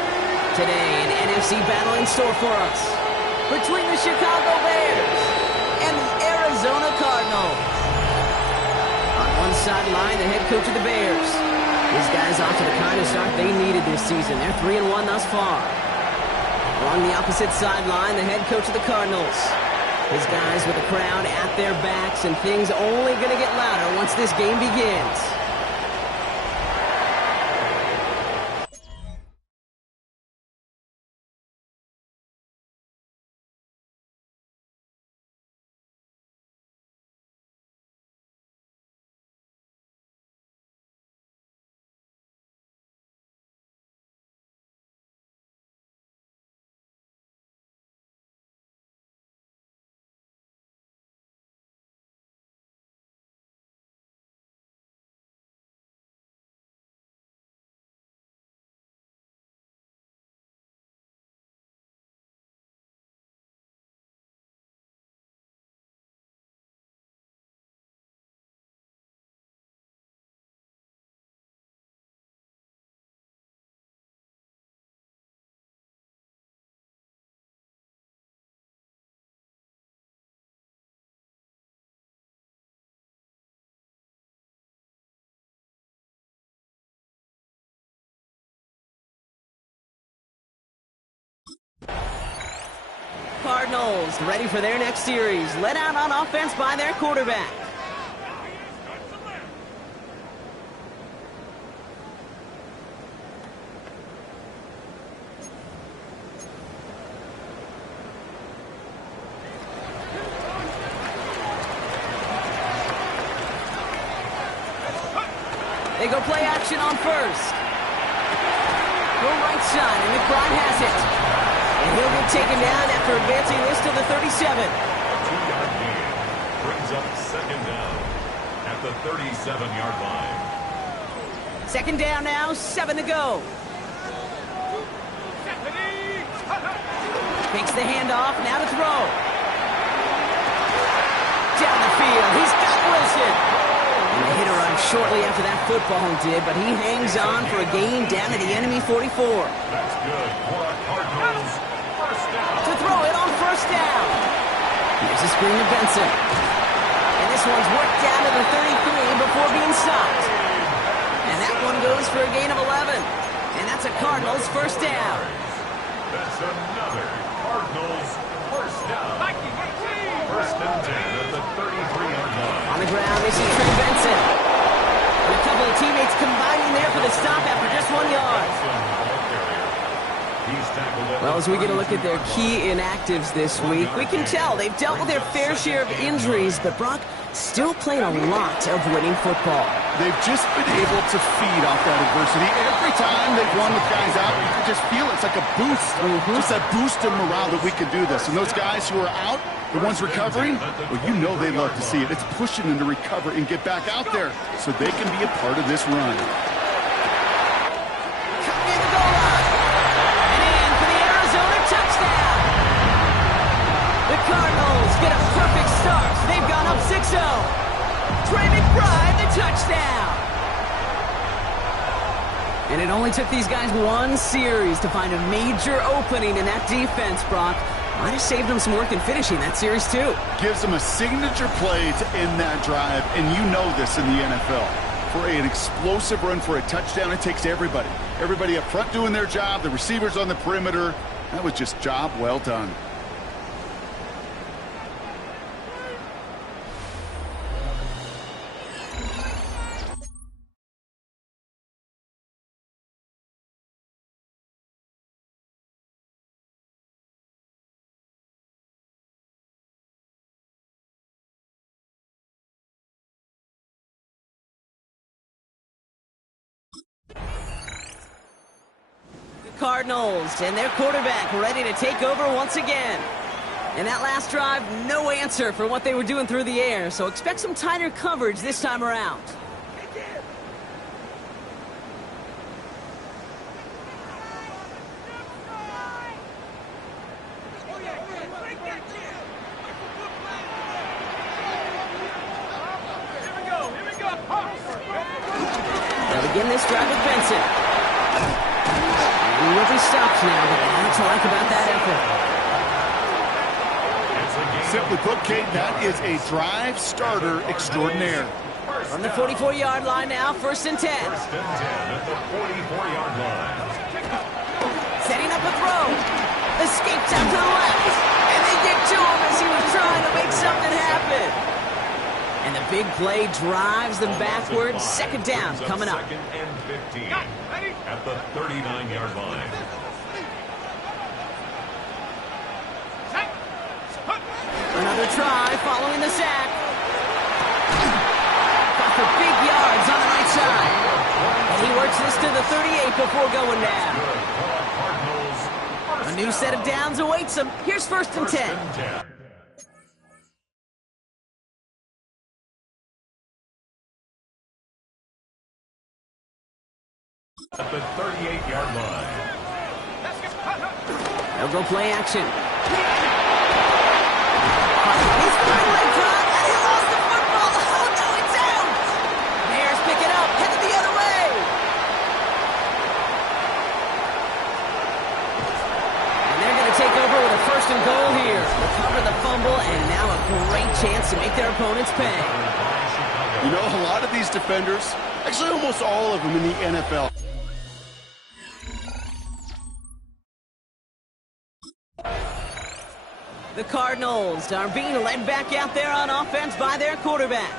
Today, an NFC battle in store for us between the Chicago Bears and the Arizona Cardinals. On one sideline, the head coach of the Bears. These guys off to the kind of start they needed this season. They're 3-1 thus far. Along the opposite sideline, the head coach of the Cardinals. His guys with the crowd at their backs, and things only going to get louder once this game begins. Cardinals ready for their next series, led out on offense by their quarterback. They go play action on first. Go right side, and McBride has it. And he'll get taken down after advancing this to the 37. A 2-yard gain brings up second down at the 37-yard line. Second down now, 7 to go. Takes the handoff, now to throw. Down the field, he's got Wilson. And the hitter run shortly after that football did, but he hangs on for a gain down to the enemy 44. That's good for a Cardinals first down. To throw it on first down. Here's a screen to Benson. And this one's worked down to the 33 before being stopped. And that one goes for a gain of 11. And that's a Cardinals first down. That's another Cardinals first down. First and 10 at the 33-yard line. On the ground, they see Trey Benson. And a couple of teammates combining there for the stop after just 1 yard. Well, as we get a look at their key inactives this week, we can tell they've dealt with their fair share of injuries, but Brock still playing a lot of winning football. They've just been able to feed off that adversity. Every time they've won with guys out, you can just feel it's like a boost. Just that boost of morale that we can do this. And those guys who are out, the ones recovering, well, you know they love to see it. It's pushing them to recover and get back out there so they can be a part of this run. Cardinals get a perfect start. They've gone up 6-0. Trey McBride, the touchdown. And it only took these guys one series to find a major opening in that defense, Brock. Might have saved them some work in finishing that series, too. Gives them a signature play to end that drive, and you know this in the NFL. For an explosive run for a touchdown, it takes everybody. Everybody up front doing their job, the receivers on the perimeter. That was just job well done. Cardinals and their quarterback ready to take over once again. And that last drive, no answer for what they were doing through the air, so expect some tighter coverage this time around. They'll begin this drive with Benson. He will be stopped now, but that's what I like about that effort. Simply put, Kate, that is a drive starter extraordinaire. From the 44-yard line now, 1st and 10. 1st and 10 at the 44-yard line. Setting up a throw. Escapes out to the left. And they get to him as he was trying to make something happen. And the big play drives them backwards. 2nd down coming up. 2nd and 15 at the 39-yard line. Another try following the sack. Got for big yards on the right side. And he works this to the 38 before going down. A new set of downs awaits him. Here's 1st and 10. At the 38-yard line. They'll go play action. He's throwing drop, and he lost the football. Oh, no, it's out. Bears pick it up, headed the other way. And they're going to take over with a 1st and goal here. Recover the fumble, and now a great chance to make their opponents pay. You know, a lot of these defenders, actually almost all of them in the NFL, the Cardinals are being led back out there on offense by their quarterback.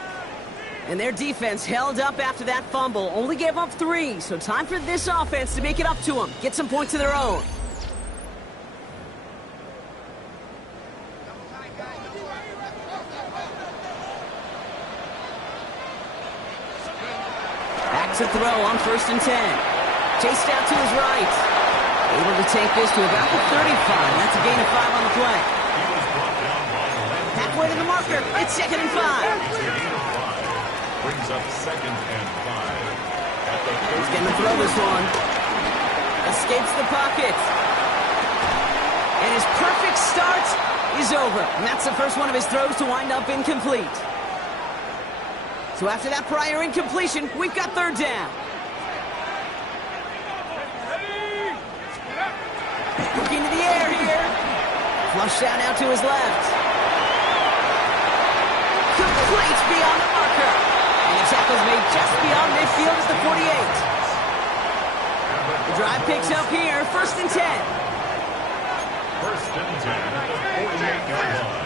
And their defense held up after that fumble. Only gave up 3, so time for this offense to make it up to them. Get some points of their own. Back to throw on 1st and 10. Chased out to his right. Able to take this to about the 35. That's a gain of 5 on the play. Halfway to the marker. It's 2nd and 5. Brings up 2nd and 5. He's going to throw this one. Escapes the pocket. And his perfect start is over. And that's the first one of his throws to wind up incomplete. So after that prior incompletion, we've got 3rd down. Looking to the air here. Flushed out now to his left. Complete beyond the marker. And the tackle's made just beyond midfield at the 48. The drive picks up here, 1st and 10. 1st and 10 at the 48-yard line.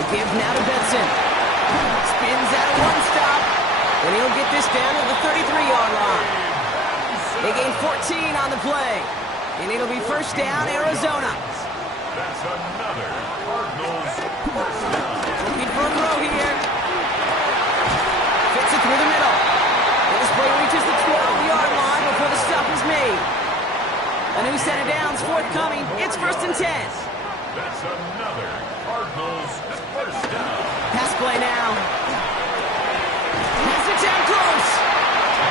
The give now to Benson. Spins out of one stop. And he'll get this down to the 33-yard line. They gain 14 on the play. And it'll be 1st down, Arizona. That's another Cardinals 1st down. Looking for a throw here. Fits it through the middle. And this play reaches the 12-yard line before the stop is made. A new set of downs forthcoming. It's 1st and 10. That's another Cardinals 1st down. Pass play now. Pass it down close.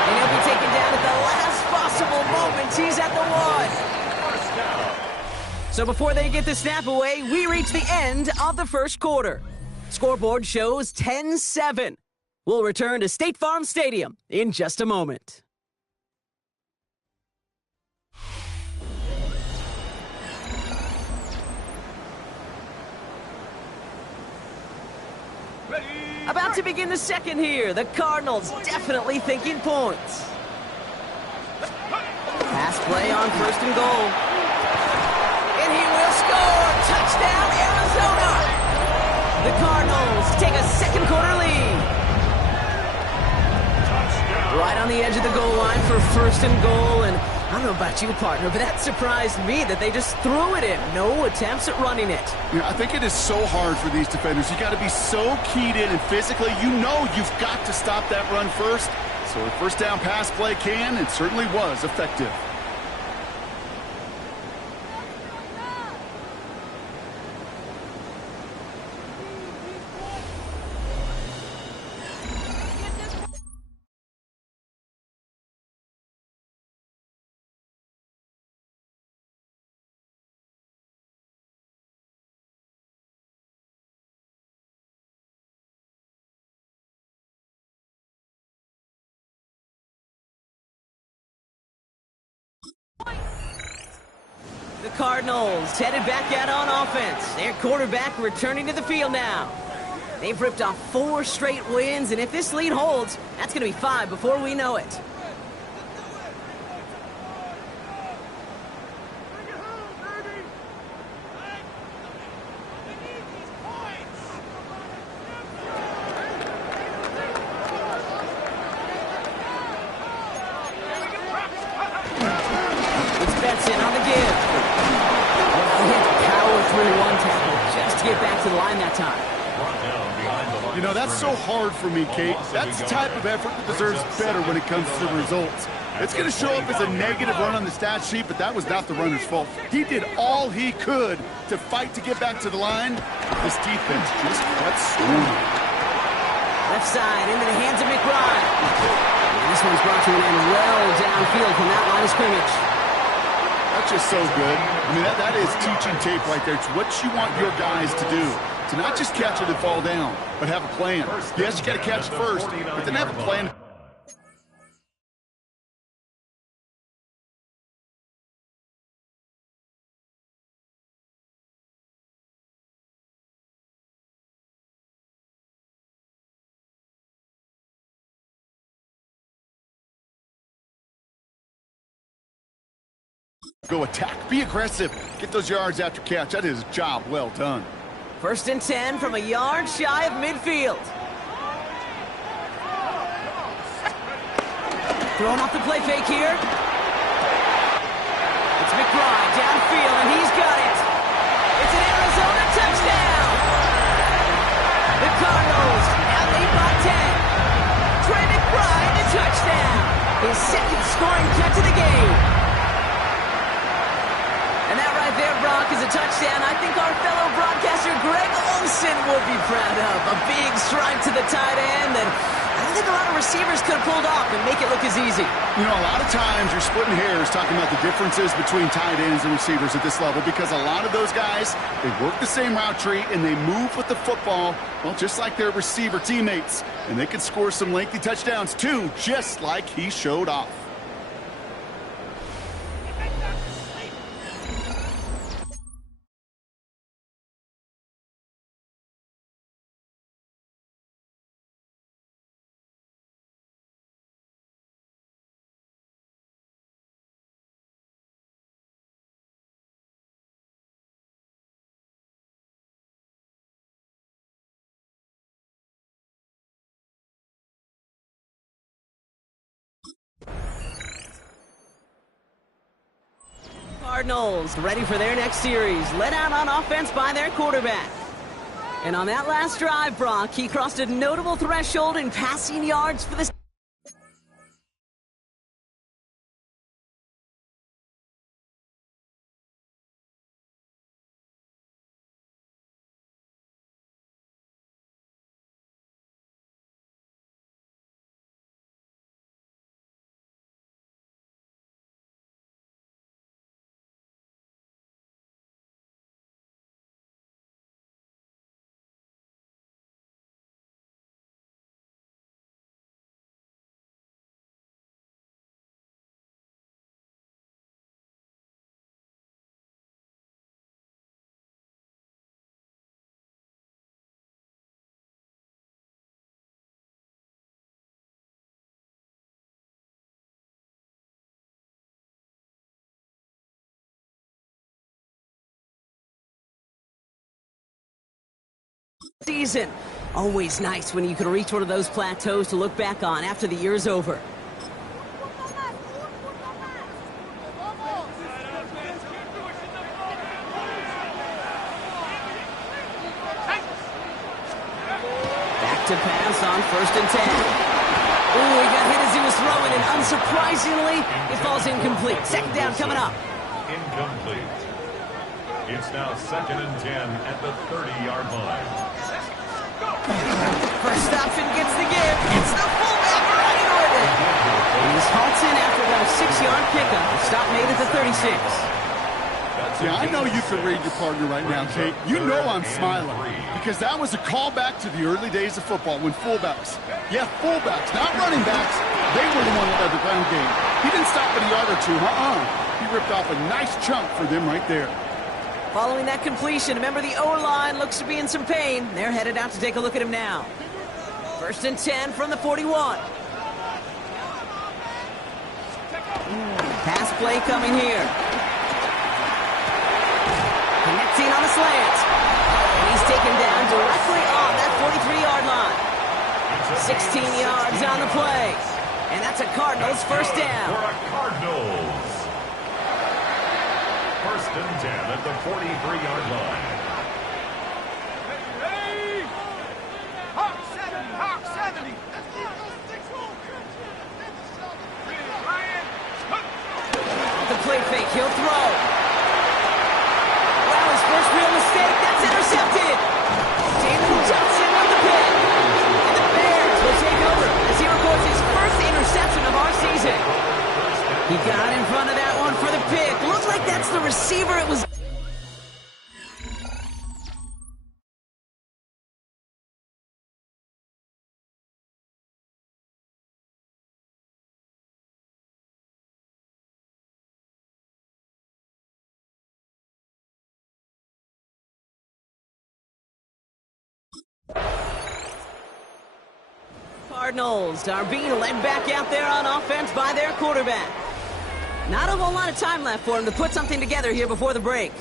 And he'll be taken down at the last possible moment. He's at the 1. So before they get the snap away, we reach the end of the 1st quarter. Scoreboard shows 10-7. We'll return to State Farm Stadium in just a moment. About to begin the second here. The Cardinals definitely thinking points. Pass play on first and goal. And he will score! Touchdown, Arizona! The Cardinals take a second quarter lead. Right on the edge of the goal line for first and goal. And I don't know about you, partner, but that surprised me that they just threw it in. No attempts at running it. Yeah, I think it is so hard for these defenders. You got to be so keyed in and physically, you know you've got to stop that run first. So the first down pass play can and certainly was effective. The Cardinals headed back out on offense. Their quarterback returning to the field now. They've ripped off 4 straight wins, and if this lead holds, that's going to be 5 before we know it. It's Benson on the give. He had to power through one tackle just to get back to the line that time. You know, that's so hard for me, Kate. That's the type of effort that deserves better when it comes to the results. It's going to show up as a negative run on the stat sheet, but that was not the runner's fault. He did all he could to fight to get back to the line. This defense just cuts through. Left side into the hands of McBride. And this one's brought to an end well downfield from that line of scrimmage. That's just so good. I mean, that is teaching tape right there. It's what you want your guys to do. To not just catch it and fall down, but have a plan. Yes, you got to catch it first, but then have a plan. Go attack, be aggressive, get those yards after catch. That is a job well done. First and 10 from a yard shy of midfield. Throwing off the play fake here. It's McBride downfield, and he's got it. It's an Arizona touchdown. The Cardinals now lead by 10. Trey McBride, the touchdown. His second scoring catch of the game. And that right there, Brock, is a touchdown I think our fellow broadcaster Greg Olson would be proud of. A big strike to the tight end that I don't think a lot of receivers could have pulled off and make it look as easy. You know, a lot of times you're splitting hairs talking about the differences between tight ends and receivers at this level because a lot of those guys, they work the same route tree and they move with the football, well, just like their receiver teammates. And they can score some lengthy touchdowns too, just like he showed off. Cardinals ready for their next series, led out on offense by their quarterback. And on that last drive, Brock, he crossed a notable threshold in passing yards for the season. Always nice when you can reach one of those plateaus to look back on after the year's over. Back to pass on 1st and 10. Ooh, he got hit as he was throwing, and unsurprisingly, it falls incomplete. 2nd down coming up. Incomplete. It's now 2nd and 10 at the 30-yard line. First option gets the give. It's the fullback running with it. And he's halts in after about a 6-yard pickup. The stop made at the 36. Yeah, I know you can read your partner right now, Kate. You know I'm smiling because that was a callback to the early days of football when fullbacks, fullbacks, not running backs, they were the one that led the ground game. He didn't stop at a yard or two, He ripped off a nice chunk for them right there. Following that completion, remember the O-line looks to be in some pain. They're headed out to take a look at him now. 1st and 10 from the 41. Pass play coming here. Connecting on the slant. And he's taken down directly on that 43-yard line. 16 yards on the play. And that's a Cardinals 1st down. For a Cardinals. 1st and 10 at the 43-yard line. Hey! Hawk 70, Hawk 70. The play fake, he'll throw. Wow, his first real mistake, that's intercepted. David Johnson with the pick. And the Bears will take over as he records his first interception of our season. He got in front of that one for the pick. Looks like that's the receiver. It was... Cardinals are being led back out there on offense by their quarterback. Not a whole lot of time left for him to put something together here before the break.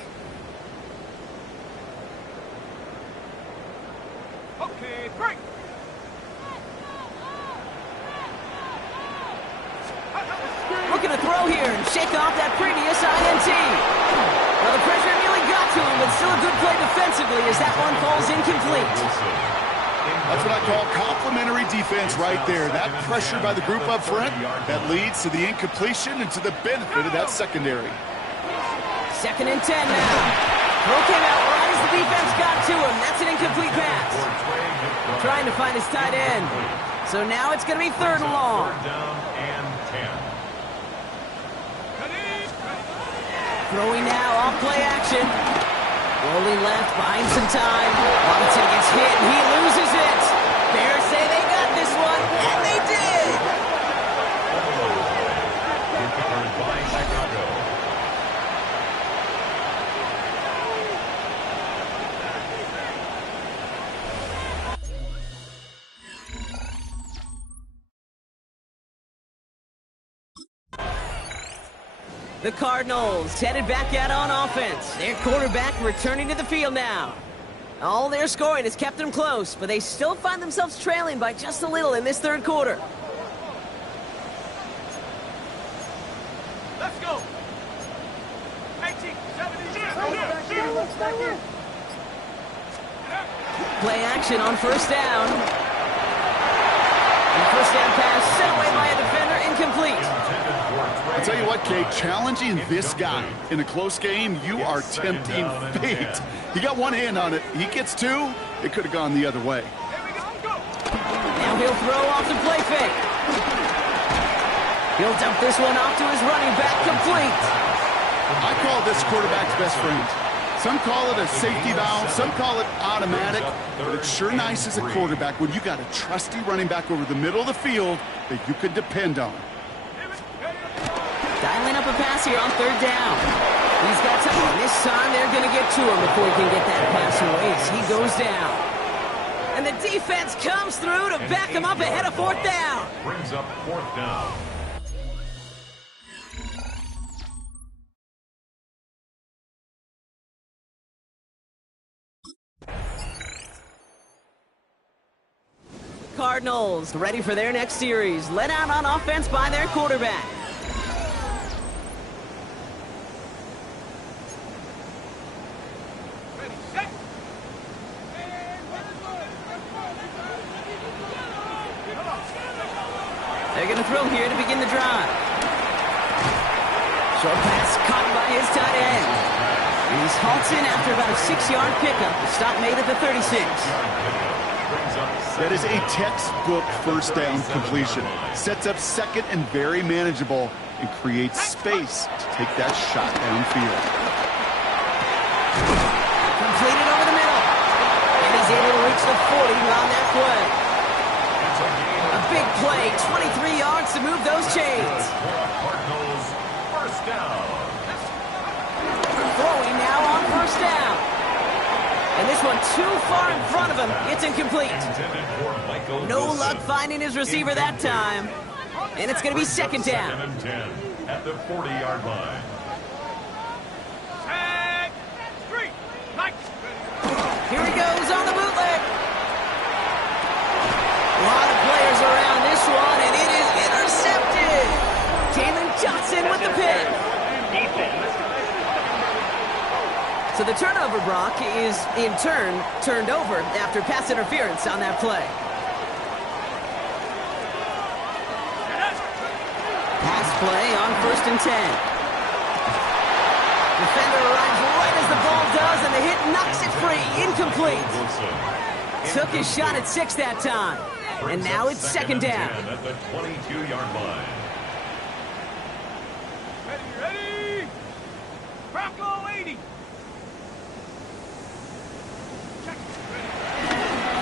Okay, break. Looking to throw here and shake off that previous INT. Well, the pressure nearly got to him, but still a good play defensively as that one falls incomplete. That's what I call complimentary defense right there. That pressure by the group up front, that leads to the incompletion and to the benefit of that secondary. 2nd and 10 now. Throw came out right as the defense got to him. That's an incomplete pass. Trying to find his tight end. So now it's going to be 3rd and long. 3rd down and 10. Throwing now off play action. Rolling left, buying some time. Robinson gets hit, and he loses it. Bears say they got this one, and they did. The Cardinals headed back out on offense. Their quarterback returning to the field now. All their scoring has kept them close, but they still find themselves trailing by just a little in this 3rd quarter. Let's go. 19, 70, Play action on 1st down. And 1st down pass sent away by a defender, incomplete. I'll tell you what, Kate, challenging this guy in a close game, you are tempting fate. He got one hand on it. He gets 2. It could have gone the other way. Now he'll throw off the play fake. He'll dump this one off to his running back, complete. I call this quarterback's best friend. Some call it a safety valve, some call it automatic, but it's sure nice as a quarterback when you got a trusty running back over the middle of the field that you can depend on. Dialing up a pass here on 3rd down. He's got something. This time they're going to get to him before he can get that pass away as he goes down. And the defense comes through to back him up ahead of 4th down. Brings up 4th down. Cardinals, ready for their next series. Led out on offense by their quarterback. They're going to throw here to begin the drive. Short pass caught by his tight end. And he's halted after about a 6-yard pickup. The stop made at the 36. That is a textbook first down completion. Sets up second and very manageable and creates space to take that shot downfield. Completed over the middle. And he's able to reach the 40 on that play. A big play, 23 yards to move those chains. Cardinals, first down. Throwing now on first down. And this one too far in front of him. It's incomplete. No luck finding his receiver that time. And it's going to be second down. Second and 10 at the 40-yard line. Here he goes on the bootleg. A lot of players around this one, and it is intercepted. Jalen Johnson with the pick. So the turnover, Brock, is in turn turned over after pass interference on that play. Pass play on first and 10. Defender arrives right as the ball does, and the hit knocks it free. Incomplete. Took his shot at 6 that time. And now it's second down. At the 22-yard line. Ready? Bronco 80.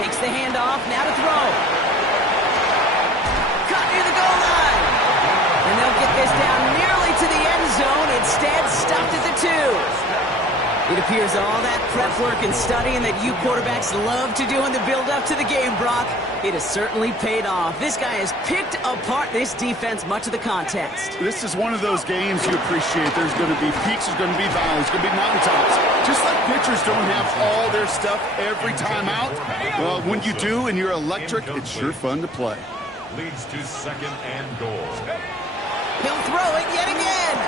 Takes the handoff, now to throw. Caught near the goal line. And they'll get this down nearly to the end zone. Instead, stopped at the 2. It appears all that prep work and studying that you quarterbacks love to do in the build-up to the game, Brock, it has certainly paid off. This guy has picked apart this defense much of the contest. This is one of those games you appreciate. There's going to be peaks, there's going to be valleys, there's going to be mountaintops. Just like pitchers don't have all their stuff every time out, well, when you do and you're electric, it's sure fun to play. Leads to second and goal. He'll throw it yet again.